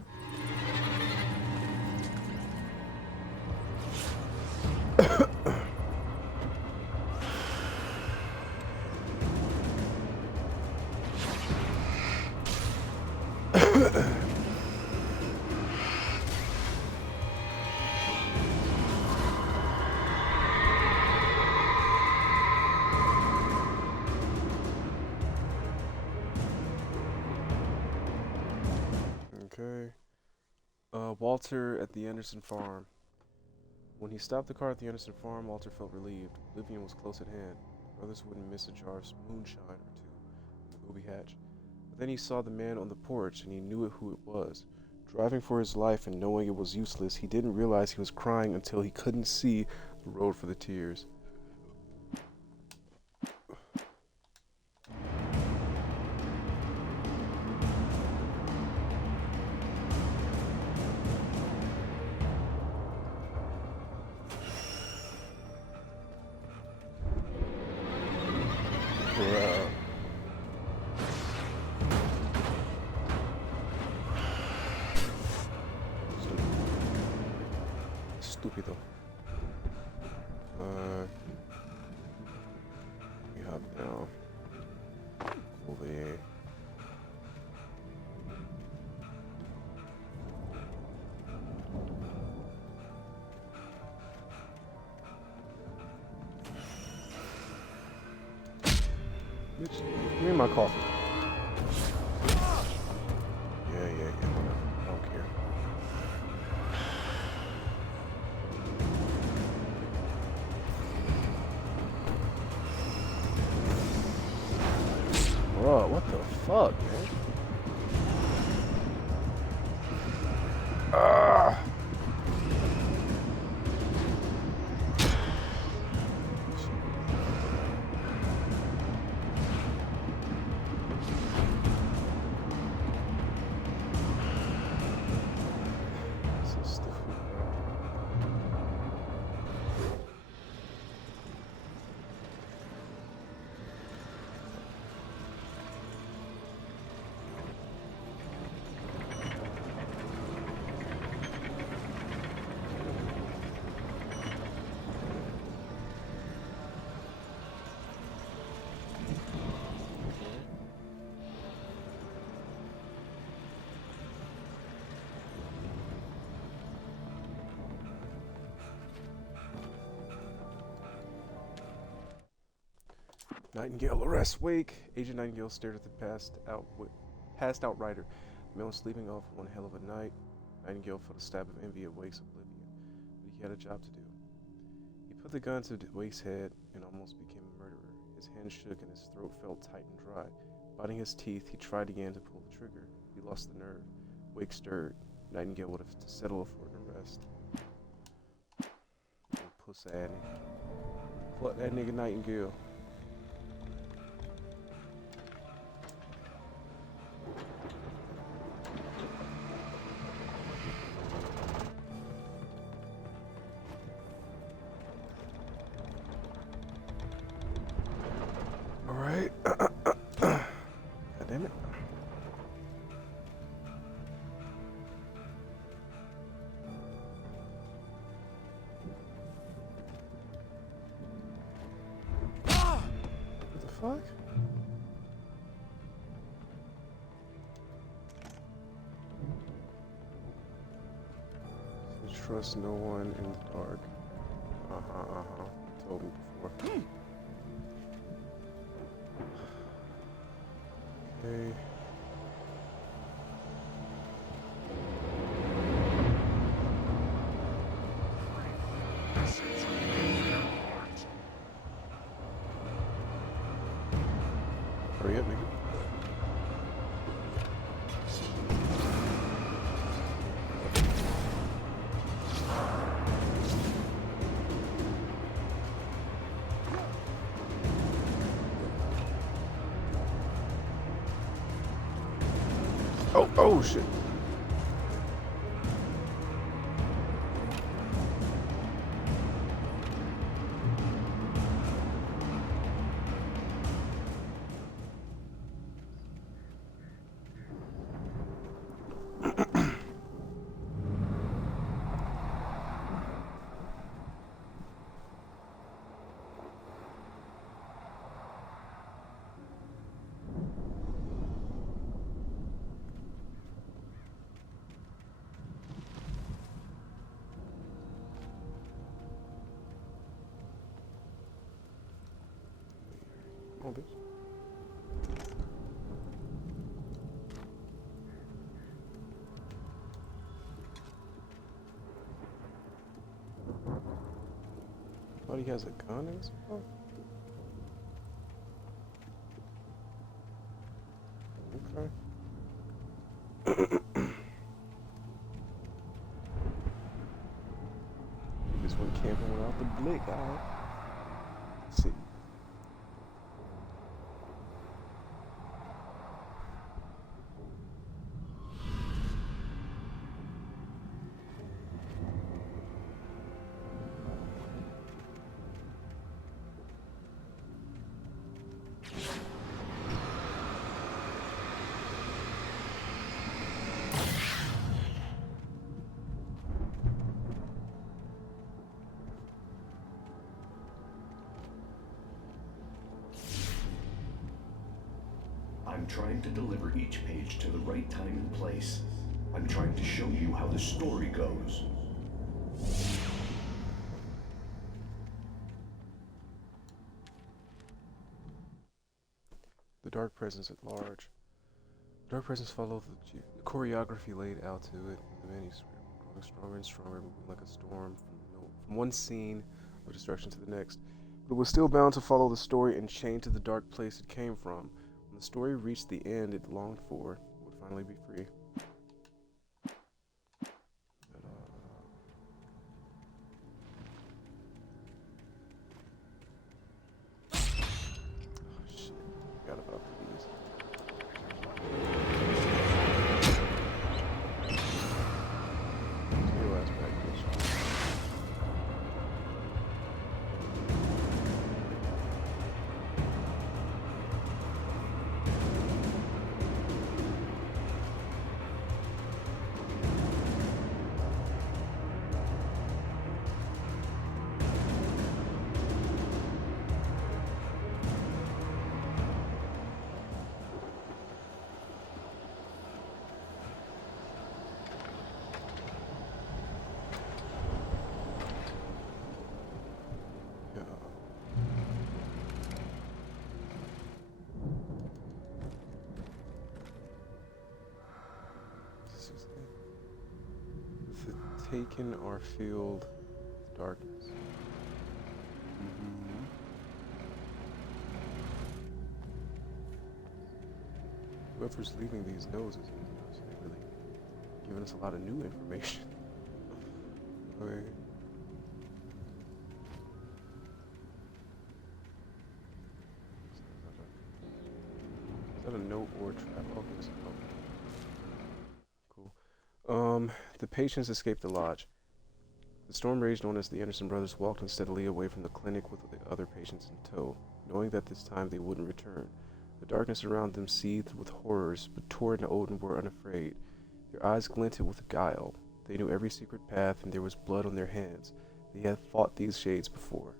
Okay. Walter at the Anderson farm. When he stopped the car at the Anderson farm, Walter felt relieved. Oblivion was close at hand. Brothers wouldn't miss a jar of moonshine or two in the booby hatch. But then he saw the man on the porch, and he knew who it was. Driving for his life and knowing it was useless, he didn't realize he was crying until he couldn't see the road for the tears. Bruh. Estúpido. We have now. Over here. Bitch, give me my coffee. Yeah, whatever. I don't care. Bro, what the fuck, man? Ah! So stupid, bro. Nightingale arrests Wake. Agent Nightingale stared at the passed out Ryder. The man was sleeping off one hell of a night. Nightingale felt a stab of envy at Wake's oblivion, but he had a job to do. He put the gun to Wake's head and almost became a murderer. His hands shook and his throat felt tight and dry. Biting his teeth, he tried again to pull the trigger. He lost the nerve. Wake stirred. Nightingale would have to settle for an arrest. Puss ass nigga. Fuck that nigga Nightingale. Alright. God damn it. What the fuck? So trust no one in the dark. Told me before. Okay. Hurry up, nigga. Oh shit. Oh, bitch. Thought he has a gun in his mouth? Okay. He just went camping without the blick out. Let's see. I'm trying to deliver each page to the right time and place. I'm trying to show you how the story goes. The Dark Presence at large. The Dark Presence followed the choreography laid out to it in the manuscript, growing stronger and stronger, moving like a storm from one scene of destruction to the next. But it was still bound to follow the story and chained to the dark place it came from. When the story reached the end it longed for, it would finally be free. Oh shit, forgot about these. Your ass back, bitch. The taken are filled with darkness. Whoever's leaving these notes is really giving us a lot of new information. Okay. Is that a note or a trap? Oh, yes. Oh. Cool. The patients escaped the lodge. The storm raged on as the Anderson brothers walked unsteadily away from the clinic with the other patients in tow, knowing that this time they wouldn't return. The darkness around them seethed with horrors, but Torrid and Odin were unafraid. Their eyes glinted with guile. They knew every secret path, and there was blood on their hands. They had fought these shades before.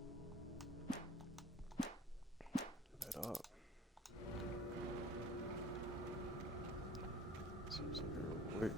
That up. Seems like a real quick.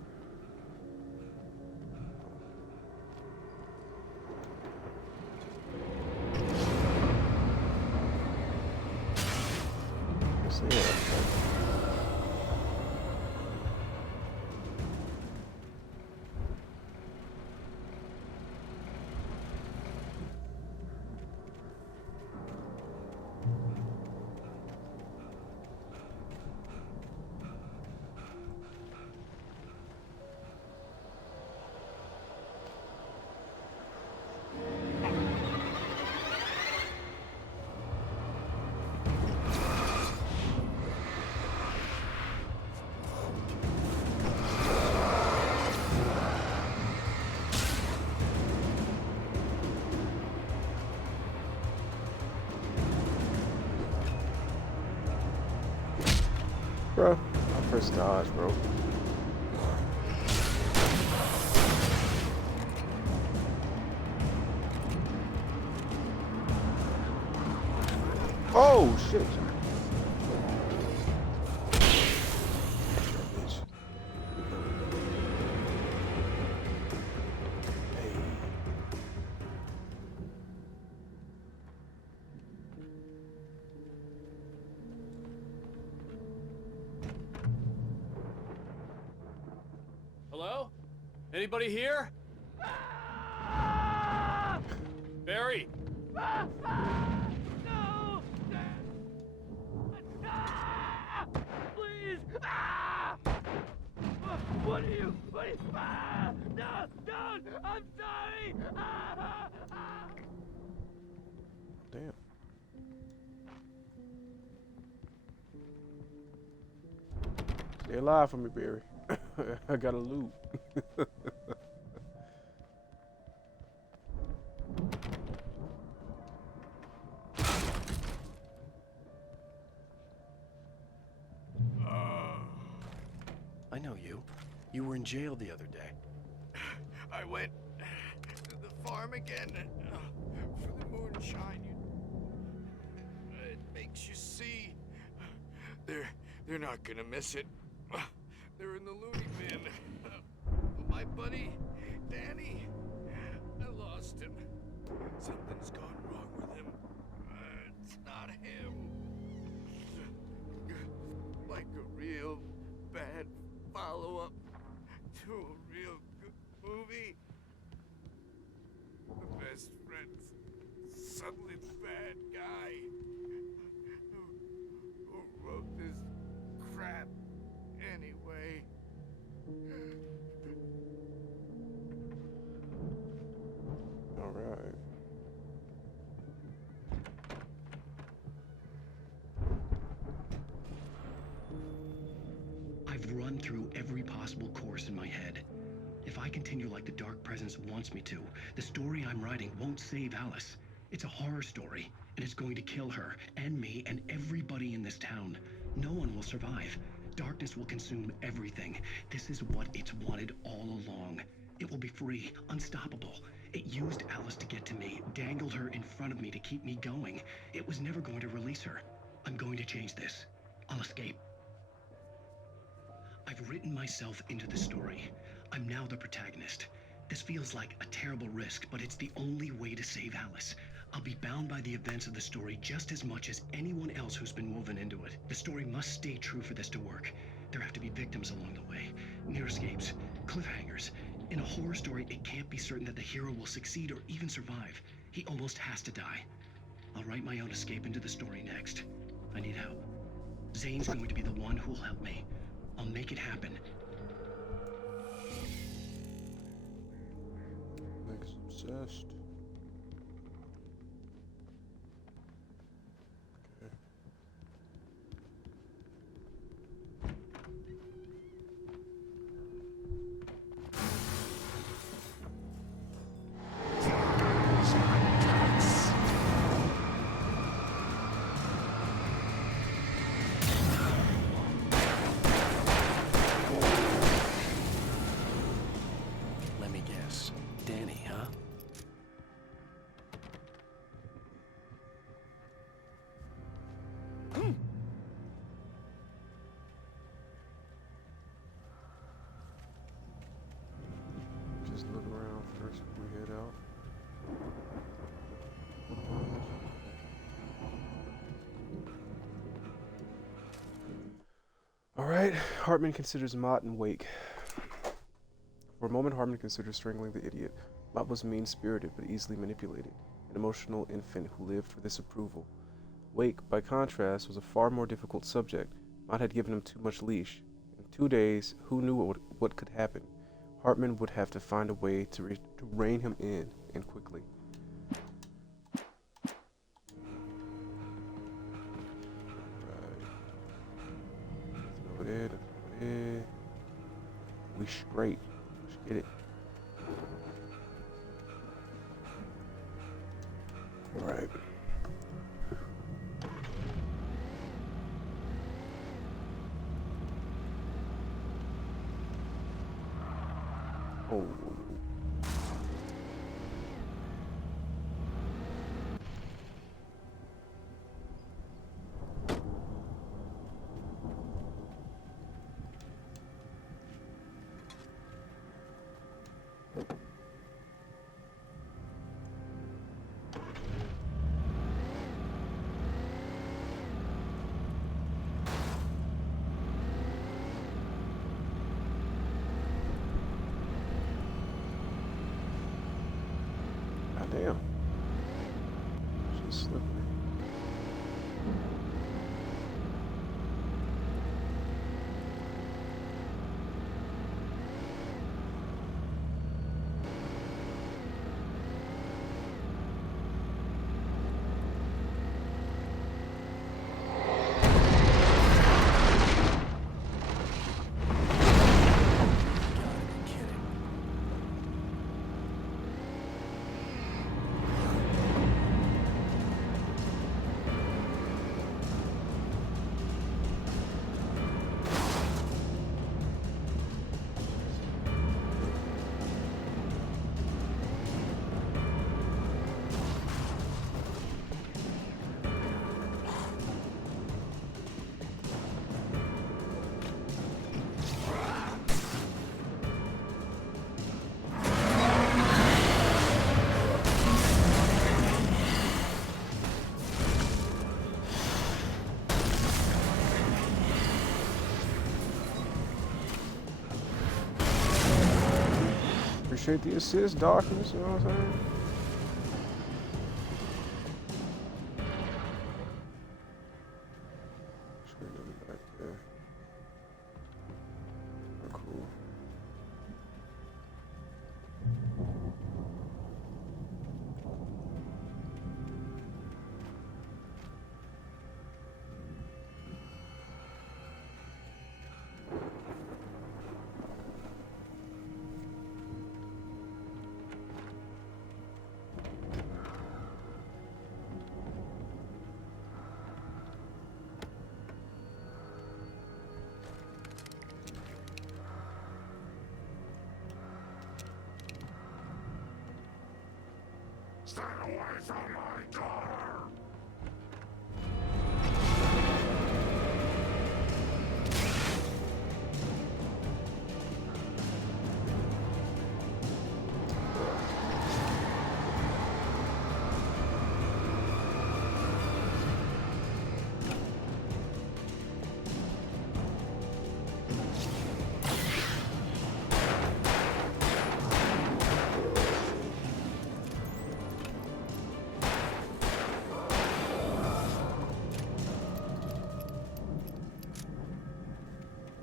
Bro, I pressed dodge, bro. Oh shit! Hello? Anybody here? Barry! No! Please! What are you? No! Don't! I'm sorry! Damn. Stay alive for me, Barry. I got a loot. I know you. You were in jail the other day. I went to the farm again for the moonshine. It makes you see. They're not gonna miss it. They're in the loony bin. My buddy, Danny, I lost him. Something's gone wrong with him. It's not him. Like a real bad follow-up to a real good movie. The best friend's suddenly the bad guy who wrote this crap anyway. All right. I've run through every possible course in my head. If I continue like the Dark Presence wants me to, the story I'm writing won't save Alice. It's a horror story, and it's going to kill her, and me, and everybody in this town. No one will survive. Darkness will consume everything. This is what it's wanted all along. It will be free, unstoppable. It used Alice to get to me, dangled her in front of me to keep me going. It was never going to release her. I'm going to change this. I'll escape. I've written myself into the story. I'm now the protagonist. This feels like a terrible risk, but it's the only way to save Alice. I'll be bound by the events of the story just as much as anyone else who's been woven into it. The story must stay true for this to work. There have to be victims along the way, near escapes, cliffhangers. In a horror story, it can't be certain that the hero will succeed or even survive. He almost has to die. I'll write my own escape into the story next. I need help. Zane's going to be the one who'll help me. I'll make it happen. Makes obsessed. Okay. Let me guess. Danny, huh? Just look around first before we head out. Alright, Hartman considers Mott and Wake. For a moment, Hartman considered strangling the idiot. Mott was mean-spirited but easily manipulated, an emotional infant who lived for this approval. Wake, by contrast, was a far more difficult subject. Mott had given him too much leash. In 2 days, who knew what could happen? Hartman would have to find a way to rein him in, and quickly. Right. We straight. Let's get it. Alright. Damn. She's slippery. Appreciate the assist, Darkness, you know what I'm saying? Should we go back there? Oh, cool. Stay away from my daughter!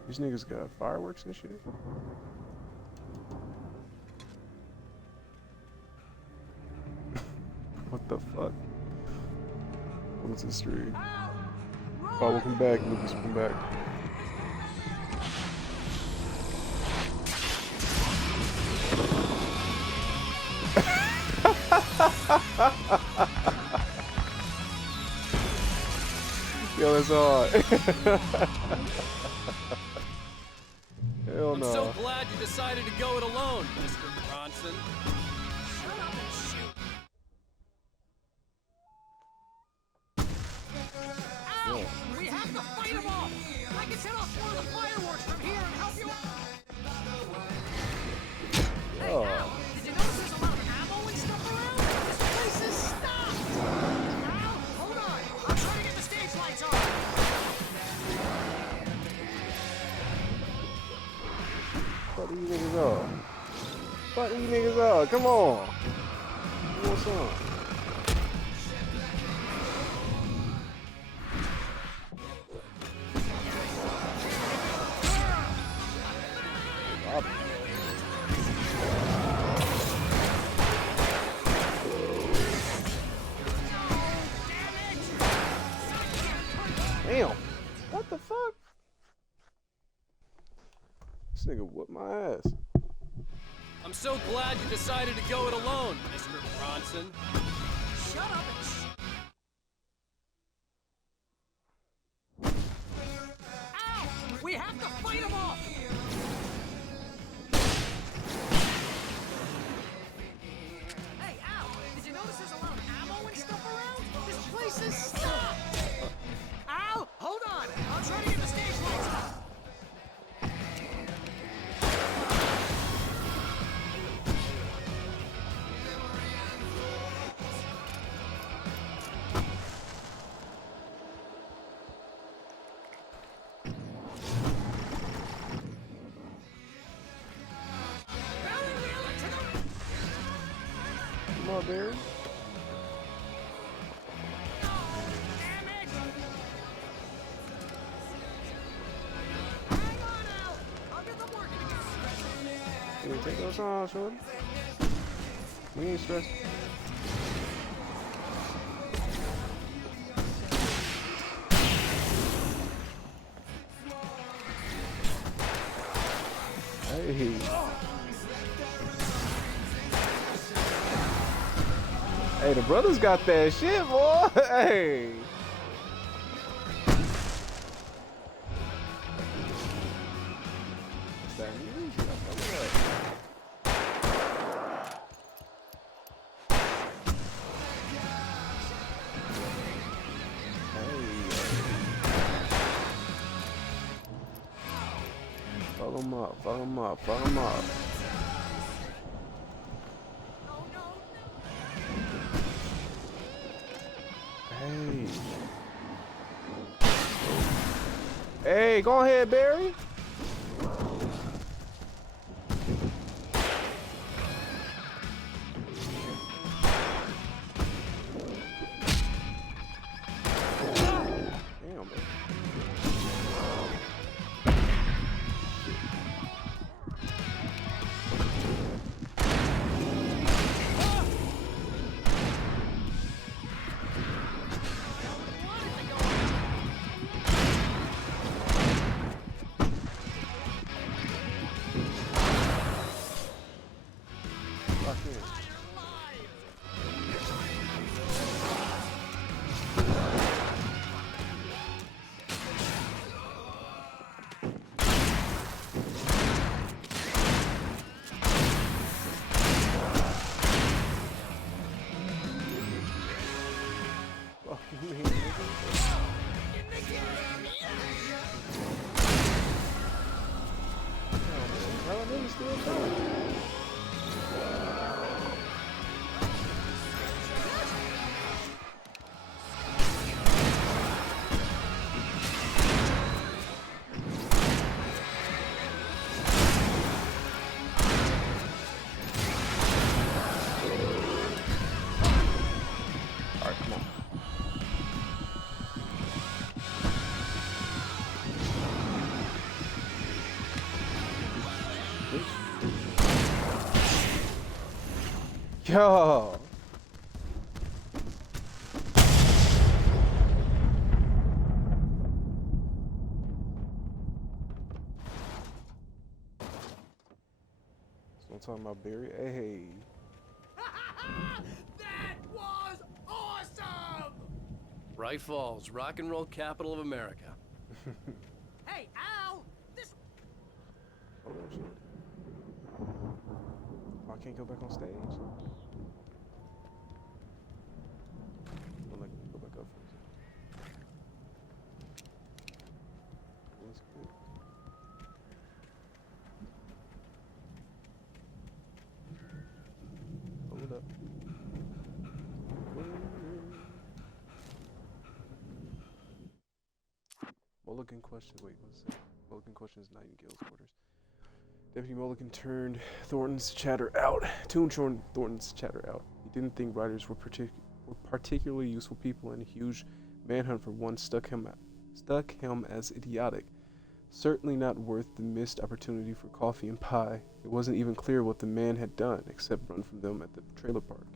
These niggas got fireworks and shit. What the fuck? What's this stream? Oh, welcome back, Lucas. Welcome back. Yo, that's hard. Hell no. I'm so glad you decided to go it alone, Mr. Bronson. Shut up and shoot. Ow! Yeah. We have to fight them off! I can set off one of the fireworks from here and help you out! Hey, Oh. Al, did you notice there's a lot of ammo and stuff around? This place is stopped! Al, hold on! I'm trying to get the stage lights on! Fuck these niggas up. Fuck these niggas up. Come on. You want some? Damn. What the fuck? This nigga whooped my ass. I'm so glad you decided to go it alone, Mr. Bronson. Shut up and Ow! We have to fight them off! Hey, Al, did you notice there's a lot of ammo and stuff around? This place is stopped! Al, hold on! I'm trying to get the stage lights on! Take your time, shorty. We ain't stressed. Hey. Hey, the brothers got that shit, boy. Hey. What's that music? I love that. Follow him up, follow him up, follow him up. Hey. Hey, go ahead, Barry. Damn, man. Lock in. Fucking me, nigga. Hell, nigga still going. Alright, come on. Yo. So I'm talking about Barry. Hey. That was awesome! Bright Falls, rock and roll capital of America. Hey, Al! This. Hold on, shit. Oh, I can't go back on stage. Well, let me go back up for a second. That's good. Hold up. Mulligan question. Wait, what's that? Mulligan questions Nightingale's orders. Deputy Mulligan turned Thornton's chatter out. Tuned Thornton's chatter out. He didn't think writers were particularly useful people, and a huge manhunt for one struck him as idiotic. Certainly not worth the missed opportunity for coffee and pie. It wasn't even clear what the man had done, except run from them at the trailer park.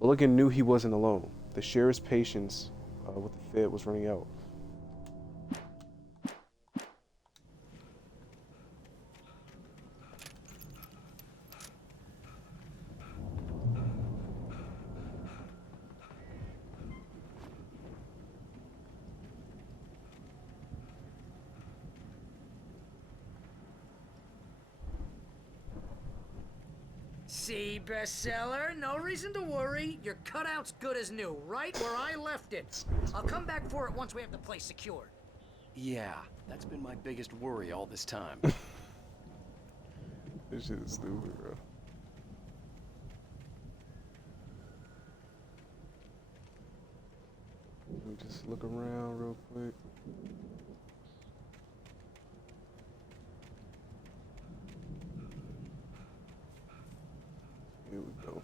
Mulligan knew he wasn't alone. The sheriff's patience with the Fed was running out. See, bestseller? No reason to worry. Your cutout's good as new, right where I left it. I'll come back for it once we have the place secured. Yeah, that's been my biggest worry all this time. This shit is stupid, bro. Let me just look around real quick. Here we go.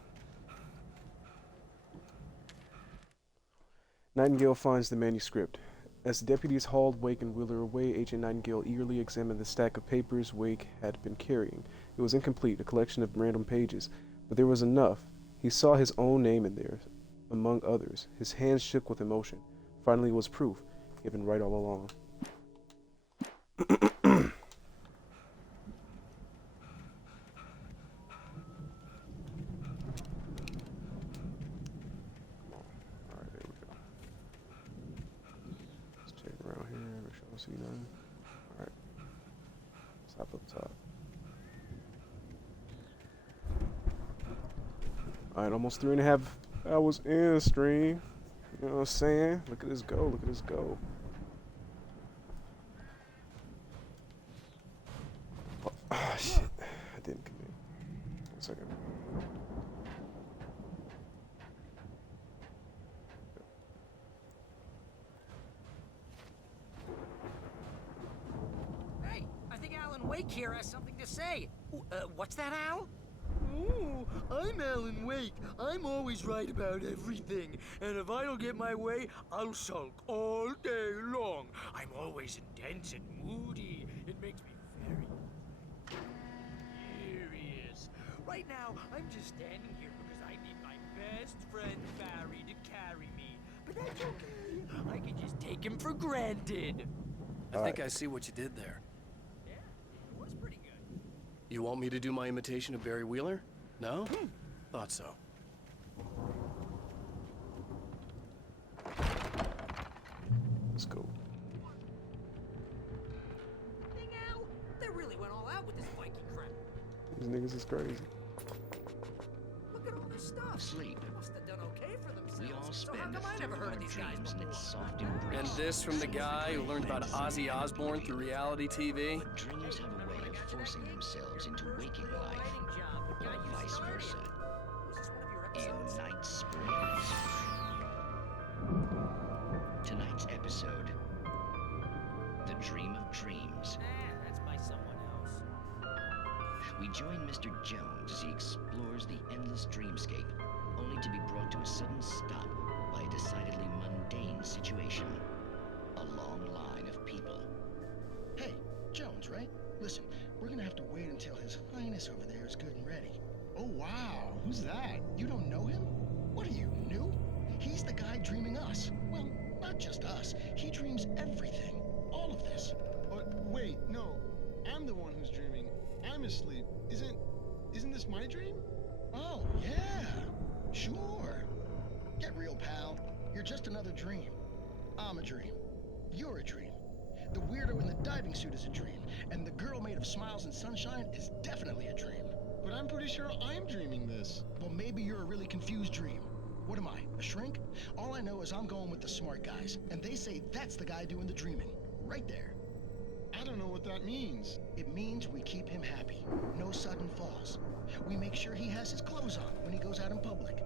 Nightingale finds the manuscript. As the deputies hauled Wake and Wheeler away, Agent Nightingale eagerly examined the stack of papers Wake had been carrying. It was incomplete, a collection of random pages, but there was enough. He saw his own name in there, among others. His hands shook with emotion. Finally, it was proof. He had been right all along. Alright, there we go. Let's check around here, make sure I don't see nothing. Alright. Let's hop up top. Alright, almost 3.5 hours in stream. You know what I'm saying? Look at this go, look at this go. Oh, shit. I didn't commit. 1 second. Hey, I think Alan Wake here has something to say. What's that, Al? Ooh, I'm Alan Wake. I'm always right about everything. And if I don't get my way, I'll sulk all day long. I'm always intense and moody. It makes me very furious. Right now, I'm just standing here because I need my best friend Barry to carry me. But that's okay. I can just take him for granted. I think I see what you did there. Yeah, it was pretty good. You want me to do my imitation of Barry Wheeler? No? Thought so. Let's go. Thing out. They really went all out with this Viking crap. These niggas is crazy. Look at all this stuff. Sleep. They must have done okay for themselves. We all So how spend come I never heard of these guys dreams in before? its soft embrace. And this from the guy who learned about Ozzy Osbourne through reality TV? But dreams have a way of forcing themselves into waking life, or vice versa. In Night Springs. Tonight's episode, The Dream of Dreams. That's by someone else. We join Mr. Jones as he explores the endless dreamscape, only to be brought to a sudden stop by a decidedly mundane situation. A long line of people. Hey, Jones, right? Listen, we're gonna have to wait until His Highness over there is good and ready. Oh, wow. Who's that? You don't know him? What are you, new? He's the guy dreaming us. Well, not just us. He dreams everything. All of this. But wait, no. I'm the one who's dreaming. I'm asleep. Isn't this my dream? Oh, yeah. Sure. Get real, pal. You're just another dream. I'm a dream. You're a dream. The weirdo in the diving suit is a dream. And the girl made of smiles and sunshine is definitely a dream. But I'm pretty sure I'm dreaming this. Well, maybe you're a really confused dream. What am I, a shrink? All I know is I'm going with the smart guys, and they say that's the guy doing the dreaming. Right there. I don't know what that means. It means we keep him happy. No sudden falls. We make sure he has his clothes on when he goes out in public.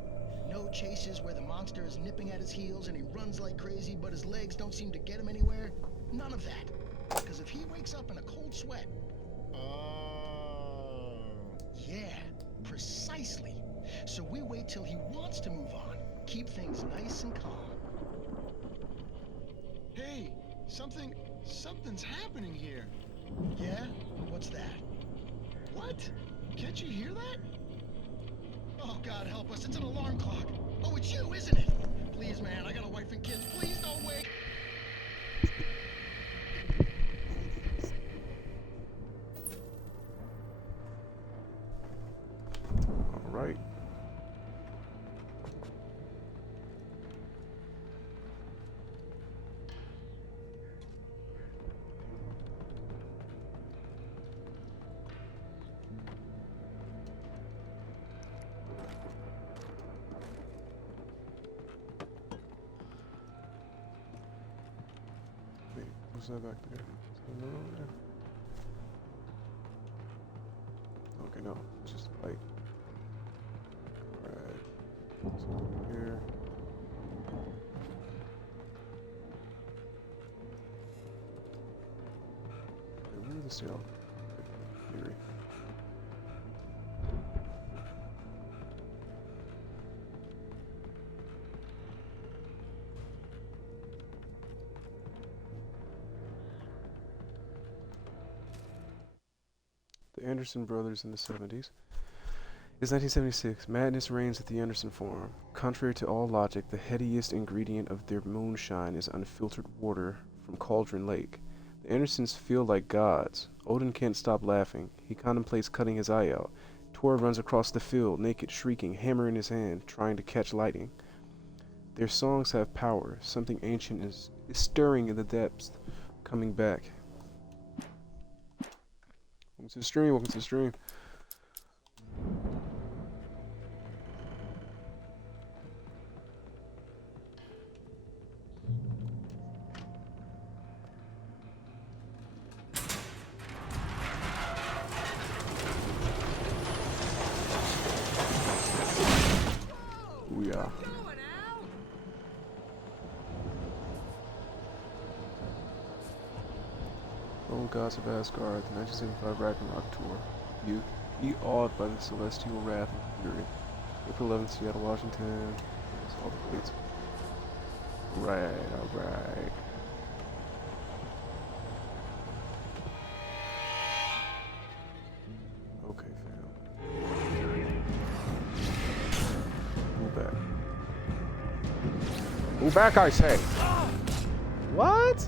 No chases where the monster is nipping at his heels and he runs like crazy, but his legs don't seem to get him anywhere. None of that. Because if he wakes up in a cold sweat... Yeah, precisely. So we wait till he wants to move on. Keep things nice and calm. Hey, something's happening here. Yeah? What's that? What? Can't you hear that? Oh, God help us, it's an alarm clock. Oh, it's you, isn't it? Please, man, I got a wife and kids. Please don't wake. All right. Wait, what's that back there? Is that another one there? Okay, no, it's just a light. Alright. So over here. Wait, where did this go? Theory. The Anderson brothers in the 70s. It's 1976. Madness reigns at the Anderson farm. Contrary to all logic, the headiest ingredient of their moonshine is unfiltered water from Cauldron Lake. The Andersons feel like gods. Odin can't stop laughing. He contemplates cutting his eye out. Tor runs across the field, naked, shrieking, hammer in his hand, trying to catch lightning. Their songs have power. Something ancient is stirring in the depths, coming back. Welcome to the stream, welcome to the stream. Booyah. Oh gods of Asgard, the 1975 Ragnarok tour. You be awed by the celestial wrath and fury. April 11th, Seattle, Washington. That's all the dates. Right, alright. Okay, fam. Move back. Move back, I say! What?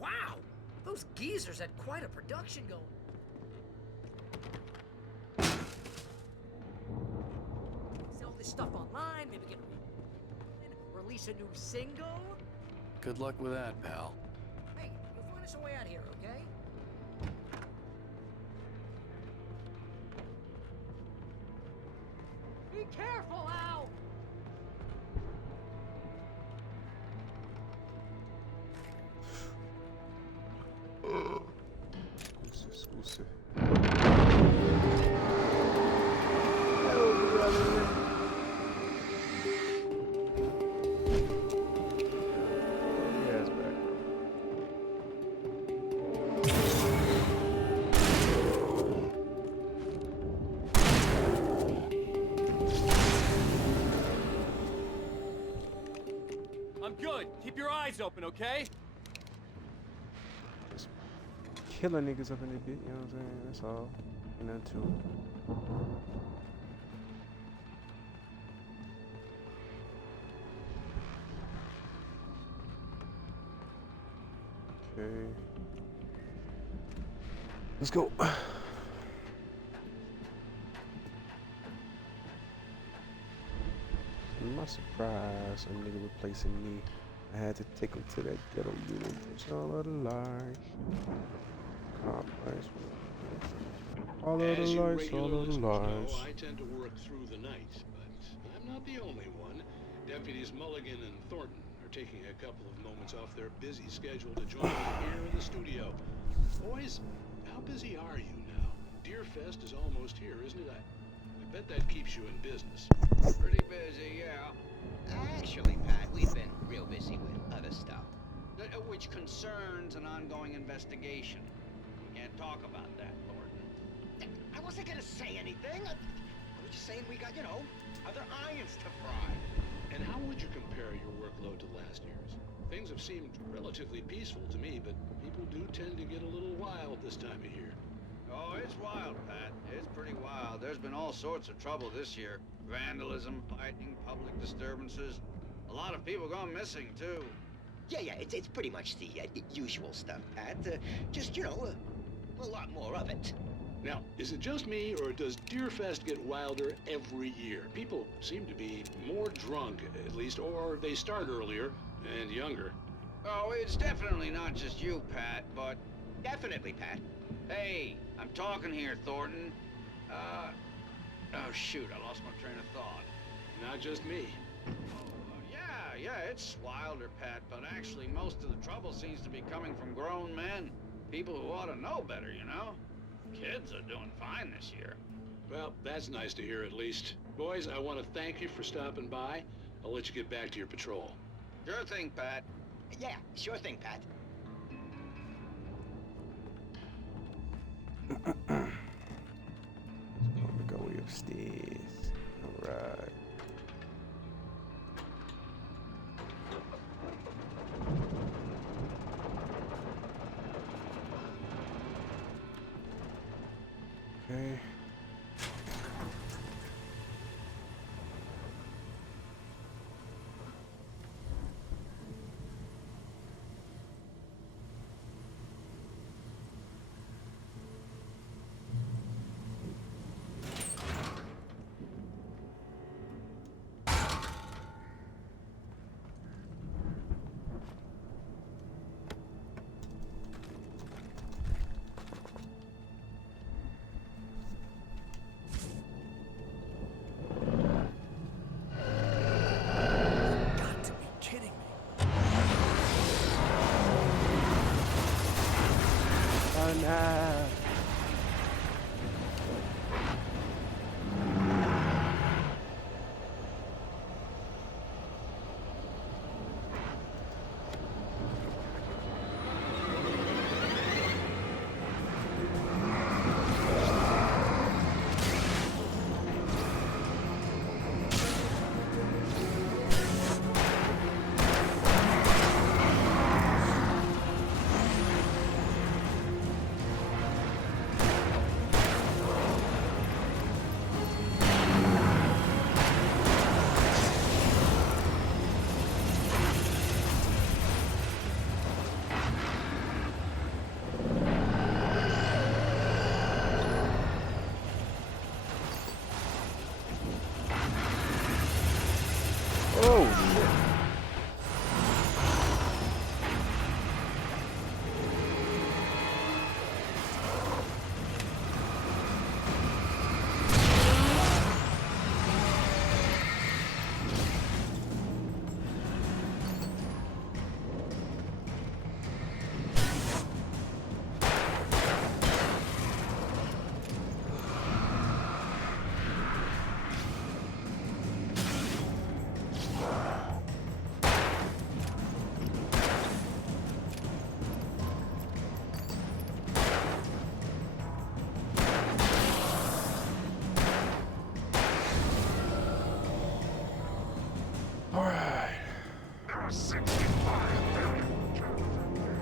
Wow! Those geezers had quite a production going. Sell this stuff online, maybe get release a new single. Good luck with that, pal. Hey, you'll find us a way out of here, okay? Be careful, Al! I'm good. Keep your eyes open, okay? Just killing niggas up in the bit, you know what I'm saying? That's all. And nothing to it. Okay. Let's go. To my surprise, a nigga replacing me. I had to take him to that ghetto unit. All of the lights. Complex. All of the As you lights, all regular of the listeners know, lights. I tend to work through the night, but I'm not the only one. Deputies Mulligan and Thornton are taking a couple of moments off their busy schedule to join me here in the studio. Boys, how busy are you now? Deerfest is almost here, isn't it? I bet that keeps you in business. Pretty busy, yeah. Actually, Pat, we've been real busy with other stuff. Which concerns an ongoing investigation. We can't talk about that, Thornton. I wasn't gonna say anything. I was just saying we got, other irons to fry. And how would you compare your workload to last year's? Things have seemed relatively peaceful to me, but people do tend to get a little wild this time of year. Oh, it's wild, Pat. It's pretty wild. There's been all sorts of trouble this year. Vandalism, fighting, public disturbances. A lot of people gone missing, too. Yeah, it's pretty much the usual stuff, Pat. Just, a lot more of it. Now, is it just me, or does Deerfest get wilder every year? People seem to be more drunk, at least, or they start earlier and younger. Oh, it's definitely not just you, Pat, but... Definitely, Pat. Hey, I'm talking here, Thornton. Oh, shoot, I lost my train of thought. Not just me. Yeah, it's wilder, Pat, but actually most of the trouble seems to be coming from grown men. People who ought to know better, Kids are doing fine this year. Well, that's nice to hear at least. Boys, I want to thank you for stopping by. I'll let you get back to your patrol. Sure thing, Pat. Yeah, sure thing, Pat. I'm gonna go upstairs. Alright. Okay.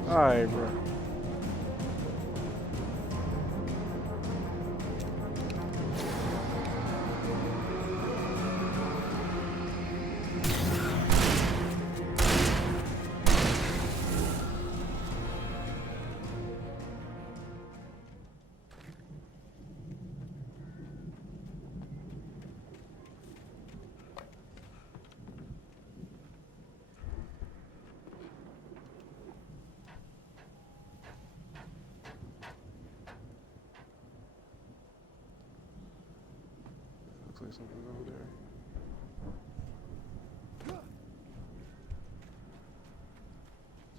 Alright, bro. like something's over there.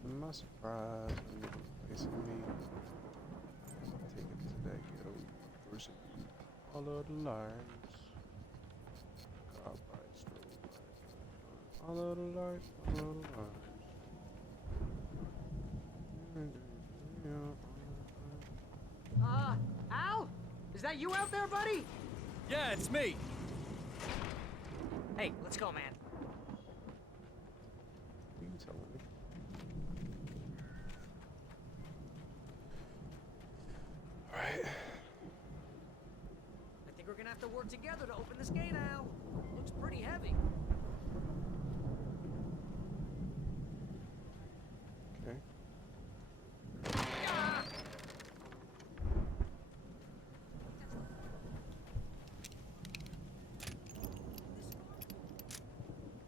To my surprise, I'm facing me. Take it to that ghetto university. Follow the lights. God, bright strobe lights. Follow the lights. Follow the lights. Al? Is that you out there, buddy? Yeah, it's me. Hey, let's go, man. You telling me? Alright. I think we're gonna have to work together to open this gate, Al. Looks pretty heavy. Okay.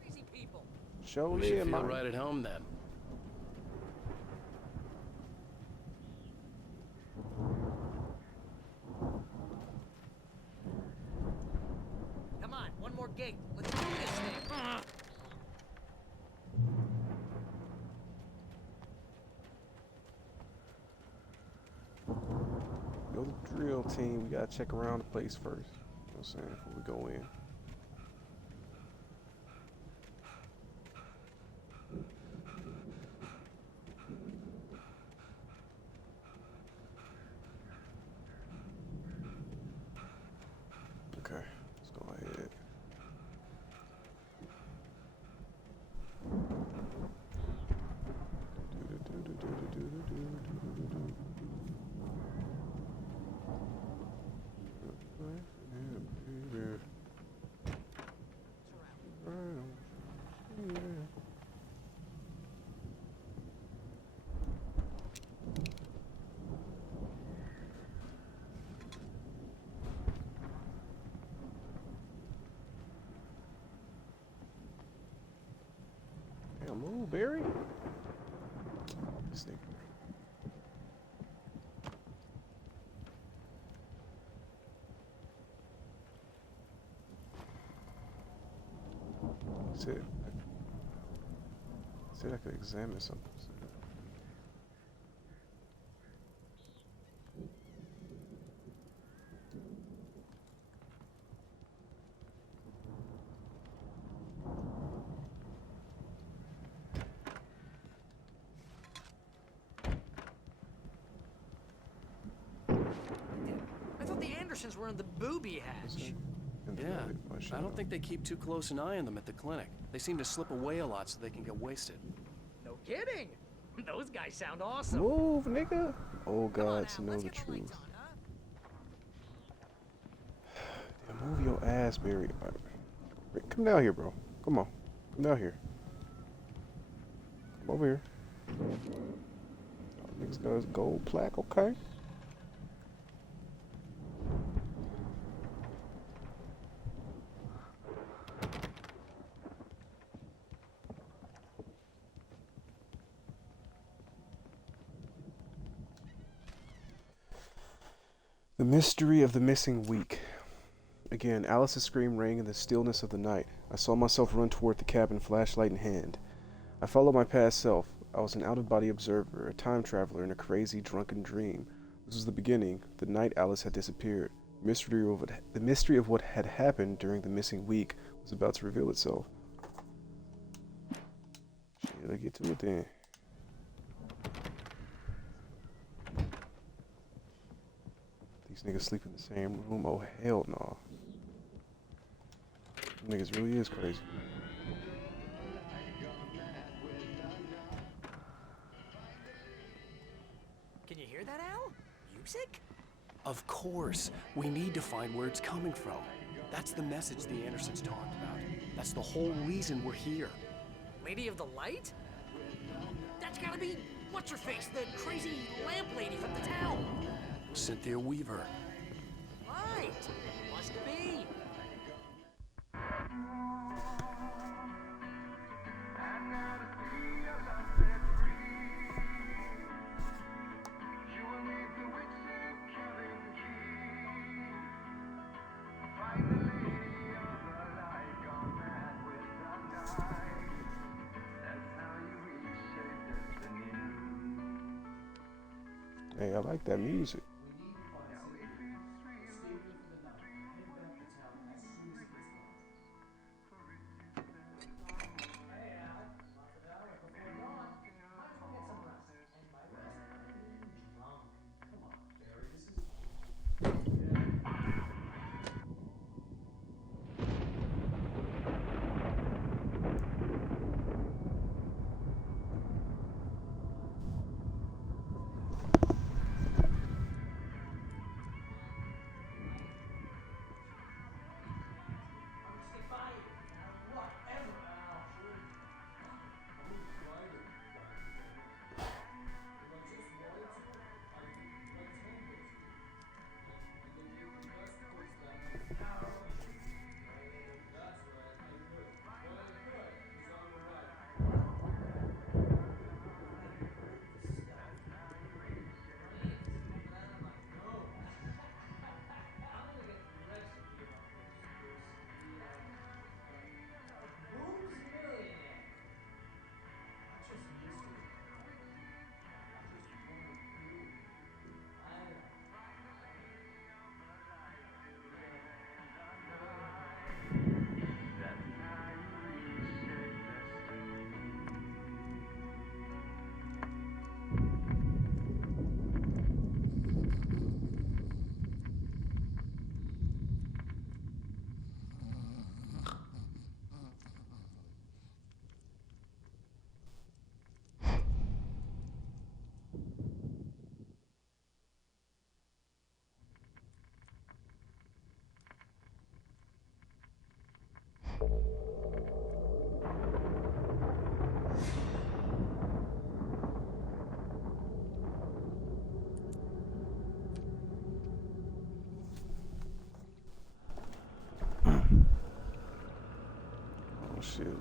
Crazy people. Show Makes you yeah, feel man. right at home then. Come on, one more gate. Let's do this thing. Yo, the drill team, we gotta check around the place first. You know what I'm saying? Before we go in. Okay, let's go ahead. Damn, move, Barry. This nigga. Said I could examine something. I thought the Andersons were in the booby hatch. Yeah, I don't think they keep too close an eye on them at the clinic. They seem to slip away a lot so they can get wasted. No kidding. Those guys sound awesome. Move, nigga. Oh God, to know the truth. Damn, move your ass, Barry. Right, come down here, bro. Come on. Come down here. Come over here. Nigga's got his gold plaque, okay? The mystery of the missing week. Again, Alice's scream rang in the stillness of the night. I saw myself run toward the cabin, flashlight in hand. I followed my past self. I was an out-of-body observer, a time traveler in a crazy, drunken dream. This was the beginning, the night Alice had disappeared. The mystery of what had happened during the missing week was about to reveal itself. Shit, let's get to it then. These niggas sleep in the same room? Oh, hell no. Niggas really is crazy. Can you hear that, Al? Music? Of course. We need to find where it's coming from. That's the message the Andersons talked about. That's the whole reason we're here. Lady of the Light? That's gotta be what's-her-face, the crazy lamp lady from the town. Cynthia Weaver. Right. Must be. Hey, I like that music. We need to find Cynthia. Stay here for the night and head back to town as soon as it gets dark. Hey, Al. Lots of hours before dawn. Might as well get some rest. And by rest, I mean drunk. Come on, Barry, this is... Oh shit.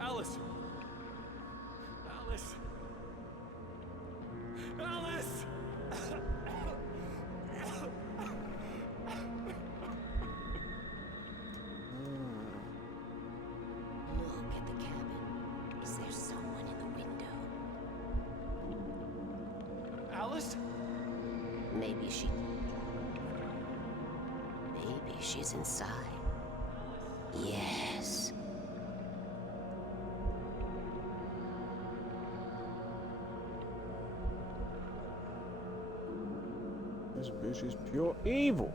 Alice! Alice! Alice! Look at the cabin. Is there someone in the window? Alice? Maybe she's inside. Yes. This bitch is pure evil.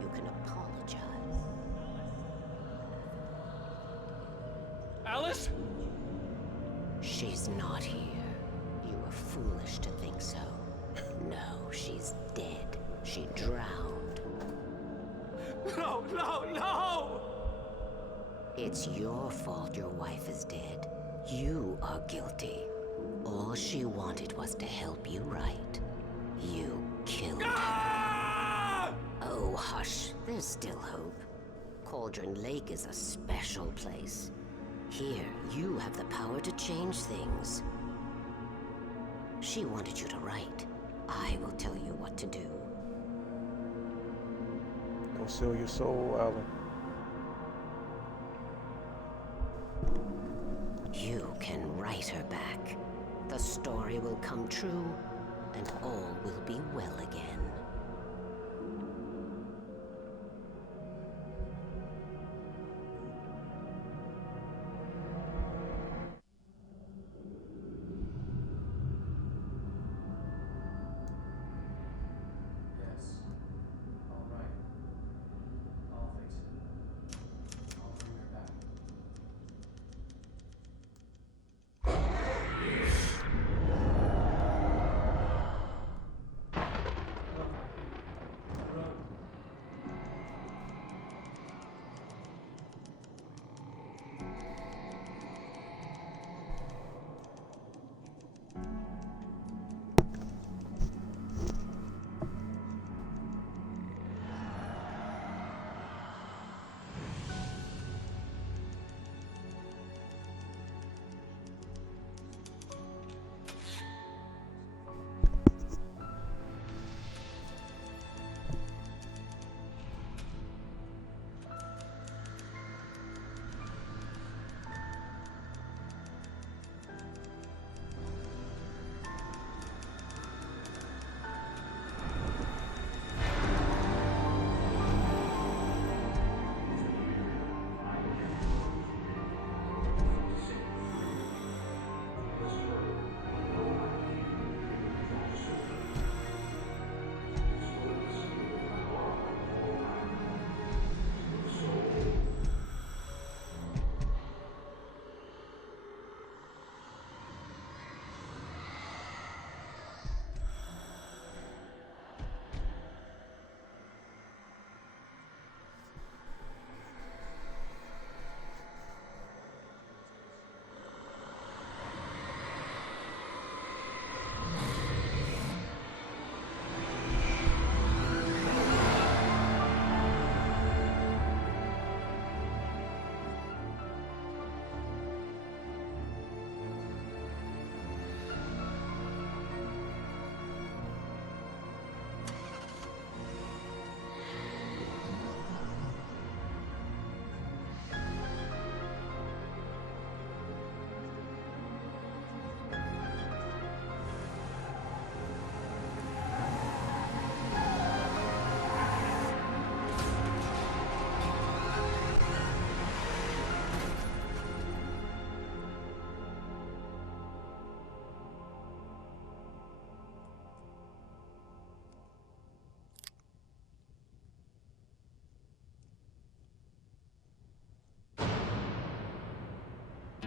You can apologize. Alice? She's not here. You were foolish to think so. No, she's dead. She drowned. No, no, no! It's your fault your wife is dead. You are guilty. All she wanted was to help you right. You killed her. Oh, hush. There's still hope. Cauldron Lake is a special place. Here, you have the power to change things. She wanted you to write. I will tell you what to do. Don't sell your soul, Alan. You can write her back. The story will come true, and all will be well again. Yes. All right. I'll fix it. I'll bring her back.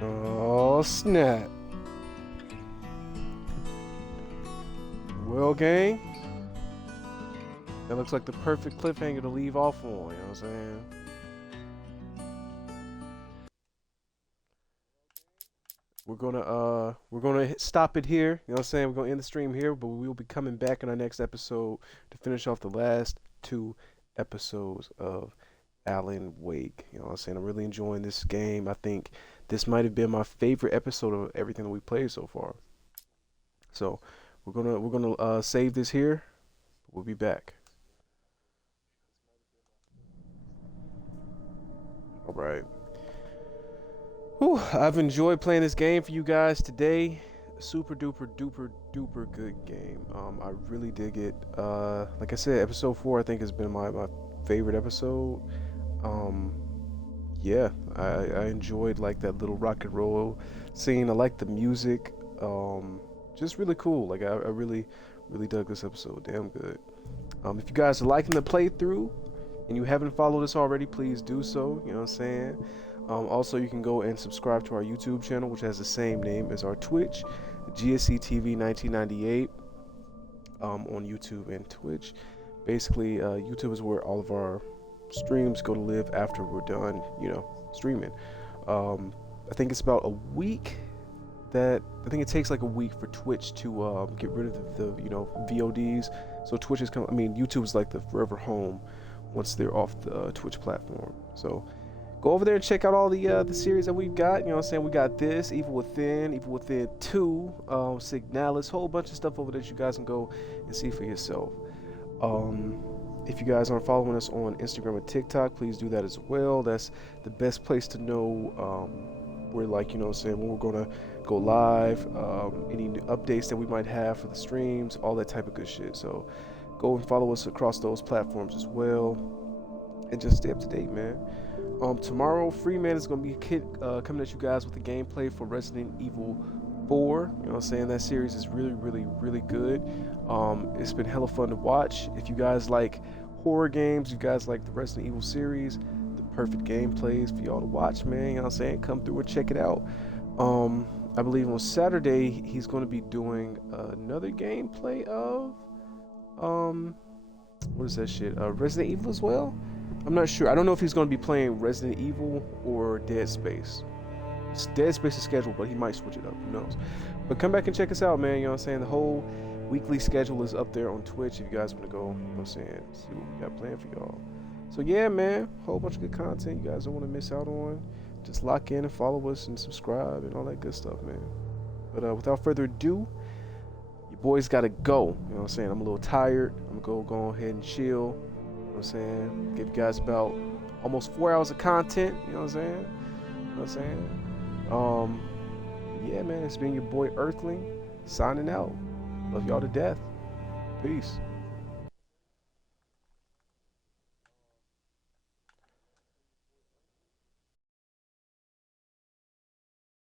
Oh, snap. Well, gang, that looks like the perfect cliffhanger to leave off on, you know what I'm saying? We're gonna stop it here, you know what I'm saying? We're gonna end the stream here, but we will be coming back in our next episode to finish off the last 2 episodes of Alan Wake. You know what I'm saying? I'm really enjoying this game. I think this might have been my favorite episode of everything that we played so far. So we're gonna save this here. We'll be back. All right. Whew, I've enjoyed playing this game for you guys today. Super duper duper good game. I really dig it. Like I said, episode 4 I think has been my favorite episode. Yeah, I enjoyed like that little rock and roll scene. I like the music. Just really cool. Like I really dug this episode. Damn good. If you guys are liking the playthrough and you haven't followed us already, please do so. You know what I'm saying? Also, you can go and subscribe to our YouTube channel, which has the same name as our Twitch, GSC TV 1998, on YouTube and Twitch. Basically, YouTube is where all of our streams go to live after we're done, streaming. I think it's about a week I think it takes like a week for Twitch to get rid of the VODs. So Twitch is YouTube is like the forever home once they're off the Twitch platform. So go over there and check out all the series that we've got. You know what I'm saying? We got this, Evil Within 2, Signalis, whole bunch of stuff over there that you guys can go and see for yourself. If you guys aren't following us on Instagram and TikTok, please do that as well. That's the best place to know we're like, you know what I'm saying, when we're gonna go live, any new updates that we might have for the streams, all that type of good shit. So go and follow us across those platforms as well, and just stay up to date, man. Tomorrow, Freeman is gonna be coming at you guys with the gameplay for Resident Evil 4. You know what I'm saying? That series is really, really, really good. It's been hella fun to watch. If you guys like horror games, you guys like the Resident Evil series, the perfect gameplays for y'all to watch, man. You know what I'm saying? Come through and check it out. I believe on Saturday he's going to be doing another gameplay of what is that shit? Resident Evil as well? I'm not sure. I don't know if he's going to be playing Resident Evil or Dead Space. Dead Space is scheduled, but he might switch it up. Who knows? But come back and check us out, man. You know what I'm saying? The whole weekly schedule is up there on Twitch if you guys want to go, you know what I'm saying, see what we got planned for y'all. So yeah, man, whole bunch of good content you guys don't want to miss out on. Just lock in and follow us and subscribe and all that good stuff, man. But without further ado, your boys gotta go. You know what I'm saying? I'm a little tired. I'm gonna go ahead and chill. You know what I'm saying? Give you guys about almost 4 hours of content. You know what I'm saying? You know what I'm saying? Yeah, man, it's been your boy Earthling signing out. Love y'all to death. Peace.